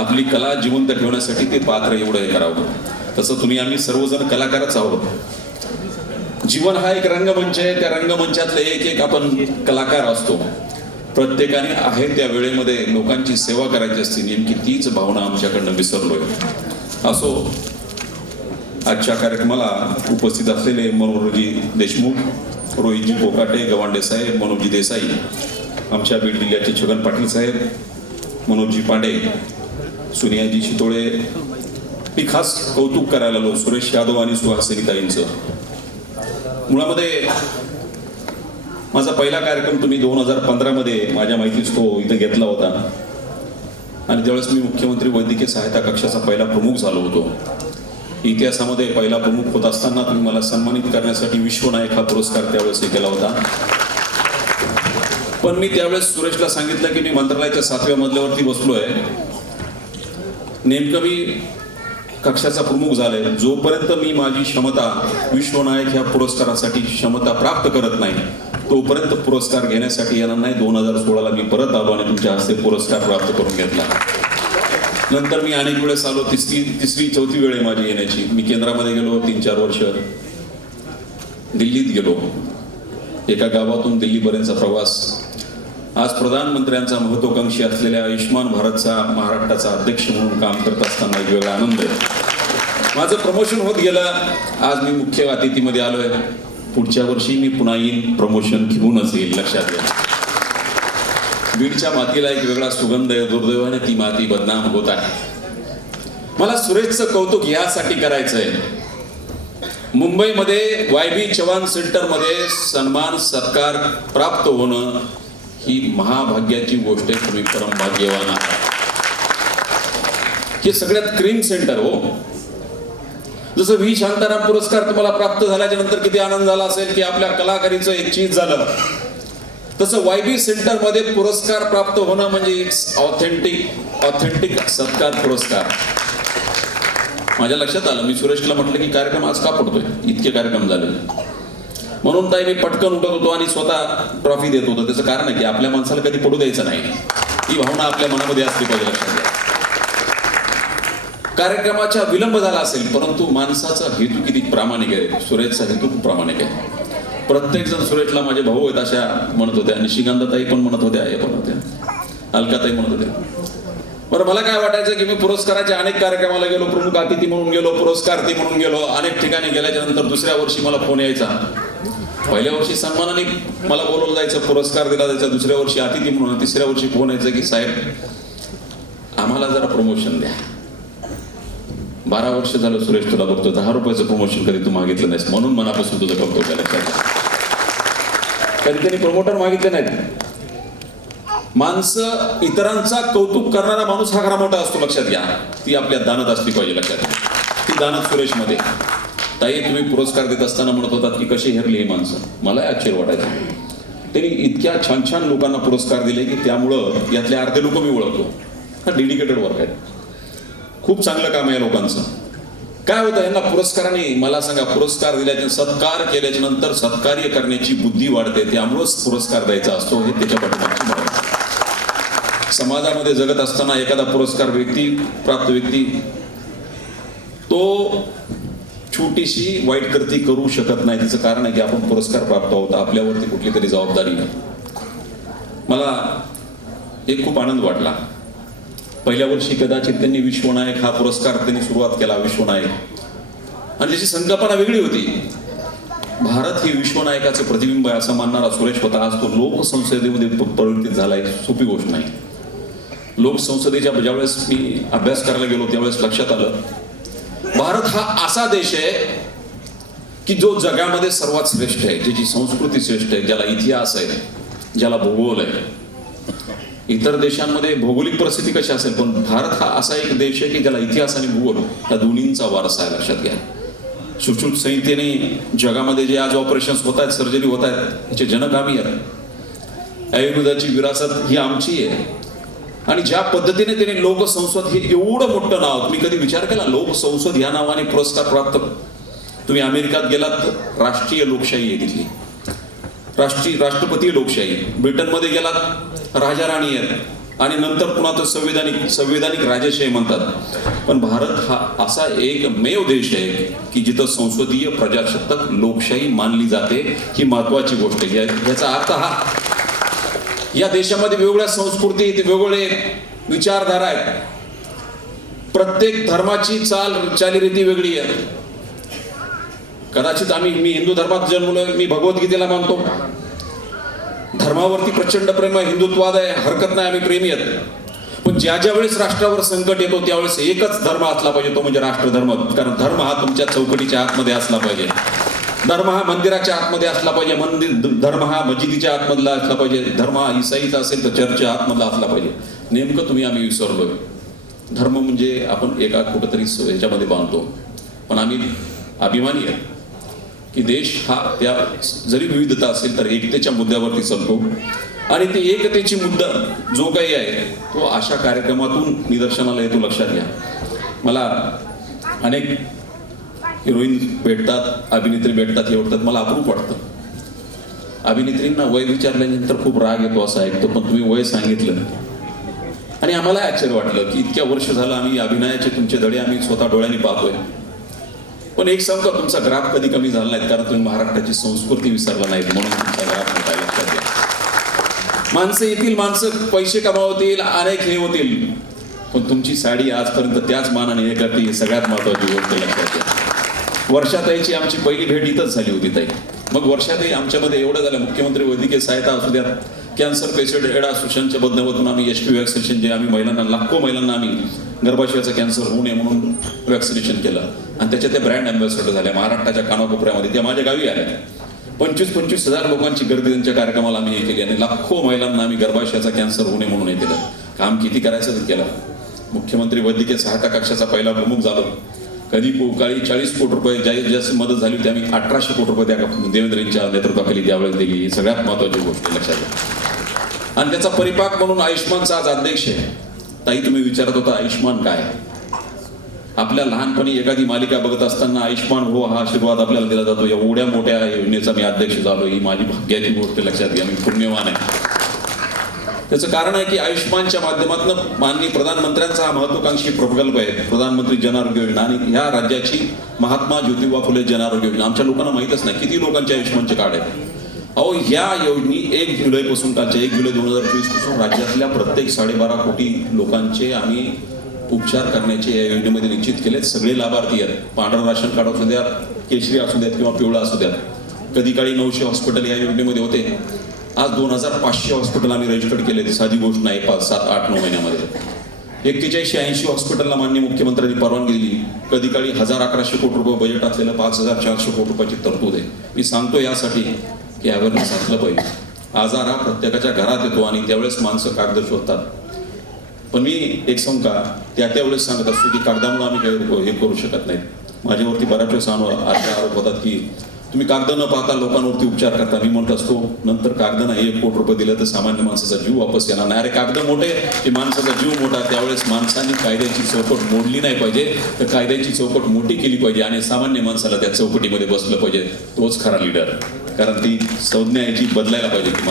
आपली कला जिवंत ठेवण्यासाठी ते पात्र एवढं हे करावं. तसं तुम्ही आम्ही सर्वजण कलाकारच आहोत. जीवन हा एक रंगमंच आहे. त्या रंगमंचातले एक एक आपण कलाकार असतो. प्रत्येकाने आहे त्या वेळेमध्ये लोकांची सेवा करायची असते. नेमकी तीच भावना आमच्याकडनं विसरलोय. असो आजच्या कार्यक्रमाला उपस्थित असलेले मनोहरजी देशमुख रोहितजी कोकाटे, गवांडे साहेब, मनोजी देसाई, आमच्या बीड जिल्ह्याचे छगन पाटील साहेब, मनोजी पांडे, सोनियाजी शितोळे. मी खास कौतुक करायला आलो सुरेश यादव आणि सुहासिनीताईंचं. मुळामध्ये माझा पहिला कार्यक्रम तुम्ही 2015 मध्ये माझ्या माहितीच तो इथं घेतला होता आणि त्यावेळेस मी मुख्यमंत्री वैद्यकीय सहायता कक्षाचा पहिला प्रमुख झालो होतो. इतिहासामध्ये पहिला प्रमुख होत असताना तुम्ही मला सन्मानित करण्यासाठी विश्वनायक हा पुरस्कार त्यावेळेस केला होता. पण मी त्यावेळेस सुरेशला सांगितलं की मी मंत्रालयाच्या 7व्या मजल्यावरती बसलोय, नेमकं मी कक्षाचा प्रमुख झाले, जोपर्यंत मी माझी क्षमता विश्वनायक ह्या पुरस्कारासाठी क्षमता प्राप्त करत नाही तोपर्यंत पुरस्कार घेण्यासाठी येणार नाही. 2016ला मी परत आलो आणि तुमच्या हस्ते पुरस्कार प्राप्त करून घेतला. नंतर मी अनेक वेळेस आलो, तिसरी चौथी वेळ आहे माझी येण्याची. मी केंद्रामध्ये गेलो 3-4 वर्ष, दिल्लीत गेलो, एका गावातून दिल्लीपर्यंतचा प्रवास. आज प्रधानमंत्र्यांचा महत्वाकांक्षी असलेल्या आयुष्यमान भारतचा महाराष्ट्राचा अध्यक्ष म्हणून काम करत असताना एक वेगळा आनंद आहे. माझं प्रमोशन होत गेलं, आज मी मुख्य अतिथीमध्ये आलोय. पुढच्या वर्षी मी पुन्हा येईन, प्रमोशन घेऊनच येईल, लक्षात घ्या. बीडच्या मातीला एक वेगळा सुगंध आहे, दुर्दैवाने ती माती बदनाम होत आहे. मला सुरेशचं कौतुक यासाठी करायचंय, मुंबईमध्ये YB चव्हाण सेंटरमध्ये सन्मान सत्कार प्राप्त होणं ही महाभाग्याची गोष्ट आहे. तुम्ही परम भाग्यवान आहात. हे सगळ्यात क्रीम सेंटर हो. जसं व्ही शांताराम पुरस्कार तुम्हाला प्राप्त झाल्याच्या नंतर किती आनंद झाला असेल की आपल्या कलाकारीचं एक चीज झालं, तसं YB सेंटरमध्ये पुरस्कार प्राप्त होणं म्हणजे इट्स ऑथेंटिक सत्कार पुरस्कार. माझ्या लक्षात आलं, मी सुरेशला म्हटलं की कार्यक्रम आज का पडतोय, इतके कार्यक्रम झाले. म्हणून ताई मी पटकन उठत होतो आणि स्वतः ट्रॉफी देत होतो. त्याचं कारण आहे की आपल्या माणसाला कधी पडू द्यायचं नाही, ही भावना आपल्या मनामध्ये असली पाहिजे. लक्षात घ्या. कार्यक्रमाचा विलंब झाला असेल परंतु माणसाचा हेतू किती प्रामाणिक आहे. सुरेशचा हेतू खूप प्रामाणिक आहे. प्रत्येक जण सुरेशला माझे भाऊ आहेत अशा म्हणत होत्या, निशिकांताताई पण म्हणत होत्या, हे पण होत्या, अलकाताई म्हणत होत्या. बरं, मला काय वाटायचं की मी पुरस्काराच्या अनेक कार्यक्रमाला गेलो, प्रमुख अतिथी म्हणून गेलो, पुरस्कारती म्हणून गेलो, अनेक ठिकाणी गेल्याच्या नंतर दुसऱ्या वर्षी मला फोन यायचा. पहिल्या वर्षी सन्मानाने मला बोलवलं जायचं, पुरस्कार दिला जायचा, दुसऱ्या वर्षी अतिथी म्हणून, तिसऱ्या वर्षी फोन यायचं की साहेब आम्हाला जरा प्रमोशन द्या. 12 वर्ष झालं सुरेश तुला बघतो, 10 रुपयाचं प्रमोशन कधी तू मागितलं नाहीस, म्हणून मनापासून तुझं बघतो. कधी त्यांनी प्रमोटर मागितले नाहीत. माणसं इतरांचा कौतुक करणारा माणूस हा खरा मोठा असतो, लक्षात घ्या. ती आपल्या दानत असली पाहिजे, लक्षात घ्या. ती दानत सुरेशमध्ये. ताई तुम्ही पुरस्कार देत असताना म्हणत होतात की कशी हेरली ही माणसं, मला आश्चर्य वाटायचं. त्यांनी इतक्या छान छान लोकांना पुरस्कार दिले की त्यामुळं यातले अर्धे लोक मी ओळखतो. हा डेडिकेटेड वर्क आहे, खूप चांगलं काम आहे या लोकांचं. काय होतं यांना पुरस्काराने, मला सांगा, पुरस्कार दिल्याच्या सत्कार केल्याच्या नंतर सत्कार्य करण्याची बुद्धी वाढते, त्यामुळंच पुरस्कार द्यायचा असतो. हे त्याच्या पाठीमागची भावना. समाजामध्ये जगत असताना एखादा पुरस्कार प्राप्त व्यक्ती तो छोटीशी वाईट कृती करू शकत नाही. तिचं कारण आहे की आपण पुरस्कार प्राप्त आहोत, आपल्यावरती कुठली तरी जबाबदारी आहे. मला एक खूप आनंद वाटला. पहिल्या वर्षी कदाचित त्यांनी विश्वनायक हा पुरस्कार त्यांनी सुरुवात केला, विश्वनायक, आणि त्याची संकल्पना वेगळी होती. भारत ही विश्वनायकाचं प्रतिबिंब आहे असं मानणारा सुरेश होता. आज तो लोकसंसदेमध्ये परिवर्तित झालाय, सोपी गोष्ट नाही. लोकसंसदेच्या ज्यावेळेस मी अभ्यास करायला गेलो त्यावेळेस लक्षात आलं, भारत हा असा देश आहे की जो जगामध्ये सर्वात श्रेष्ठ आहे, ज्याची संस्कृती श्रेष्ठ आहे, ज्याला इतिहास आहे, ज्याला भूगोल आहे. इतर देशांमध्ये भौगोलिक परिस्थिती कशी असेल, पण भारत हा असा एक देश आहे की ज्याला इतिहास आणि भूगोल या दोन्हींचा वारसा आहे, लक्षात घ्या. सुश्रुत संहितेने जगामध्ये जे आज ऑपरेशन्स होत आहेत, सर्जरी होत आहेत, याचे जनक आम्ही आहेत. आयुर्वेदाची विरासत ही आमची आहे. आणि ज्या पद्धतीने त्याने लोकसंसद हे एवढं मोठं नाव, तुम्ही कधी विचार केला लोकसंसद या नावाने पुरस्कार प्राप्त? तुम्ही अमेरिकात गेलात तर राष्ट्रीय लोकशाही आहे तिथली, राष्ट्रपती लोकशाही. ब्रिटनमध्ये गेलात राजा राणी आहेत आणि नंतर पुन्हा तो संविधानिक राजेशाही म्हणतात. पण भारत हा असा एकमेव देश आहे की जिथं संसदीय प्रजासत्ताक लोकशाही मानली जाते. ही महत्वाची गोष्ट आहे. याचा अर्थ हा, या देशामध्ये वेगवेगळ्या संस्कृती, वेगवेगळे विचारधारा आहेत. प्रत्येक धर्माची चालीरीती वेगळी आहे. कदाचित मी हिंदू धर्मात जन्मलो, मी भगवद्गीतेला मानतो, धर्मावरती प्रचंड प्रेम आहे, हिंदुत्वाद आहे, हरकत नाही, आम्ही प्रेमी आहेत. पण ज्या वेळेस राष्ट्रावर संकट येतो त्यावेळेस एकच धर्म असला पाहिजे, तो म्हणजे राष्ट्रधर्म. कारण धर्म हा तुमच्या चौकटीच्या आतमध्ये असला पाहिजे, धर्म हा मंदिराच्या आतमध्ये असला पाहिजे, धर्म हा मस्जिदीच्या आतमधला असला पाहिजे, धर्म हा इसाईचा असेल तर चर्चच्या आतमधला असला पाहिजे. नेमकं आम्ही विसरलोय. धर्म म्हणजे आपण एका कुठंतरी ह्याच्यामध्ये बांधतो, पण आम्ही अभिमानी आहे की देश हा त्या जरी विविधता असेल तर एकतेच्या मुद्द्यावरती चालतो. आणि ते एकतेची मुद्दा जो काही आहे तो अशा कार्यक्रमातून निदर्शनाला येतो. लक्षात घ्या, मला अनेक हिरोईन भेटतात, अभिनेत्री भेटतात, हे वाटतात मला अप्रूप वाटतं. अभिनेत्रींना वय विचारल्यानंतर खूप राग येतो असं ऐकतो, पण तुम्ही वय सांगितलं आणि आम्हाला आश्चर्य वाटलं की इतक्या वर्ष झालं आम्ही अभिनयाचे तुमचे धडे आम्ही स्वतः डोळ्यांनी पाहतोय. पण एक सांगतो, तुमचा ग्राफ कधी कमी झाला नाही, कारण तुम्ही महाराष्ट्राची संस्कृती विसरला नाहीत म्हणून तुमचा ग्राफ मोठा आहे. लक्षात घ्या, माणसं येतील, माणसं पैसे कमावतील, अनेक हे होतील, पण तुमची साडी आजपर्यंत त्याच मानाने हे करते, ही सगळ्यात महत्वाची गोष्ट लक्षात घ्या. वर्षाताईची आमची पहिली भेट इथंच झाली होती ताई. मग वर्षाताई आमच्यामध्ये एवढं झालं, मुख्यमंत्री वैद्यकीय सहायता असू द्या, कॅन्सर पेशंट एड असोसिएशनच्या बदनामधून आम्ही HPV वॅक्सिनेशन, जे आम्ही महिलांना, लाखो महिलांना आम्ही गर्भाशयाचा कॅन्सर होऊ नये म्हणून वॅक्सिनेशन केलं आणि त्याच्या त्या ब्रँड अँबॅसेडर झाल्या महाराष्ट्राच्या कानाकोपऱ्यामध्ये. त्या माझ्या गावी आल्या. 25,000 लोकांची गर्दी त्यांच्या कार्यक्रमाला आम्ही हे केली आणि लाखो महिलांना आम्ही गर्भाशयाचा कॅन्सर होऊ नये म्हणून हे केलं. काम किती करायचं ते केलं. मुख्यमंत्री वैद्यकीय सहायता कक्षाचा पहिला प्रमुख झालो. कधी काळी 40 कोटी रुपये जास्त मदत झाली होती, आम्ही 1800 कोटी रुपये त्या देवेंद्रजींच्या नेतृत्वाखाली त्यावेळेस दिली. ही सगळ्यात महत्वाची गोष्ट लक्षात घ्या. आणि त्याचा परिपाक म्हणून आयुष्मानचा आज अध्यक्ष आहे. ताई तुम्ही विचारत होता आयुष्मान काय. आपल्या लहानपणी एखादी मालिका बघत असताना आयुष्मान हो हा आशीर्वाद आपल्याला दिला जातो. एवढ्या मोठ्या योजनेचा मी अध्यक्ष झालो, ही माझी भाग्याची गोष्ट लक्षात घ्या. मी पुण्यवान आहे. त्याचं कारण आहे की आयुष्मानच्या माध्यमातून माननीय प्रधानमंत्र्यांचा हा महत्वाकांक्षी प्रकल्प आहे, प्रधानमंत्री जन आरोग्य योजना. आणि ह्या राज्याची महात्मा ज्योतिबा फुले जन आरोग्य योजना आमच्या लोकांना माहीतच नाही किती लोकांचे आयुष्मानचे कार्ड आहेत. अहो, ह्या योजने 1 जुलैपासून, कालच्या 1 जुलै 2024 पासून राज्यातल्या प्रत्येक 12.5 कोटी लोकांचे आम्ही उपचार करण्याचे या योजनेमध्ये निश्चित केले. सगळे लाभार्थी आहेत. पांढरं राशन कार्ड असू द्यात, केशरी असू द्यात किंवा पिवळा असू द्यात. कधी काळी 900 हॉस्पिटल या योजनेमध्ये होते. आज 2500 हॉस्पिटल आम्ही रजिस्टर्ड केले. ती साधी गोष्ट नाही. 5, 7, 8, 9 महिन्यामध्ये 4180 हॉस्पिटलला माननीय मुख्यमंत्र्यांनी परवानगी दिली. कधी काळी 1100 कोटी रुपये बजेट असलेलं 5400 कोटी रुपयाची तरतूद आहे. मी सांगतो यासाठी की अवेअरनेस असलं पाहिजे. आजार हा प्रत्येकाच्या घरात येतो आणि त्यावेळेस माणसं कागद शोधतात. पण मी एक सांगू का, त्यावेळेस सांगत असतो की कागदामुळे आम्ही काही हे करू शकत नाही. माझ्यावरती बऱ्याच वेळेस आरोप होतात की तुम्ही कागद न पाहता लोकांवरती उपचार करता. मी म्हणत असतो, नंतर कागद नाही 1 कोटी रुपये दिलं तर सामान्य माणसाचा जीव वापस येणार नाही. अरे कागद मोठे की माणसाचा जीव मोठा. त्यावेळेस माणसांनी कायद्याची चौकट मोडली नाही पाहिजे, तर कायद्याची चौकट मोठी केली पाहिजे आणि सामान्य माणसाला त्या चौकटीमध्ये बसलं पाहिजे. तोच खरा लीडर. कारण ती संज्ञा याची बदलायला पाहिजे की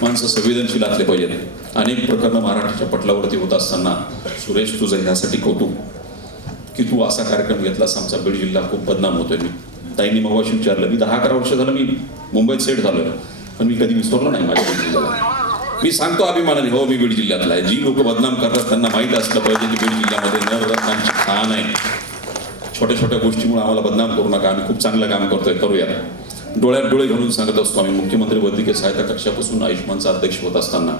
माणसं संवेदनशील असले पाहिजेत. अनेक प्रकरणं महाराष्ट्राच्या पटलावरती होत असताना सुरेश तुझं ह्यासाठी कौतुक की तू असा कार्यक्रम घेतलास. आमचा बीड जिल्हा खूप बदनाम होतोय. मी ताईंनी मगाशी विचारलं, मी 10-11 वर्ष झालं मी मुंबईत सेट झालोय, पण मी कधी विसरलो नाही माझ्या बीड जिल्ह्याला. मी सांगतो अभिमानाने, हो मी बीड जिल्ह्यातला आहे. जी लोक बदनाम करतात त्यांना माहीत असलं पाहिजे की बीड जिल्ह्यामध्ये नवरत्नांची खाण आहे. छोट्या छोट्या गोष्टीमुळे आम्हाला बदनाम करू नका. आम्ही खूप चांगलं काम करतोय, करूया. डोळ्यात डोळे घालून सांगत असतो आम्ही. मुख्यमंत्री वैद्यकीय सहायता कक्षापासून आयुष्मानचा अध्यक्ष होत असताना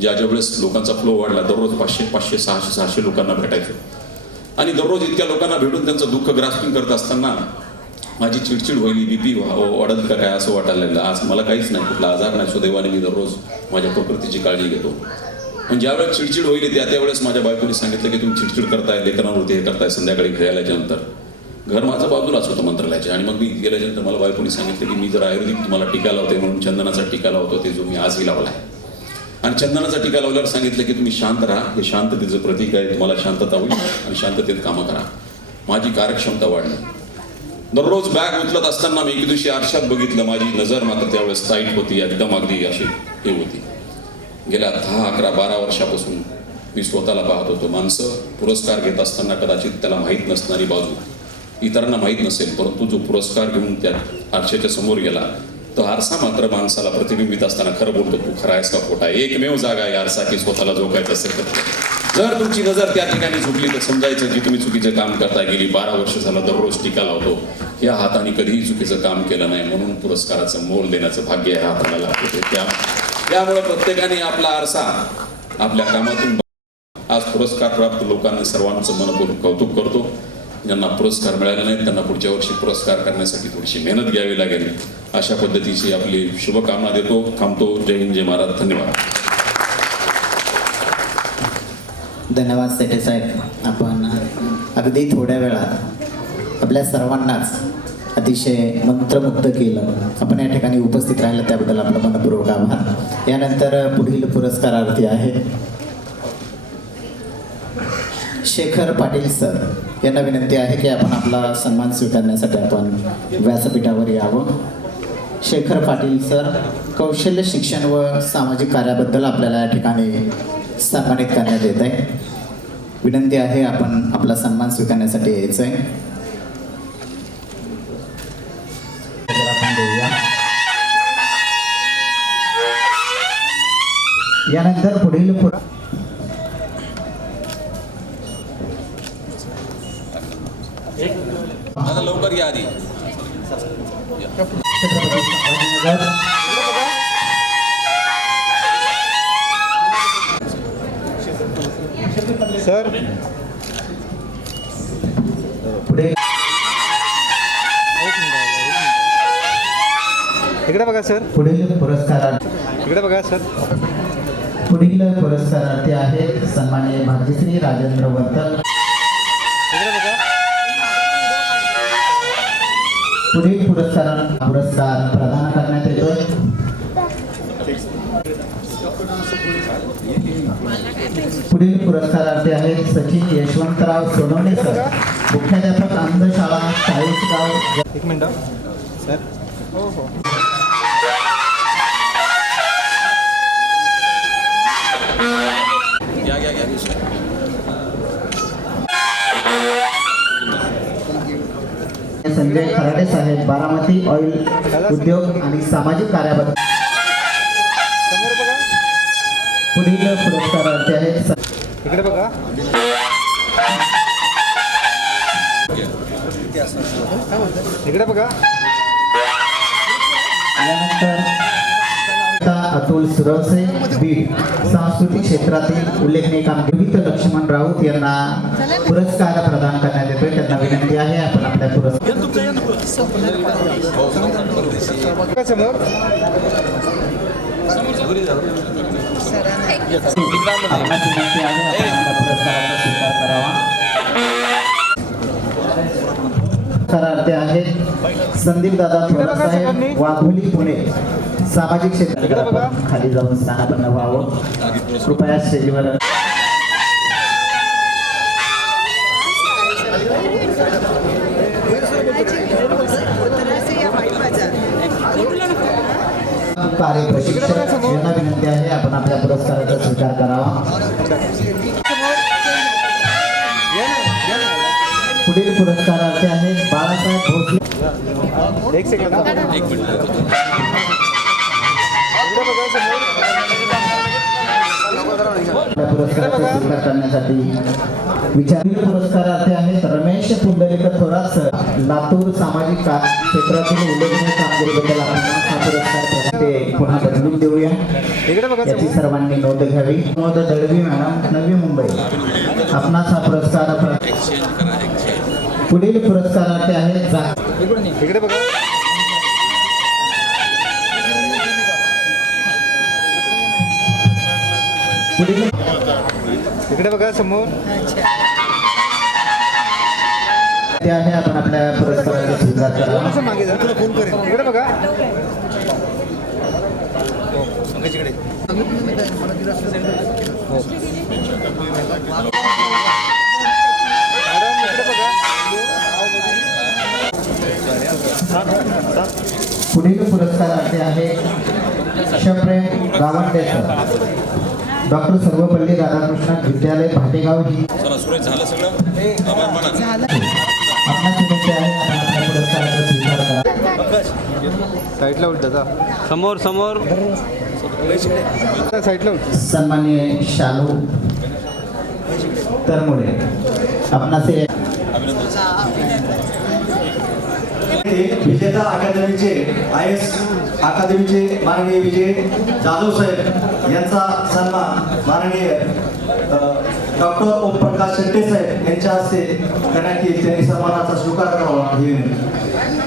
ज्या वेळेस लोकांचा फ्लो वाढला, दररोज 500, 600 लोकांना भेटायचं आणि दररोज इतक्या लोकांना भेटून त्यांचं दुःख ग्रास्पिंग करत असताना माझी चिडचिड होईल, BP वाढत का काय असं वाटायला लागलं. आज मला काहीच नाही, कुठला आजार नाही. सुदैवाने मी दररोज माझ्या प्रकृतीची काळजी घेतो. पण ज्यावेळेस चिडचिड होईल त्यावेळेस माझ्या बायकोने सांगितलं की तुम्ही चिडचिड करताय, लेकरांवरती हे करताय. संध्याकाळी घरी नंतर घर माझं बाजूलाच होतं मंत्रालयाचे आणि मग मी गेल्याच्यानंतर मला बायकोने सांगितलं की मी जर आयुर्वेदिक तुम्हाला टीका लावते म्हणून चंदनाचा टीका लावतो, ते जो मी आजही लावला आहे. आणि चंदनाचा टीका लावल्यावर सांगितलं की तुम्ही शांत राहा, हे शांततेचं प्रतीक आहे, तुम्हाला शांतता होईल आणि शांततेत कामं करा. माझी कार्यक्षमता वाढली. दररोज बॅग उचलत असताना मी एक दिवशी आरशात बघितलं. माझी नजर मात्र त्यावेळेस टाईट होती, एकदम अगदी अशी हे होती. गेल्या 10, 11, 12 वर्षापासून मी स्वतःला पाहत होतो. माणसं पुरस्कार घेत असताना कदाचित त्याला माहीत नसणारी बाजू इतरांना माहीत नसेल, परंतु जो पुरस्कार घेऊन त्या आरशाच्या समोर गेला तो आरसा मात्र माणसाला प्रतिबिंबित असताना खरं बोलतो, तू खरा आहेस का खोटा आहे. एकमेव जागा आहे आरसा की स्वतःला जोखायचं असेल तर. जर तुमची नजर त्या ठिकाणी झुकली तर समजायचं की तुम्ही चुकीचं काम करता. गेली 12 वर्ष झालं दररोज टीका लावतो, या हाताने कधीही चुकीचं काम केलं नाही, म्हणून पुरस्काराचं मोल देण्याचं भाग्य या हाताला लागते. त्यामुळे प्रत्येकाने आपला आरसा आपल्या कामातून आज पुरस्कार प्राप्त लोकांना सर्वांचं मनपूर्वक कौतुक करतो. ज्यांना पुरस्कार मिळाले नाहीत त्यांना पुढच्या वर्षी पुरस्कार करण्यासाठी थोडीशी मेहनत घ्यावी लागेल, अशा पद्धतीची आपली शुभकामना देतो. थांबतो. जय हिंद, जय महाराज. धन्यवाद. धन्यवाद सेठे साहेब. आपण अगदी थोड्या वेळात आपल्या सर्वांनाच अतिशय मंत्रमुग्ध केलं. आपण या ठिकाणी उपस्थित राहिलं त्याबद्दल आपलं मनपूर्वक आभार. यानंतर पुढील पुरस्कारार्थी आहे शेखर पाटील सर. यांना विनंती आहे की आपण आपला सन्मान स्वीकारण्यासाठी आपण व्यासपीठावर यावं. शेखर पाटील सर कौशल्य शिक्षण व सामाजिक कार्याबद्दल आपल्याला या ठिकाणी सन्मानित करण्यात येत आहे. विनंती आहे आपण आपला सन्मान स्वीकारण्यासाठी यायचं आहे. यानंतर पुढील लवकर या आधी. सर पुढे इकडे बघा सर. पुढील पुरस्कारार्थी इकडे बघा सर. पुढील पुरस्कारार्थी आहे सन्माननीय भाग्यश्री राजेंद्र वर्तल. इकडे बघा. पुढील पुरस्कार प्रदान करण्यात येतोय. पुढील पुरस्कारार्थी आहेत सचिन यशवंतराव सोनवणे सर, मुख्याध्यापक अंधशाळा चाळीसगाव. एक मिनिट सर. हो हो. संजय खराडे साहेब बारामती ऑइल उद्योग आणि सामाजिक कार्याबद्दल. समोर बघा. पुढील पुरस्कारार्थी आहेत इकडे बघा. इकडे बघा. यानंतर अतुल सुरवसे बीड सांस्कृतिक क्षेत्रातील उल्लेखनीय कामगिरी लक्ष्मण राऊत यांना पुरस्कार प्रदान करण्यात येतोय. त्यांना विनंती आहे आपण आपल्या पुरस्कार समोर. आपणास विनंती आहे आपण आपल्या पुरस्काराचा स्वीकार करावा. पुरस्कारार्थी आहेत संदीप दादा थोरात साहेब वाघोली पुणे. सामाजिक क्षेत्रात खाली जाऊन स्थानापन्न व्हावं. कृपया स्टेजवर. कार्य प्रशिक्षक यांना विनंती आहे आपण आपल्या पुरस्काराचा स्वीकार करावा. पुढील पुरस्कारार्थी आहेत बाळासाहेब भोसले. एक सेकंड. एक मिनिट. पुरस्काराचा स्वीकार करण्यासाठी विचारीत पुरस्कारार्थी आहेत रमेश पुंडलिक थोरात सर, लातूर सामाजिक क्षेत्रातील उल्लेखनीय कामगिरीबद्दल आपण हा पुरस्कार प्रदान पुन्हा बदलून देऊया. याची सर्वांनी नोंद घ्यावी. नोंद दळवी मॅडम, नवी मुंबई. आपणास हा पुरस्कार. पुढील पुरस्कारार्थी आहेत इकडे बघा. इकडे बघा समोर. ते आहे आपण आपल्या पुरस्काराचा स्वीकार करावा. मागे जा. इकडे बघा. पुढील पुरस्कारार्थी आहे शप्रेम गावंडे सर, डॉक्टर सर्वपल्ली राधाकृष्ण विद्यालय भाटेगाव. ही झालं सगळं. आपणास विनंती आहे आपण आपल्या पुरस्काराचा स्वीकार करा. साईडला उठ दादा. समोर समोर. साईडला उठ. सन्माननीय शालू सत्कारमुळे आपणास हे विजेता अकादमीचे IAS अकादमीचे माननीय विजय जाधव साहेब यांचा सन्मान माननीय डॉक्टर ओमप्रकाश शेट्टे साहेब यांच्या हस्ते करण्यात येईल. त्यांनी सन्मानाचा स्वीकार करावा ही विनंती.